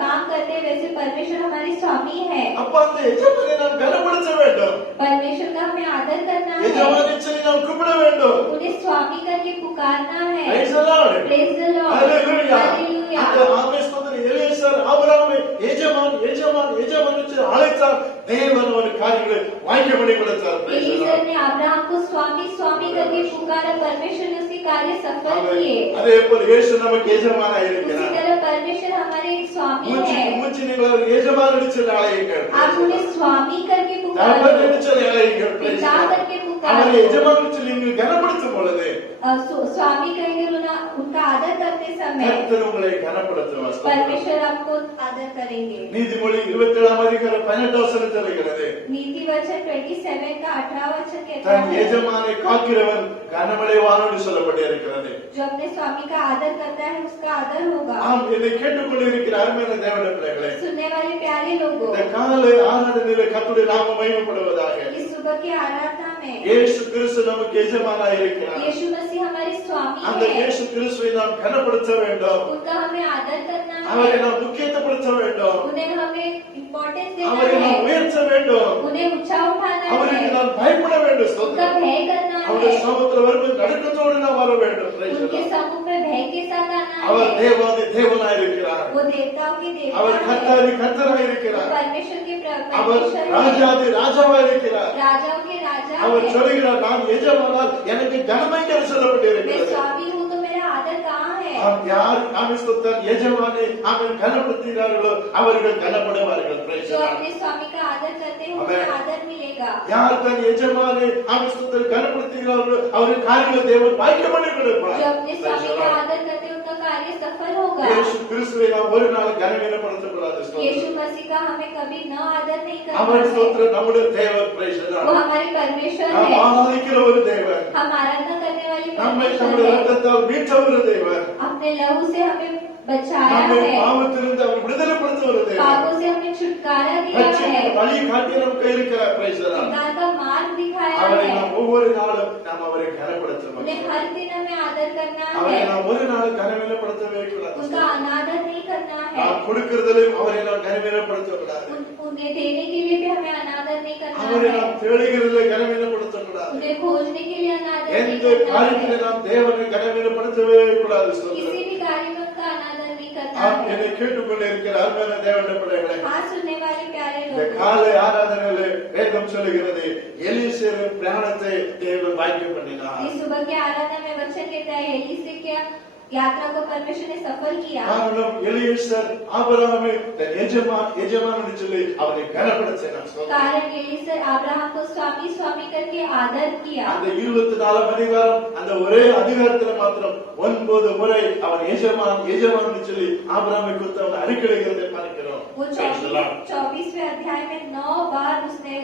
काम करते वैसे परमेश्वर हमारे स्वामी है। அப்ப அந்த எஜமானை நாம் கனப்படுத்த வேண்டும். परमेश्वर का हमें आदर करना है, எஜமானை சொல்லி நாம் கூப்பிட வேண்டும். उन्हें स्वामी करके पुकारना है। Praise the Lord. Praise the Lord। Hallelujah. Hallelujah। அந்த ஆமெஸ்தோத்திர எலியேசர் ஆபிரகாமை எஜமான் எஜமான் எஜமான் என்று அழைத்தார். தேவன் ஒரு காரியங்களை வாய்க்க பண்ணி கொடுத்தார். Praise the एलीजेर Lord. ने अब्राहम को स्वामी स्वामी करके पुकारा, परमेश्वर ने उसके कार्य सफल किए। அதே போல இயேசு நமக்கு எஜமானாய் उसी இருக்கிறார். तरह परमेश्वर हमारे एक स्वामी है। மூச்சு நீங்கள் அவர் எஜமான் என்று சொல்லி அழையுங்கள். आप उन्हें स्वामी करके தகப்பன் पुकारो, என்று சொல்லி அழையுங்கள். Praise the पिता Lord. करके पुकारो। அவரை எஜமான் சொல்லி நீங்கள் கனப்படுத்தும் பொழுது स्वामी कहेंगे उनका आदर करते समय கர்த்தர் உங்களை கனப்படுத்துவார். परमेश्वर आपको आदर करेंगे। நீதிமொழி 27ஆம் அதிகாரம் 18 வசனம் சொல்கிறது, नीति वचन 27 का 18 वचन कहता தன் है, எஜமானை காக்கிறவன் கனமடைவான் என்று சொல்லப்பட்டிருக்கிறது. जो अपने स्वामी का आदर करता है उसका आदर होगा। ஆம், இதை கேட்டுக்கொண்டு இருக்கிற அருமையான தேவனுடைய பிள்ளைகளே, सुनने वाले प्यारे लोगों, இந்த காலை ஆராதனையிலே கர்த்தருடைய நாமம் மகிமைப்படுவதாக. इस सुबह की आराधना में இயேசு கிறிஸ்து நமக்கு எஜமானாய் இருக்கிறார். यीशु मसीह हमारे स्वामी அந்த है, இயேசு கிறிஸ்துவை நாம் கனப்படுத்த வேண்டும். उनका हमें आदर करना அவரை है, நாம் முக்கியத்துவப்படுத்த வேண்டும். उन्हें हमें इम्पोर्टेंस देना அவரை நாம் है, உயர்த்த வேண்டும். उन्हें ऊंचा उठाना அவருக்கு है, நாம் பயப்பட வேண்டும். उनका ஸ்தோத்திரம். भय करना அவருடைய है, சமூகத்தில் வரும்போது நடுக்கத்தோடு நாம் வர வேண்டும். Praise the उनके Lord. समूह में भय के साथ आना அவர் है। தேவாதி தேவனாய் இருக்கிறார். वो देवताओं के देवता அவர் है, கர்த்தாதி கர்த்தராய் वो இருக்கிறார். परमेश्वर के அவர் परमेश्वर है, ராஜாதி ராஜாவாய் இருக்கிறார். राजाओं के राजा அவர் है। சொல்கிறார், நான் எஜமானால் எனக்கு கனமைக்கு मैं சொல்லப்பட்டிருக்கிறது. स्वामी हूँ तो मेरा आदर कहाँ है? யார் ஆமிஸ்தத்தால் எஜமானை அவன் கனப்படுத்துகிறார்களோ அவர்கள் கனப்படுவார்கள். Praise जो the Lord. अपने स्वामी का आदर करते हैं Amen. उन्हें आदर मिलेगा। யார் தன் எஜமானை ஆமிஸ்தத்தால் கனப்படுத்துகிறார்களோ அவர்கள் காரியங்களை தேவன் வாய்க்க பண்ணி கொடுப்பார். जो अपने स्वामी का आदर करते हैं उनका कार्य सफल होगा। இயேசு கிறிஸ்துவை நாம் ஒரு நாள் கனவீனப்படுத்தக்கூடாது. यीशु मसीह का हमें कभी न आदर नहीं அவர் करना है। ஸ்தோத்திரம் நம்முடைய தேவன். Praise the वो Lord. हमारे परमेश्वर நாம் है, ஆராதிக்கிற ஒரு தேவன். हम आराधना करने वाली நம்மை परमेश्वर நம்முடைய है। ரத்தத்தால் மீட்ட ஒரு தேவன். अपने लहू से हमें बचाया நம்மை है, பாவத்திலிருந்து அவர் விடுதலைப்படுத்த ஒரு தேவன். पापों से हमें छुटकारा दिया ரட்சிக்கிற है, வழி காட்டி நமக்கு இருக்கிறார். Praise the Lord. उद्धार का मार्ग दिखाया அவரை है। நாம் ஒவ்வொரு நாளும் நாம் அவரை கனப்படுத்த उन्हें வேண்டும். हर दिन हमें आदर करना அவரை है, நாம் ஒரு நாள் கனவீனப்படுத்தவே கூடாது. उनका अनादर नहीं करना है, நாம் கொடுக்கிறதிலும் அவரை நாம் கனவீனப்படுத்த கூடாது. उन्हें देने के लिए भी हमें अनादर नहीं करना அவரை है, நாம் தேடுகிறதில் கனவீனப்படுத்த கூடாது. उन्हें खोजने के लिए अनादर नहीं எந்த करना காரியத்திலே है, நாம் தேவனை கனவீனப்படுத்தவே கூடாது. किसी ஸ்தோத்திரம். भी कार्य में उनका अनादर नहीं करना ஆம், है। என்னை கேட்டுக்கொண்டு இருக்கிற அருமையான தேவனுடைய பிள்ளைகளே, हाँ, सुनने वाले प्यारे இந்த लोग, காலை ஆராதனையிலே வேதம் சொல்லுகிறது, எலிசேரின் பிரயாணத்தை தேவன் வாய்க்க பண்ணினார். इस सुबह के आराधना में वचन कहता है, एली से क्या यात्रा को परमेश्वर ने सफल किया। காரணம் எலியேசர் ஆபிரகாமை தன் எஜமான் என்று சொல்லி அவனை கனப்படுத்தினார். ஸ்தோத்திரம். कारण एलीसर अब्राहम को स्वामी स्वामी करके आदर किया। அந்த 24 அதிகாரம், அந்த ஒரே அதிகாரத்துல மாத்திரம் 9 முறை அவன் எஜமான் என்று சொல்லி ஆபிரகாமை குறித்து அவன் அறிக்கையிடுகிறதை பார்க்கிறோம். वो 24वें अध्याय में 9 बार उसने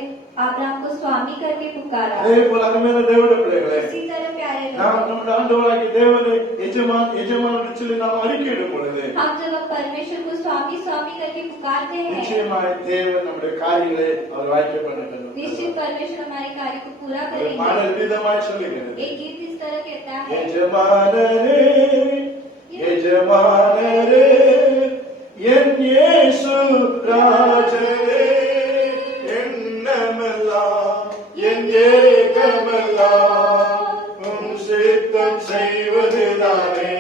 अब्राहम को स्वामी करके पुकारा। அதே போல அருமையான தேவனுடைய பிள்ளைகளே, इसी तरह प्यारे நாம் लोग, நம்முடைய ஆண்டவராகிய தேவனை எஜமான் என்று சொல்லி நாம் அறிக்கையிடும் பொழுது हम जब परमेश्वर को स्वामी स्वामी करके पुकारते हैं, நிச்சயமாய் தேவன் நம்முடைய காரியங்களை அவர் வாய்க்க பண்ணட்டும். निश्चित परमेश्वर हमारे कार्य को पूरा ஒரு करेंगे। பாடல் விதமாய் சொல்லுகிறது, एक गीत इस तरह कहता है, எஜமானரே எஜமானரே என் இயேசு ராஜரே, எண்ணமெல்லாம் என் ஏக்கமெல்லாம் உம் சித்தம் செய்வதுதானே.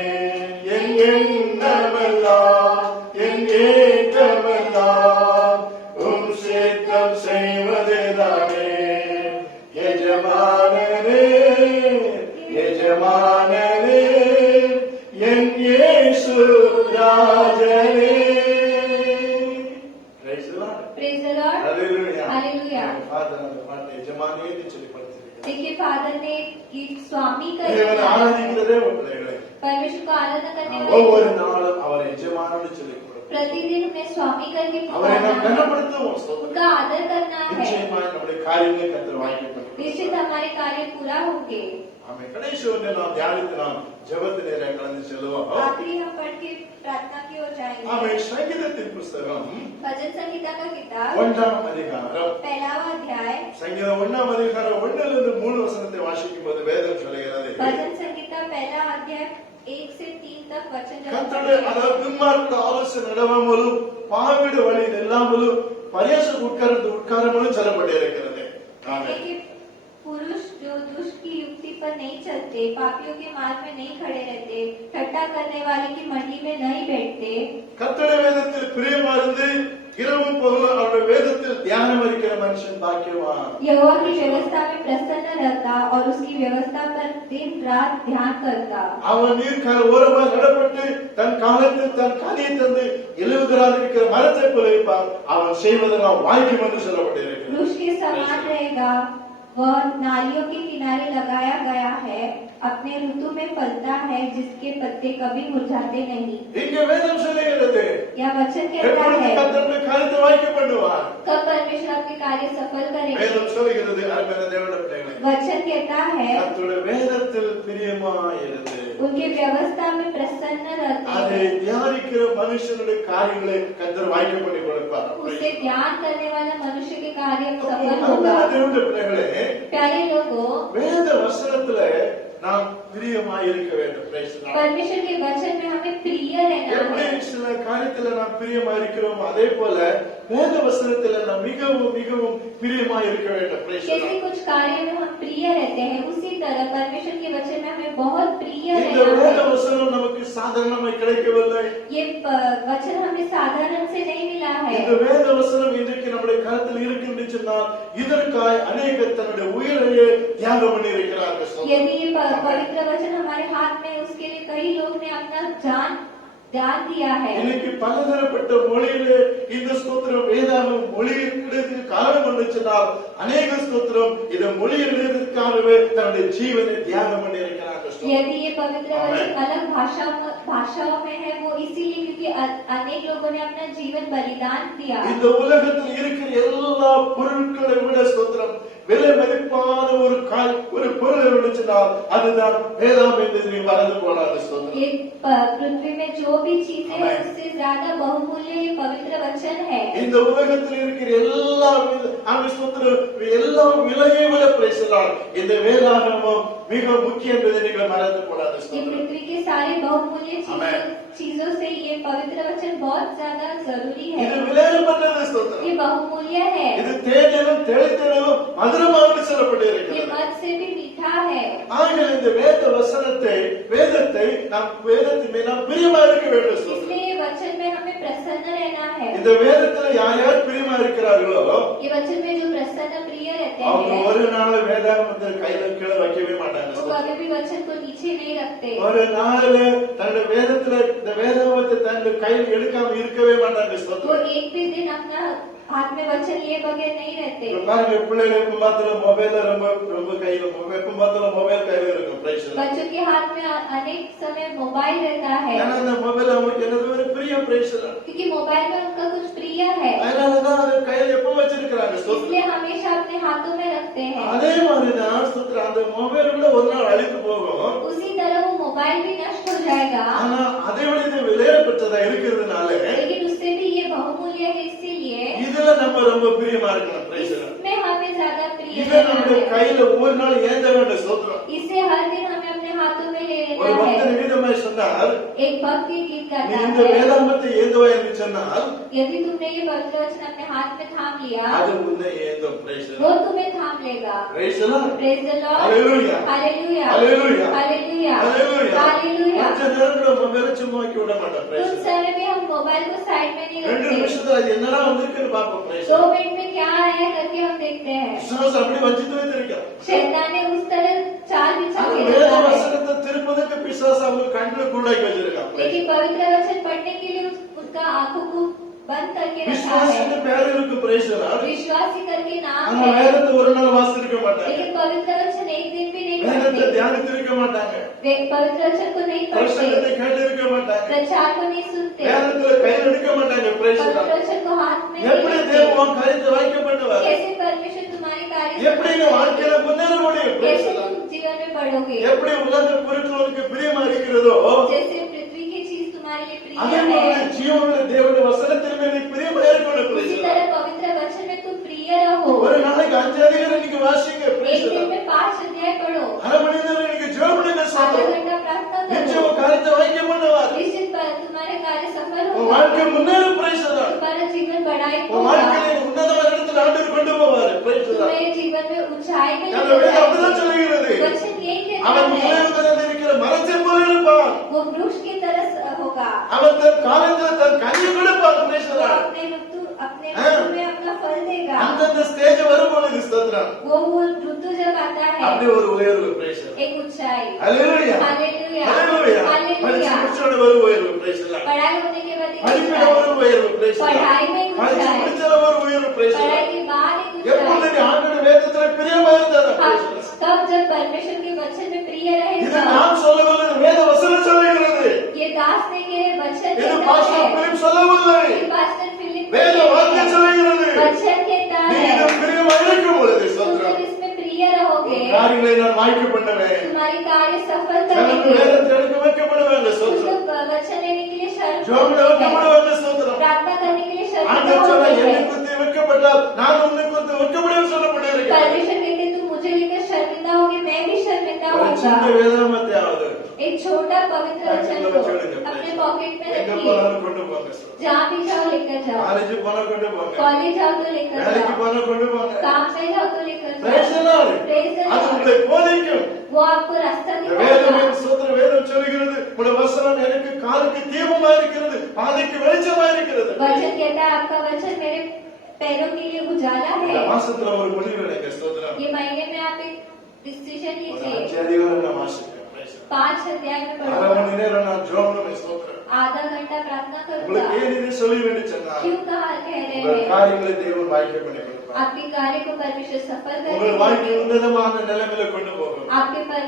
என் எண்ணமெல்லாம் என் ஏக்கமெல்லாம் உம் சித்தம் செய்வதுதானே. எஜமானரே எஜமானரே என் இயேசு ராஜரே. Praise the Lord. Praise the Lord. Hallelujah. Hallelujah. Father அந்த பாட்டை எஜமானே என்று சொல்லி படிச்சிருக்கிறார். देखिए फादर ने गीत स्वामी தேவனை करके ஆராதிக்கிறதே பிள்ளைகளே, परमेश्वर को आराधना करने ஒவ்வொரு वाले நாளும் அவரை எஜமானன்னு சொல்லி கொடுக்கிறோம். प्रतिदिन उन्हें स्वामी करके அவரை நாம் पुकारना है, கனப்படுத்துவோம். ஸ்தோத்திரம். उनका आदर करना है, நிச்சயமாய் நம்முடைய காரியங்களை கர்த்தர் வாய்க்க பண்ணுவார். निश्चित हमारे कार्य पूरा होंगे। ஆமென். கடைசி ஒன்று நாம் தியானித்து நாம் ஜெபத்திலே கடந்து செல்வோம். आखिरी हम पढ़ के प्रार्थना की ओर जाएंगे। ஆமென். சங்கீதத்தின் புஸ்தகம் भजन संहिता का किताब 1ஆம் அதிகாரம், पहलावा अध्याय, சங்கீதம் 1ஆம் அதிகாரம் 1லிருந்து 3 வசனத்தை வாசிக்கும் போது வேதம் சொல்கிறது, भजन संहिता पहला अध्याय 1 से 3 तक वचन जब கர்த்தருடைய पढ़ेंगे, அதாவது துன்மார்க்க ஆலோசனை நடவாமலும் பாவிட வழி இல்லாமலும் பரியாச உட்காரமலும் சொல்லப்பட்டிருக்கிறது. कहते कि पुरुष जो दुष्ट की युक्ति पर नहीं चलते, पापियों के मार्ग में नहीं खड़े रहते, ठट्टा करने वाले की मंडी में नहीं बैठते, கர்த்தருடைய வேதத்தில் பிரியமா இருந்து இரவும் பகலும் அவருடைய வேதத்தில் தியானம் இருக்கிற மனுஷன் பாக்கியவான். यहोवा की व्यवस्था में प्रसन्न रहता और उसकी व्यवस्था पर दिन रात ध्यान करता। அவன் நீர்க்கால ஓரமாக நடப்பட்டு தன் காலத்தில் தன் கனியை தந்து எழுதுகிறார் இருக்கிற மரத்தை போல இருப்பான். அவன் செய்வதெல்லாம் வாய்க்கும் என்று சொல்லப்பட்டிருக்கிறது. वृक्ष के समान रहेगा, वह नालियों के किनारे लगाया गया है, अपने ऋतु में फलता है, जिसके पत्ते कभी मुरझाते नहीं। இங்கே வேதம் சொல்லுகிறது यह वचन कहता எப்பொழுது है கர்த்தருடைய காரியத்தை வாய்க்க பண்ணுவார். कब परमेश्वर आपके कार्य सफल करेंगे। வேதம் சொல்லுகிறது அருமையான தேவனுடைய பிள்ளைகளே, वचन कहता है கர்த்தருடைய வேதத்தில் பிரியமாயிருந்து उनके व्यवस्था में प्रसन्न रहते அதை हैं, தியானிக்கிற மனுஷனுடைய காரியங்களை கர்த்தர் வாய்க்க பண்ணி கொடுப்பார். उसे ध्यान करने वाला मनुष्य के कार्य सफल அருமையான होगा। தேவனுடைய பிள்ளைகளே, प्यारे लोगों, வேத வசனத்துல நாம் பிரியமாய் இருக்க வேண்டும். Praise the Lord. परमेश्वर के वचन में हमें प्रिय रहना எப்படி है। சில காரியத்துல நாம் பிரியமா இருக்கிறோம், அதே போல வேத வசனத்துல நாம் மிகவும் மிகவும் பிரியமா இருக்க வேண்டும். Praise the कैसे Lord. कुछ कार्य में हम प्रिय रहते हैं, उसी तरह परमेश्वर के वचन में हमें बहुत प्रिय இந்த रहना வேத है। வசனம் நமக்கு சாதாரணமாய் கிடைக்கவில்லை. ये वचन हमें साधारण से नहीं मिला है। இந்த வேத வசனம் இன்றைக்கு நம்முடைய கருத்தில் இருக்குன்னு சொன்னால் இதற்காய் அநேகர் தன்னுடைய உயிரையே தியாகம் பண்ணி இருக்கிறார்கள். यदि ये पवित्र वचन हमारे हाथ में, उसके लिए कई लोग ने अपना जान दिया है। இன்னைக்கு பலதரப்பட்ட மொழியிலே இந்த ஸ்தோத்திரம் வேதாகம் மொழி எழுதுறதுக்கு காரணம் என்னச்சுனால் அநேக ஸ்தோத்திரம் இதை மொழி எழுதுறதுக்காகவே தன்னுடைய ஜீவனை தியாகம் பண்ணி இருக்கிறார்கள். यदि ये पवित्र वचन अलग भाषाओं में है, वो इसीलिए क्योंकि अनेक लोगों ने अपना जीवन बलिदान दिया। இந்த உலகத்தில் இருக்கிற எல்லா பொருட்களை விட ஸ்தோத்திரம் விலை மதிப்பான ஒரு பொருள் இருந்துச்சுனால் அதுதான் வேதாம் என்று நீ மறந்து போடாத ஸ்தோத்திரம். ये पृथ्वी में जो भी चीजें हैं, उससे ज्यादा बहुमूल्य ये पवित्र वचन है। இந்த உலகத்தில் இருக்கிற எல்லா ஸ்தோத்திரம் எல்லா விலையை விட பேசலாம். இந்த வேதாகமம் மிக முக்கியம் என்பதை நீங்கள் மறந்து போடாத ये ஸ்தோத்திரம். पृथ्वी के सारे बहुमूल्य Amen. चीजों से ये पवित्र वचन बहुत ज्यादा जरूरी है। இது விலையேறப்பட்டது ஸ்தோத்திரம். ये बहुमूल्य है। இது தேனிலும் தெளித்தேனிலும் மதுரமாக சொல்லப்பட்டு ये இருக்கிறது. मध से भी मीठा है। ஆகிய இந்த வேத வேதத்தை நாம் வேதத்தின் நாம் பிரியமா இருக்க வேண்டும் ஸ்தோத்திரம். इसलिए ये वचन में हमें प्रसन्न रहना है। இந்த வேதத்துல யார் பிரியமா இருக்கிறார்களோ ये वचन में जो प्रसन्न प्रिय रहते அவங்க हैं, ஒரு நாள் வேதாகமத்தை கையில கீழே வைக்கவே மாட்டாங்க वो ஸ்தோத்திரம். कभी भी वचन को नीचे नहीं रखते। ஒரு நாள்ல தன்னுடைய வேதத்துல இந்த வேதாகமத்தை தன்னுடைய கையில் எடுக்காம இருக்கவே மாட்டாங்க वो ஸ்தோத்திரம். एक भी दिन अपना हाथ में वचन लिए बगैर नहीं रहते। இப்ப பாருங்க பிள்ளைகள் எப்ப பார்த்தாலும் மொபைல்ல ரொம்ப கையில எப்ப பார்த்தாலும் மொபைல் கையில இருக்கும். Praise the Lord. बच्चों के हाथ में अनेक समय मोबाइल रहता है, ஏன்னா அந்த மொபைல் அவங்களுக்கு என்னது ஒரு பிரிய. Praise the Lord. क्योंकि मोबाइल में उनका कुछ प्रिय है, அதனாலதான் அதை கையில எப்ப வச்சிருக்கிறாங்க ஸ்தோத்திரம். इसलिए हमेशा अपने हाथों में रखते हैं। அதே மாதிரிதான் ஸ்தோத்திரம் அந்த மொபைல் கூட ஒரு நாள் அழித்து போகும். उसी तरह वो मोबाइल भी नष्ट हो जाएगा, ஆனா அதை விட இது விலையேறப்பட்டதா இருக்கிறதுனால लेकिन उससे भी ये बहुमूल्य है, इसीलिए இதுல நம்ம ரொம்ப பிரியமா இருக்கணும். Praise the Lord. इसमें हमें ज्यादा प्रिय இதை रहना நம்முடைய है। கையில ஒவ்வொரு நாள் ஏந்த வேண்டும் ஸ்தோத்திரம். इसे हर दिन हमें अपने हाथों में ले ஒரு लेना பக்தன் है। விதமாய் சொன்னார், एक भक्त ये गीत நீ गाता இந்த है, வேதாகமத்தை ஏந்துவா என்று சொன்னால் यदि तुमने ये पवित्र वचन अपने हाथ में थाम लिया, அது உன்னை ஏந்தும். பிரைஸ் தி वो லார்ட். तुम्हें थाम लेगा। Praise the Lord. Praise the Lord. Hallelujah. Hallelujah. Hallelujah. Hallelujah. Hallelujah. Hallelujah. கொஞ்ச நேரம் கூட மொபைலை சும்மா வைக்க விட மாட்டோம். பிரைஸ் उस தி லார்ட். समय में हम मोबाइल को साइड में नहीं 2 रखते, நிமிஷத்துல அது என்னடா வந்திருக்குன்னு பாப்போம். Praise the 2 Lord. मिनट में क्या आया करके हम देखते हैं। விசுவாசம் அப்படி வஞ்சித்து வைத்திருக்கான். शैतान ने उस तरह चाल बिछा அந்த के வேத रखा है, வசனத்தை திருப்பதற்கு பிசாசு அவங்க கண்ணுல குருடாக்கி வச்சிருக்கான். लेकिन पवित्र वचन पढ़ने के लिए उसका आंखों को बंद करके रखा விசுவாசம்னு है। பேர் இருக்கு. Praise the Lord. विश्वासी करके नाम ஆனா है, வேதத்தை ஒரு நாள் வாசிச்சிருக்க மாட்டாங்க. लेकिन पवित्र वचन एक दिन भी नहीं வேதத்தை पढ़ते, தியானித்திருக்க மாட்டாங்க. पवित्र वचन को नहीं पढ़ते, பிரசங்கத்தை கேட்டு இருக்க மாட்டாங்க. प्रचार को नहीं सुनते, வேதத்துல கையில் எடுக்க மாட்டாங்க. பிரைஸ் தி पवित्र லார்ட். वचन को हाथ में नहीं எப்படி रखते। தேவன் காரியத்தை வாய்க்க பண்ணுவார்? कैसे परमेश्वर तुम्हारे कार्य எப்படி நீ வாழ்க்கையில முன்னேற முடியும்? Praise कैसे the Lord. तुम जीवन में बढ़ोगे। எப்படி உலக பொருட்களுக்கு பிரியமா இருக்கிறதோ जैसे पृथ्वी की चीज तुम्हारे लिए प्रिय அதே போல है, ஜீவனுள்ள தேவனுடைய வசனத்திலுமே நீ பிரியமா இருக்கணும். Praise उसी the Lord. तरह पवित्र वचन में तुम प्रिय रहो। ஒரு நாளைக்கு 5 அதிகாரம் நீங்க வாசிங்க. Praise एक the दिन Lord. में 5 अध्याय पढ़ो, அரை மணி நேரம் நீங்க ஜெபம் பண்ணுங்க. आधा சொல்றேன். घंटा प्रार्थना நிச்சயம் करो, காரியத்தை வாய்க்க பண்ணுவார். निश्चित तुम्हारे कार्य सफल உன் होगा, வாழ்க்கை முன்னேறும். Praise the Lord. तुम्हारा जीवन बढ़ाई உன் होगा, வாழ்க்கையில உன்னதமான இடத்துல ஆண்டவர் கொண்டு போவார். Praise the Lord. तुम्हारे जीवन में ऊंचाई में அந்த வேதம் அப்படிதான் சொல்லுகிறது. वचन यही அவன் कहता है, முன்னேறுகிறது இருக்கிற மரத்தை போல இருப்பான். वो वृक्ष की तरह होगा, அவன் தன் காலத்துல தன் கனியை கொடுப்பான். Praise the वो Lord. अपने ऋतु में अपना फल देगा। அந்தந்த ஸ்டேஜ் வரும்பொழுது ஸ்தோத்திரம். वो ऋतु जब आता है, அப்படி ஒரு உயர்வு. Praise the Lord. एक ऊंचाई। Hallelujah. Hallelujah. Hallelujah. Hallelujah. படிச்சு முடிச்சோட ஒரு உயர்வு. Praise the Lord. पढ़ाई होने के बाद एक படிப்பில ऊंचाई, ஒரு உயர்வு. Praise the Lord. पढ़ाई में एक படிச்சு ऊंचाई, முடிச்சல ஒரு உயர்வு. Praise the पढ़ाई Lord. के बाद एक எப்பொழுது ऊंचाई। நீ ஆண்டவருடைய வேதத்துல பிரியமா இருந்தார். तब जब परमेश्वर के वचन में प्रिय இது रहेगा, நான் சொல்லவில்லை, வேத வசனம் சொல்லுகிறது. ये दास ने के वचन இது कहता பாஸ்டர் है, பிலிப் சொல்லவில்லை, ये पास्टर फिलिप வேத வார்த்தை சொல்லுகிறது. वचन कहता நீ है, இது பிரியமா இருக்கும் பொழுது तुम ஸ்தோத்திரம். जब इसमें प्रिय रहोगे, காரியங்களை நான் வாய்க்க பண்ணுவேன். तुम्हारी कार्य सफल எனக்கு करेंगे। வேதத்தை எடுக்க வைக்கப்படுவாங்க ஸ்தோத்திரம். उसको वचन लेने के लिए शर्त ஜோம்ல வைக்கப்படுவாங்க ஸ்தோத்திரம். प्रार्थना करने के लिए शर्त ஆண்டவர் சொன்னா होती என்னை है। குறித்து வைக்கப்பட்டால் நான் உன்னை குறித்து வைக்கப்படுவேன் சொல்லப்பட்டிருக்கிறது. परमेश्वर कहते तुम मुझे लेकर शर्मिंदा होगे, मैं भी शर्मिंदा ஒரு சின்ன होगा। வேதாமத்தை ஆகுது. एक छोटा पवित्र वचन को अपने पॉकेट में எங்க रखिए, போனாலும் கொண்டு போங்க ஸ்தோத்திரம். जहाँ भी जाओ लेकर जाओ, காலேஜ் போனா கொண்டு போங்க, कॉलेज जाओ तो लेकर வேலைக்கு जाओ, போனா கொண்டு போங்க. काम पे जाओ तो लेकर Praise the जाओ। Lord. Praise the அது Lord। உங்களை போதிக்கும். वो आपको रास्ता இந்த வேதமே दिखाएगा। ஸ்தோத்திரம். வேதம் சொல்லுகிறது, உங்களுடைய வசனம் எனக்கு காலுக்கு தீபமா இருக்கிறது, பாதைக்கு வெளிச்சமா இருக்கிறது. वचन कहता है आपका वचन मेरे पैरों के लिए उजाला இந்த है। மாசத்துல ஒரு முடிவு எடுங்க ஸ்தோத்திரம். ये महीने में आप एक डिसीजन ஒரு लीजिए, 5 அதிகாரம் நான் வாசிக்கிறேன். Praise the Lord. 5 अध्याय में அரை पढ़ो, மணி நேரம் நான் ஜெபம் ஸ்தோத்திரம். आधा घंटा प्रार्थना உங்களுக்கு करूंगा। ஏன் இதை சொல்ல வேண்டி சொன்னார்? क्यों कहा कह रहे உங்கள் हैं, காரியங்களை தேவன் வாய்க்க பண்ணி கொடுப்பார். आपके कार्य को परमेश्वर सफल உங்கள் வாழ்க்கை करेगा, உன்னதமான நிலைமையில கொண்டு போகும். आपके पर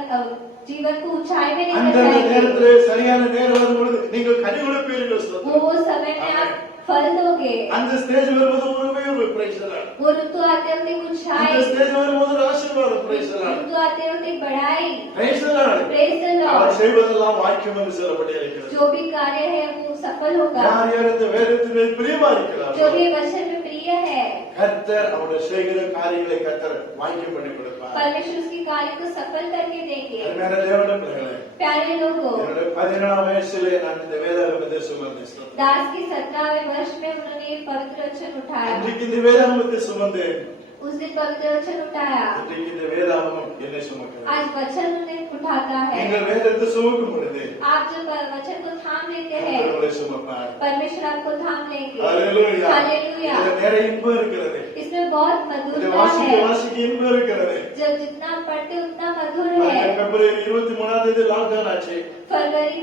जीवन को ऊंचाई में लेकर அந்த जाएंगे। நேரத்திலே சரியான நேரம் வரும் பொழுது நீங்கள் கனி கொடுப்பீர்கள் ஸ்தோத்திரம். वो समय में आप फल दोगे। அந்த ஸ்டேஜ் வரும்போது ஒரு உயர்வு. Praise the Lord. वो ऋतु आते होते அந்த ऊंचाई, ஸ்டேஜ் வரும்போது ஒரு ஆசீர்வாதம். Praise the Lord. ऋतु आते होते बढ़ाई। Praise the Lord. Praise the our Lord। செய்வதெல்லாம் வாக்கியம் என்று சொல்லப்பட்டிருக்கிறது. जो भी कार्य है वो सफल होगा, யார் யார் இந்த வேதத்தின் மேல் பிரியமா இருக்கிறார், जो भी वचन में प्रिय है, கர்த்தர் அவருடைய செய்கிற காரியங்களை கர்த்தர் வாக்கியம் பண்ணி கொடுப்பார். परमेश्वर उसके कार्य को सफल करके देंगे। அருமையான தேவனுடைய பிள்ளைகளே, प्यारे लोगों, என்னுடைய 17ஆம் வயசிலே நான் இந்த வேதாகமத்தை சுமந்தேன் ஸ்தோத்திரம். दास के 17वें वर्ष में उन्होंने ये पवित्र वचन उठाया। இன்றைக்கு இந்த வேதாகமத்தை சுமந்தேன். उस दिन पवित्र वचन उठाया, இன்றைக்கு இந்த வேதாகமம் என்னை சுமக்கிறது. आज वचन उन्हें उठाता है। நீங்கள் வேதத்தை சுமக்கும் பொழுது आप जब वचन को थाम लेते கர்த்தர் हैं, உங்களை சுமப்பார். परमेश्वर आपको थाम लेंगे। ஹalleluya. हालेलुया। இதுல நிறைய இன்பம் இருக்கிறது. इसमें बहुत இதை मधुरता வாசிக்க है, வாசிக்க இன்பம் இருக்கிறது. जब जितना पढ़ते उतना मधुर है। பிப்ரவரி 23ஆம் தேதி லாக்டவுன் ஆச்சு. फरवरी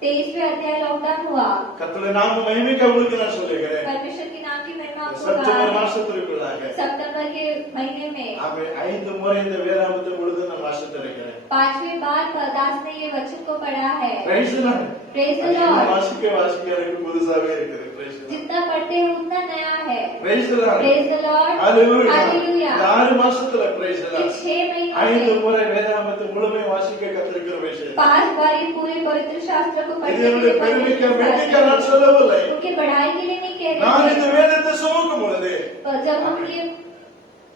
23वें अध्याय लॉकडाउन हुआ। கர்த்தருடைய நாம மகிமைக்கு உங்களுக்கு நான் சொல்லுகிறேன். परमेश्वर के नाम की महिमा आपको செப்டம்பர் कहा है। மாசத்திற்குள்ளாக सितंबर के महीने में ஆமென் 5 முறை இந்த வேதாகமத்தை முழுது நான் வாசித்திருக்கிறேன். 5वीं बार दास ने ये वचन को पढ़ा है। Praise the Lord. Praise the Lord। வாசிக்க வாசிக்க எனக்கு புதுசாவே இருக்குது. Praise the Lord. जितना पढ़ते हैं उतना नया है। Praise the Lord. Praise the Lord। Hallelujah. Hallelujah। இந்த 6 மாசத்துல praise the ये Lord. 6 महीनों 5 में முறை வேதாகமத்தை முழுமையாக வாசிக்க கத்திருக்கிற விஷயம். 5 बार ये पूरे पवित्र शास्त्र को இது पढ़ने के என்னுடைய लिए பெருமைக்கு परमेश्वर வெற்றிக்கு நான் சொல்லவில்லை. उनकी बढ़ाई के लिए नहीं कह நான் रहे இந்த हैं। வேதத்தை சுமக்கும் பொழுது पर जब हम ये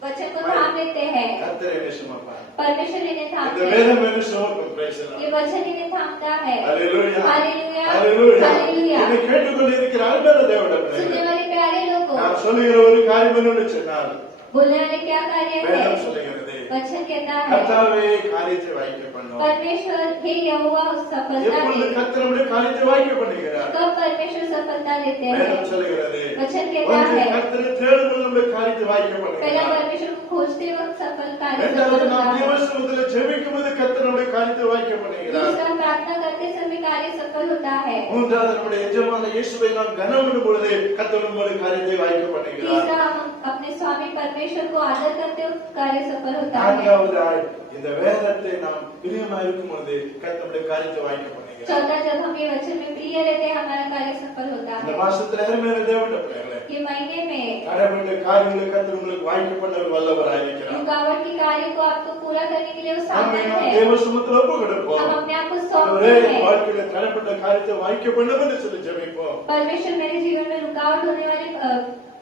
वचन को थाम लेते हैं, கர்த்தர் என்னை சுமப்பார். परमेश्वर इन्हें இந்த थामते हैं। வேதம் என்னை சுமக்கும். Praise the Lord. ये वचन इन्हें थामता है। Hallelujah. हालेलुया। Hallelujah. हालेलुया। என்னை கேட்டுக்கொண்டிருக்கிற அன்பான தேவனுடைய सुनने பிள்ளைகளே, वाले प्यारे लोगों, நான் சொல்லுகிற ஒரு காரியம் என்னன்னு சொன்னால் बोलने वाले क्या कार्य है? வேதம் சொல்லுகிறது, वचन कहता है, கர்த்தாவே காரியத்தை வாய்க்க பண்ணும். परमेश्वर हे यहोवा सफलता எப்பொழுது दे। கர்த்தர் நம்முடைய காரியத்தை வாய்க்க பண்ணுகிறார்? कब परमेश्वर सफलता देते हैं? வேதம் சொல்லுகிறது, वचन कहता ஒன்று है, கர்த்தரை தேடும்போது நம்முடைய காரியத்தை வாய்க்க पहला பண்ணுகிறார். परमेश्वर को खोजते वक्त सफल कार्य இரண்டாவது सफल நாம் होता है। தேவசமூகத்தில் ஜெபிக்கும் போது கர்த்தர் நம்முடைய காரியத்தை வாய்க்க பண்ணுகிறார். दूसरा प्रार्थना करते समय कार्य सफल होता है। மூன்றாவது நம்முடைய எஜமான இயேசுவை நாம் கனமிடும் பொழுது கர்த்தர் நம்முடைய காரியத்தை வாய்க்க பண்ணுகிறார். तीसरा हम अपने स्वामी परमेश्वर को आदर करते वक्त कार्य सफल होता है। நான்காவதாய் இந்த வேதத்தை நாம் பிரியமா இருக்கும் பொழுது கர்த்தர் நம்முடைய காரியத்தை வாய்க்க பண்ணுகிறார். चौथा, जब हम ये वचन में प्रिय रहते हैं हमारा कार्य सफल होता இந்த है। மாசத்துல அருமையான தேவனுடைய பிள்ளைகளே, ये महीने में கடவுளுடைய காரியங்களை கர்த்தர் உங்களுக்கு வாய்க்க பண்ண வல்லவராய் இருக்கிறார். रुकावट के कार्य को आपको पूरा करने के लिए वो நம்மை सामर्थ्य நாம் है। தேவசமூகத்தில் ஒப்பு கொடுப்போம். हम अपने आप को सौंपते ஒரே हैं। வாழ்க்கையில தடைப்பட்ட காரியத்தை வாய்க்க பண்ணும் என்று சொல்லி ஜெபிப்போம். परमेश्वर मेरे जीवन में रुकावट होने वाले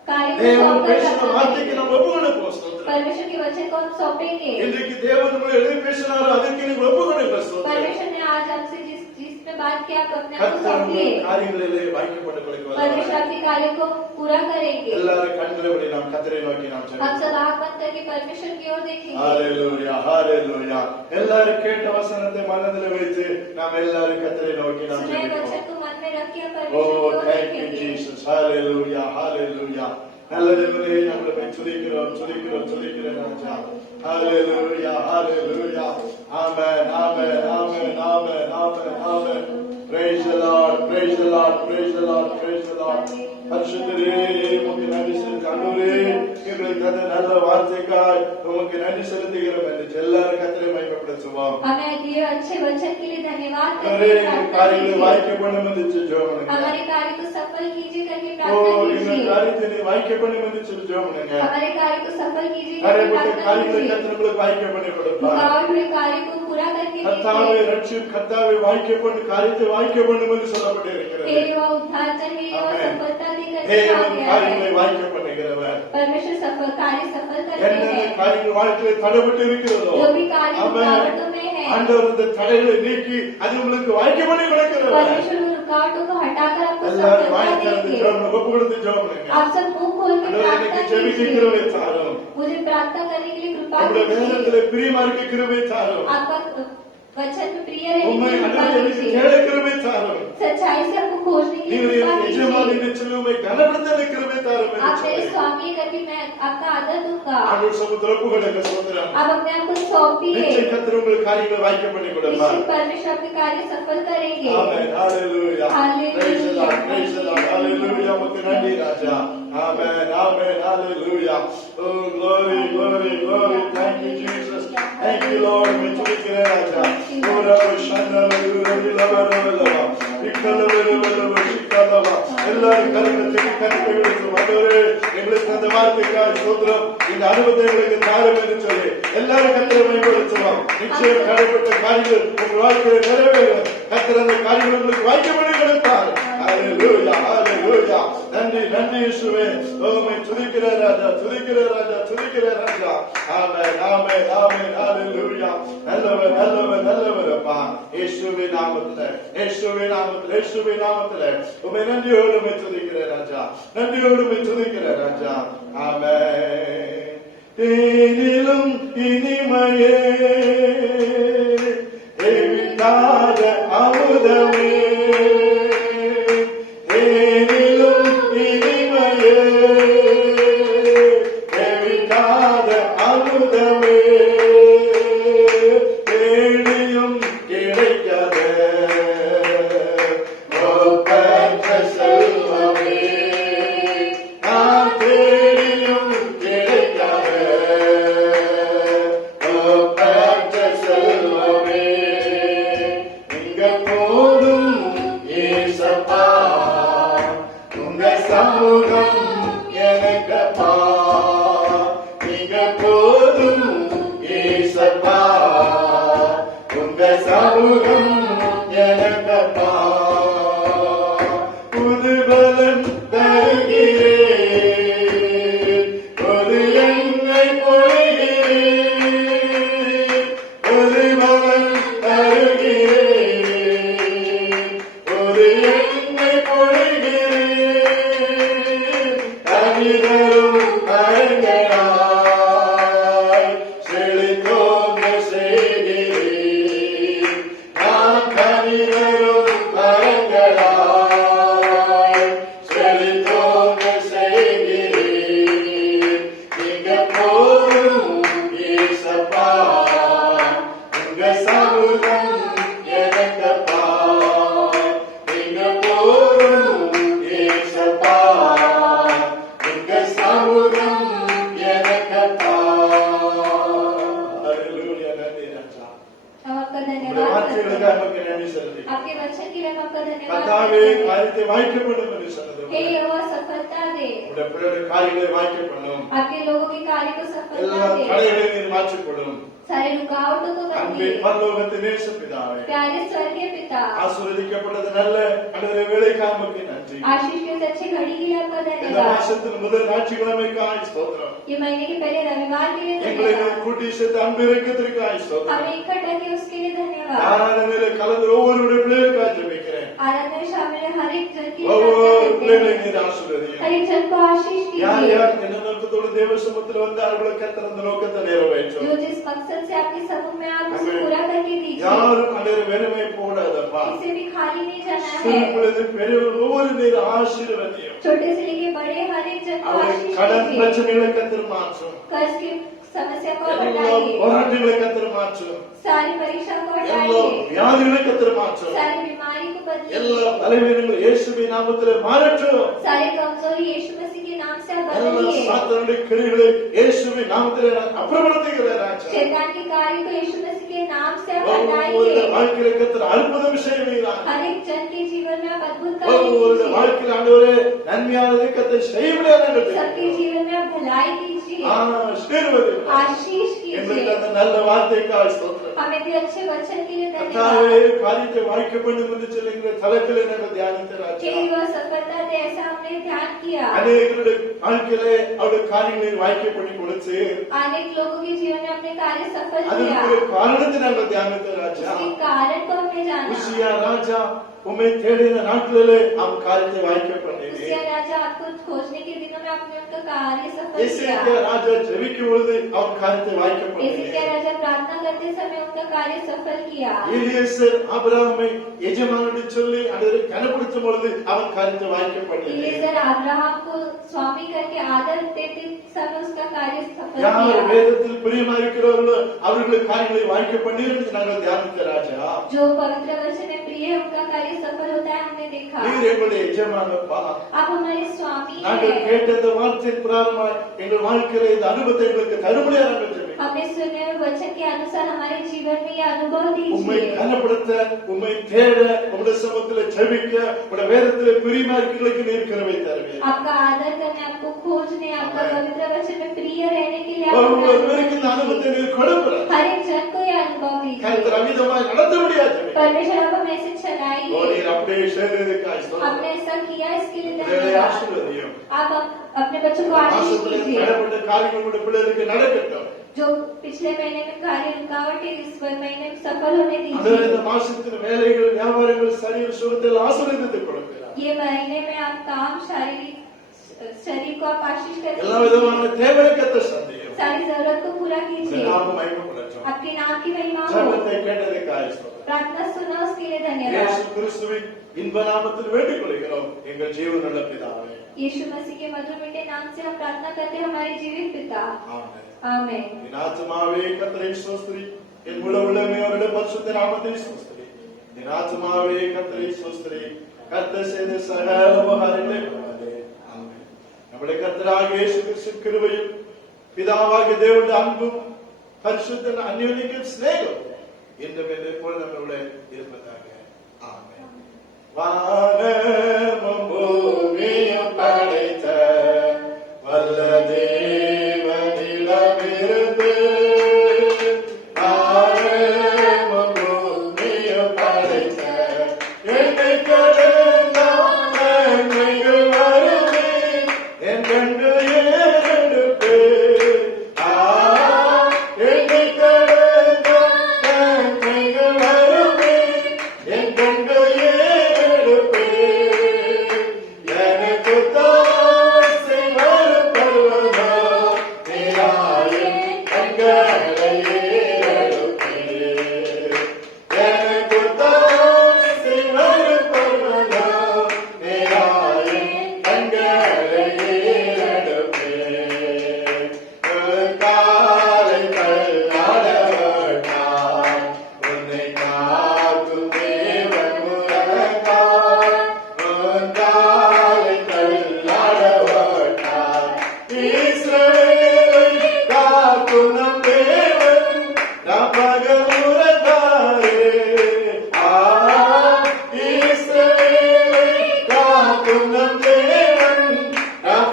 कार्य को தேவன் सौंपकर பேசின करते வார்த்தைக்கு हैं। நாம் ஒப்பு கொடுப்போம். ஸ்தோத்திரம். परमेश्वर के वचन को हम सौंपेंगे। இன்றைக்கு தேவன் நம்மளை எழுதி பேசினாரோ அதற்கு நீங்கள் ஒப்பு கொடுங்க. ஸ்தோத்திரம். परमेश्वर ने आज आपसे जिसमें बात की आप अपने आप को கர்த்தர் सौंपिए। நம்முடைய காரியங்களிலே வாய்க்க பண்ண கொடுக்க परमेश्वर வல்லவராய். आपके कार्य को पूरा करेंगे। எல்லாரும் கண்களை மூடி நாம் கர்த்தரை நோக்கி நாம் हम ஜெபிப்போம். सब आँख बंद करके परमेश्वर की ओर देखेंगे। ஹalleluya ஹalleluya. எல்லாரும் கேட்ட வசனத்தை மனதில் வைத்து நாம் எல்லாரும் கர்த்தரை நோக்கி நாம் सुने वचन ஜெபிப்போம். को मन में रख के हम Oh, परमेश्वर की ओर thank you, देखेंगे। Jesus. Hallelujah, hallelujah. நல்ல தேவனே, நம்மளை துதிக்கிறோம் ராஜா. Hallelujah, hallelujah. Amen, amen, amen, amen, amen, amen. Praise the Lord, praise the Lord, praise the Lord, praise the Lord. பரிசுத்தரே உமக்கு நன்றி செலுத்துகிறோம். எங்களுக்கு தந்த நல்ல வார்த்தைக்காய் உமக்கு நன்றி செலுத்துகிறோம் என்று எல்லாரும் கர்த்தரை மகிமைப்படுத்துவோம். हमें दिए अच्छे वचन के लिए धन्यवाद அரே காரியங்களை வாய்க்க பண்ணும் என்று ஜெபம் பண்ணுங்க. हमारे कार्य को सफल कीजिए करके ஓ प्रार्थना இந்த कीजिए। காரியத்தை வாய்க்க பண்ணும் என்று ஜெபம் பண்ணுங்க. हमारे कार्य को सफल कीजिए அரே करके உங்க प्रार्थना காரியங்களை कीजिए। கர்த்தர் உங்களுக்கு வாய்க்க பண்ணி கொடுப்பார். रुकावट हुए कार्य को पूरा करके கர்த்தாவே दीजिए। ரட்சியும் கர்த்தாவே வாய்க்க பண்ணு காரியத்தை வாய்க்க பண்ணும் என்று சொல்லப்பட்டிருக்கிறது. हे वह उद्धार चाहिए और सफलता देकर தேவன் गया காரியங்களை है। வாய்க்க பண்ணுகிறவர். परमेश्वर सफल कार्य सफल करते என்னென்ன हैं। காரியங்கள் வாழ்க்கையில தடைபட்டு இருக்கிறதோ जो भी कार्य ஆமென். रुकावटों में है, ஆண்டவர் இந்த தடைகளை நீக்கி அது உங்களுக்கு வாய்க்க பண்ணி கொடுக்கிறவர். परमेश्वर उन रुकावटों को हटाकर आपको எல்லாரும் सफलता வாய்க்கிறது देंगे। ஜெபம் ஒப்பு கொடுத்து ஜெபம் பண்ணுங்க. आप सब मुंह खोल के ஆண்டவரே எனக்கு प्रार्थना ஜெபிக்க कीजिए। கிருபை தாரும். मुझे प्रार्थना करने के लिए कृपा உங்களுடைய कीजिए। வேதத்திலே பிரியமா இருக்க கிருபை தாரும். आपका वचन में प्रिय रहने உம்மை की कृपा ஆண்டவரே எனக்கு कीजिए। தேட கிருபை தாரும். सच्चाई से आपको खोजने के लिए நீர் कृपा எஜமானி कीजिए। என்று சொல்லி உம்மை கனப்படுத்த கிருபை தாரும் என்று आप मेरे சொல்லி. स्वामी करके मैं आपका आदर दूंगा। ஆண்டவர் சமுத்திர ஒப்புக்கொடுங்க சமுத்திரம். आप अपने आप को सौंपिए। நிச்சயம் கர்த்தர் உங்களுக்கு காரியங்களை வாய்க்க பண்ணி கொடுப்பார். निश्चित परमेश्वर आपके कार्य सफल करेंगे। Amen. Hallelujah. Hallelujah. Praise the Lord. Praise the Lord. Hallelujah. உமக்கு நன்றி ராஜா. Amen. Amen. Hallelujah. Oh, glory, glory, glory. Thank you, Jesus. Thank you, Lord. உம்மை துதிக்கிறேன் ராஜா. ஓரவ சன்னலூர விலவரவலவ. விக்கலவரவலவ சிக்கலவ. எல்லாரும் கரங்களை தட்டி விடுத்து வந்தவரே எங்களுக்கு அந்த வார்த்தைக்காக ஸ்தோத்திரம். இந்த அனுபவத்தை எங்களுக்கு தாரும் என்று சொல்லி எல்லாரும் கர்த்தரை மகிமைப்படுத்துவோம். நிச்சயம் தடைப்பட்ட காரியங்கள் உங்கள் வாழ்க்கையில் நிறைவேறும். கர்த்தர் அந்த காரியங்கள் உங்களுக்கு வாய்க்க பண்ணி கொடுப்பார். ஹalleluya, ஹalleluya. நன்றி நன்றி இயேசுவே. உம்மை துதிக்கிறேன் ராஜா, துதிக்கிறேன் ராஜா, துதிக்கிறேன் ராஜா. ஆமென், ஆமென், ஆமென். ஹalleluya. நல்லவர், நல்லவர், நல்லவர் அப்பா. இயேசுவின் நாமத்திலே, இயேசுவின் நாமத்திலே, இயேசுவின் நாமத்திலே உம்மை நன்றியோடு உம்மை துதிக்கிறேன் ராஜா. நன்றியோடு உம்மை துதிக்கிறேன் ராஜா. ஆமென். தேனிலும் இனிமையே தேவில்லாத அமுதமே தேனிலும் இனிமையே தேவில்லாத அமுதமே தேடியும் கிடைக்காத ஒப்பற்ற செல்வமே நான் தேடியும் கிடைக்காத ஒப்பற்ற செல்வமே இங்க போதும் ஏசப்பா உங்க சமூகம் எனக்கப்பா இங்க போதும் ஏசப்பா உங்க சமூகம் எனக்கப்பா புது பலன் தருகிறேன் புது எண்ணெய் பொழிகிறேன் புது பலன் தருகிறேன் புது எண்ணெய் பொழிகிறேன் கனிதரும் கரங்களாய் செழித்தோங்க செய்கிறேன் நான் கனிதரும் கரங்களாய் செழித்தோங்க செய்கிறேன் நீங்க போதும் ஏசப்பா உங்க சமூகம் எனக்கப்பா நீங்க போதும் ஏசப்பா உங்க சமூகம் எனக்கப்பா. ஹalleluya. நன்றி ராஜா. हम आपका உங்களுடைய धन्यवाद करते வார்த்தைகளுக்காக हैं। நமக்கு நன்றி செலுத்துகிறேன். आपके वचन के लिए हम आपका धन्यवाद கர்த்தாவே करते हैं। காரியத்தை வாய்க்க பண்ணும் என்று சொன்னது हे यहोवा सफलता दे। உங்களுடைய பிள்ளைகளுடைய காரியங்களை வாய்க்க பண்ணும். आपके लोगों के कार्य को सफलता எல்லா दे। தடைகளையும் நீர் மாற்றிக்கொள்ளும். सारे रुकावटों को அன்பே बंदी। பரலோகத்தின் நேசப்பிதாவே प्यारे स्वर्गीय पिता, ஆசீர்வதிக்கப்பட்டது நல்ல அன்றைய வேலைக்காக உமக்கு நன்றி. आशीष के अच्छे घड़ी के लिए आपका இந்த धन्यवाद। மாசத்தின் முதல் ஞாயிற்றுக்கிழமைக்காய் ஸ்தோத்திரம். ये महीने के पहले रविवार के लिए எங்களை धन्यवाद। கூட்டி சேர்த்து அன்பு இறக்கத்திற்காய் ஸ்தோத்திரம். हमें इकट्ठा किया उसके लिए धन्यवाद। ஆராதனையில கலந்து ஒவ்வொருடைய பிள்ளைகளுக்காக ஜெபிக்கிறேன். आराधना में शामिल हर एक जन की ஒவ்வொரு प्रार्थना பிள்ளைகளை करते हैं। நீர் ஆசீர்வதியும். हर एक जन को आशीष யார் कीजिए। யார் என்ன நோக்கத்தோடு தேவ சமூகத்தில் வந்தார்களோ கர்த்தர் அந்த நோக்கத்தை நிறைவேற்றும். जो जिस मकसद से आपके समूह में आप उसे पूरा करके दीजिए। யாரும் அண்டர் வெறுமை போடாதப்பா. किसी भी खाली नहीं जाना சிறு है। பிள்ளைகள் பெரியவர் ஒவ்வொரு நீர் ஆசீர்வதியும். छोटे से लेके बड़े हर एक जन को அவருடைய आशीष கடன் कीजिए। பிரச்சனைகளை கர்த்தர் மாற்றும். कर्ज की समस्या को எல்லா हटाइए। போராட்டங்களை கர்த்தர் மாற்றும். सारी परीक्षा को எல்லா हटाइए। வியாதிகளை கர்த்தர் மாற்றும். सारी बीमारी को बदलिए। எல்லா பலவீனங்களும் இயேசுவின் நாமத்திலே மாறட்டும். सारी कमजोरी यीशु मसीह के नाम से आप எல்லா बदलिए। சாத்தானுடைய கிரியைகளை இயேசுவின் நாமத்திலே நான் அப்புறப்படுத்துகிறேன் ராஜா. शैतान के कार्य को यीशु मसीह के नाम से आप ஒவ்வொரு हटाइए। வாழ்க்கையில கர்த்தர் அற்புதம் செய்வீராக. हर एक जन के जीवन में आप अद्भुत ஒவ்வொரு कार्य कीजिए। வாழ்க்கையில ஆண்டவரே நன்மையானதை கர்த்தர் செய்யும்படியாக நாங்கள் सबके ஜெபிக்கிறோம். जीवन में आप भलाई कीजिए। ஆசீர்வதியும். आशीष எங்களுக்கு कीजिए। அந்த நல்ல வார்த்தைக்காய் ஸ்தோத்திரம். हमें भी अच्छे वचन के लिए கர்த்தாவே धन्यवाद। காரியத்தை வாய்க்க வேண்டும் என்று சொல்லுகிற தலத்திலே நாங்கள் தியானித்த ராஜா. कि वह सफलता दे ऐसा हमने ध्यान किया। அநேகருடைய வாழ்க்கையிலே அவருடைய காரியங்களை வாய்க்க பண்ணி கொடுத்து अनेक लोगों के जीवन में अपने कार्य सफल किया। அதற்கு காரணத்தை நாங்கள் தியானித்த ராஜா. उसके कारण को हमने जाना। உசியா ராஜா உம்மை தேடின நாட்களிலே அவன் காரியத்தை வாய்க்க பண்ணினீர். उसिया राजा आपको खोजने के दिनों में आपने उनका कार्य सफल எசேக்கியா किया। ராஜா ஜெபிக்கும் பொழுது அவன் காரியத்தை வாய்க்க एसेकिया பண்ணினீர். राजा प्रार्थना करते समय उनका कार्य सफल किया। எலியேசர் ஆபிரகாமை எஜமானன்னு சொல்லி அதை கனப்படுத்தும் பொழுது அவன் காரியத்தை வாய்க்க பண்ணினீர். एलीएजर अब्राहम को स्वामी करके आदर देते समय उसका कार्य सफल யார் किया। வேதத்தில் பிரியமா இருக்கிறார்களோ அவர்களுடைய காரியங்களை வாய்க்க பண்ணீர் என்று நாங்கள் தியானித்த ராஜா. जो पवित्र वचन में प्रिय है उनका कार्य सफल होता है हमने देखा। நீர் எங்களுடைய எஜமானப்பா. आप हमारे स्वामी நாங்கள் हैं। கேட்ட இந்த வார்த்தையின் பிரகாரமாய் எங்கள் வாழ்க்கையில இந்த அனுபவத்தை எங்களுக்கு தரும்படியா நாங்கள் ஜெபிக்கிறோம். हमने सुने हुए वचन के अनुसार हमारे जीवन में ये अनुभव உம்மை दीजिए। கனப்படுத்த உம்மை தேட உம்முடைய சமூகத்திலே ஜெபிக்க உம்முடைய வேதத்திலே பிரியமா இருக்கிறவர்களுக்கு நீர் கிருபை தருவீர். आपका आदर करने, आपको खोजने, आपका पवित्र वचन में प्रिय रहने के लिए आप ஒவ்வொருவருக்கு இந்த அனுபவத்தை நீர் கொடுக்கிறார். हर एक जन को ये अनुभव दीजिए। கர்த்தர் அமிதமாய் நடத்தபடியா ஜெபிக்கிறோம். परमेश्वर आप हमें ऐसे चलाइए। நீர் அப்படியே செய்ததற்காய் ஸ்தோத்திரம். आपने ऐसा किया इसके लिए உங்களை धन्यवाद। ஆசீர்வதியும். आप अपने बच्चों को आशीष மாசத்திலே कीजिए। தடைப்பட்ட காரியங்கள் உங்களுடைய பிள்ளைகளுக்கு நடக்கட்டும். जो पिछले महीने में कार्य रुकावट है इस महीने में सफल होने அதே இந்த दीजिए। மாசத்தின் வேலைகள் வியாபாரங்கள் சரீர சுகத்தில் ஆசீர்வாதத்தை கொடுக்கிறார். ये महीने में आप काम शारीरिक शरीर को आप आशीष எல்லா करके விதமான தேவையை கர்த்தர் சந்தியும். सारी जरूरत को पूरा कीजिए। நாம மகிமைப்படட்டும். आपके नाम की महिमा हो। ஜெபத்தை கேட்டதற்காய் ஸ்தோத்திரம். प्रार्थना सुना उसके लिए धन्यवाद। இயேசு கிறிஸ்துவின் இன்ப நாமத்தில் வேண்டிக் கொள்கிறோம் எங்கள் ஜீவனுள்ள பிதாவே. यीशु मसीह के मधुर मीठे नाम से हम प्रार्थना करते हैं हमारे जीवित पिता। ஆமென். आमेन। என் ஆத்துமாவே கர்த்தரை ஸ்தோத்திரி. என் முழு உள்ளமே அவருடைய பரிசுத்த நாமத்தை ஸ்தோத்திரி. என் ஆத்துமாவே கர்த்தரை ஸ்தோத்திரி. கர்த்தர் செய்த சகல உபகாரங்களை மறவாதே. ஆமென். நம்முடைய கர்த்தராகிய இயேசு கிறிஸ்துவின் கிருபையும் பிதாவாகிய தேவனுடைய அன்பும் பரிசுத்த அந்யோன்ய சிநேகம் என்றும் எப்பொழுதும் நம்மளோட இருப்பதாக. ஆமென். வானமும் பூமியும் படைத்த வல்ல தேவனிடமிருந்து வானமும் பூமியும் படைத்த என்னை கடந்த நன்மைகள் வருமே என் கண்கள் ஏறெடுப்பேன். என்னை கடந்த நன்மைகள் வருமே என் கண்கள் ஏறெடுப்பேன். எனக்கு தாசை வருபவனோ நீராயே கண்களை ஏறெடுப்பேன். எனக்கு தாசை வருபவனோ நீராயே கண்களை ஏறெடுப்பேன். காலை தள்ளாட வேண்டாம் உன்னை காக்கும் தேவன் உலகாய். உன் காலை தள்ளாட வேண்டாம் இஸ்ரவேலை காக்கும் நம் தேவன் நம் பகமுரத்தாரே. இஸ்ரவேலை காக்கும் நம் தேவன் நம்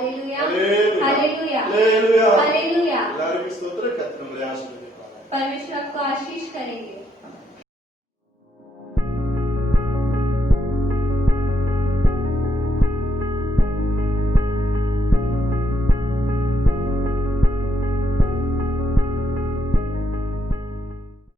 hallelujah Hallelujah. Hallelujah Hallelujah. Hallelujah. எல்லாருக்கும் ஸ்தோத்திரம். கர்த்தர் உங்களை ஆசீர்வதிப்பாராக. परमेश्वर आपको आशीष करेंगे।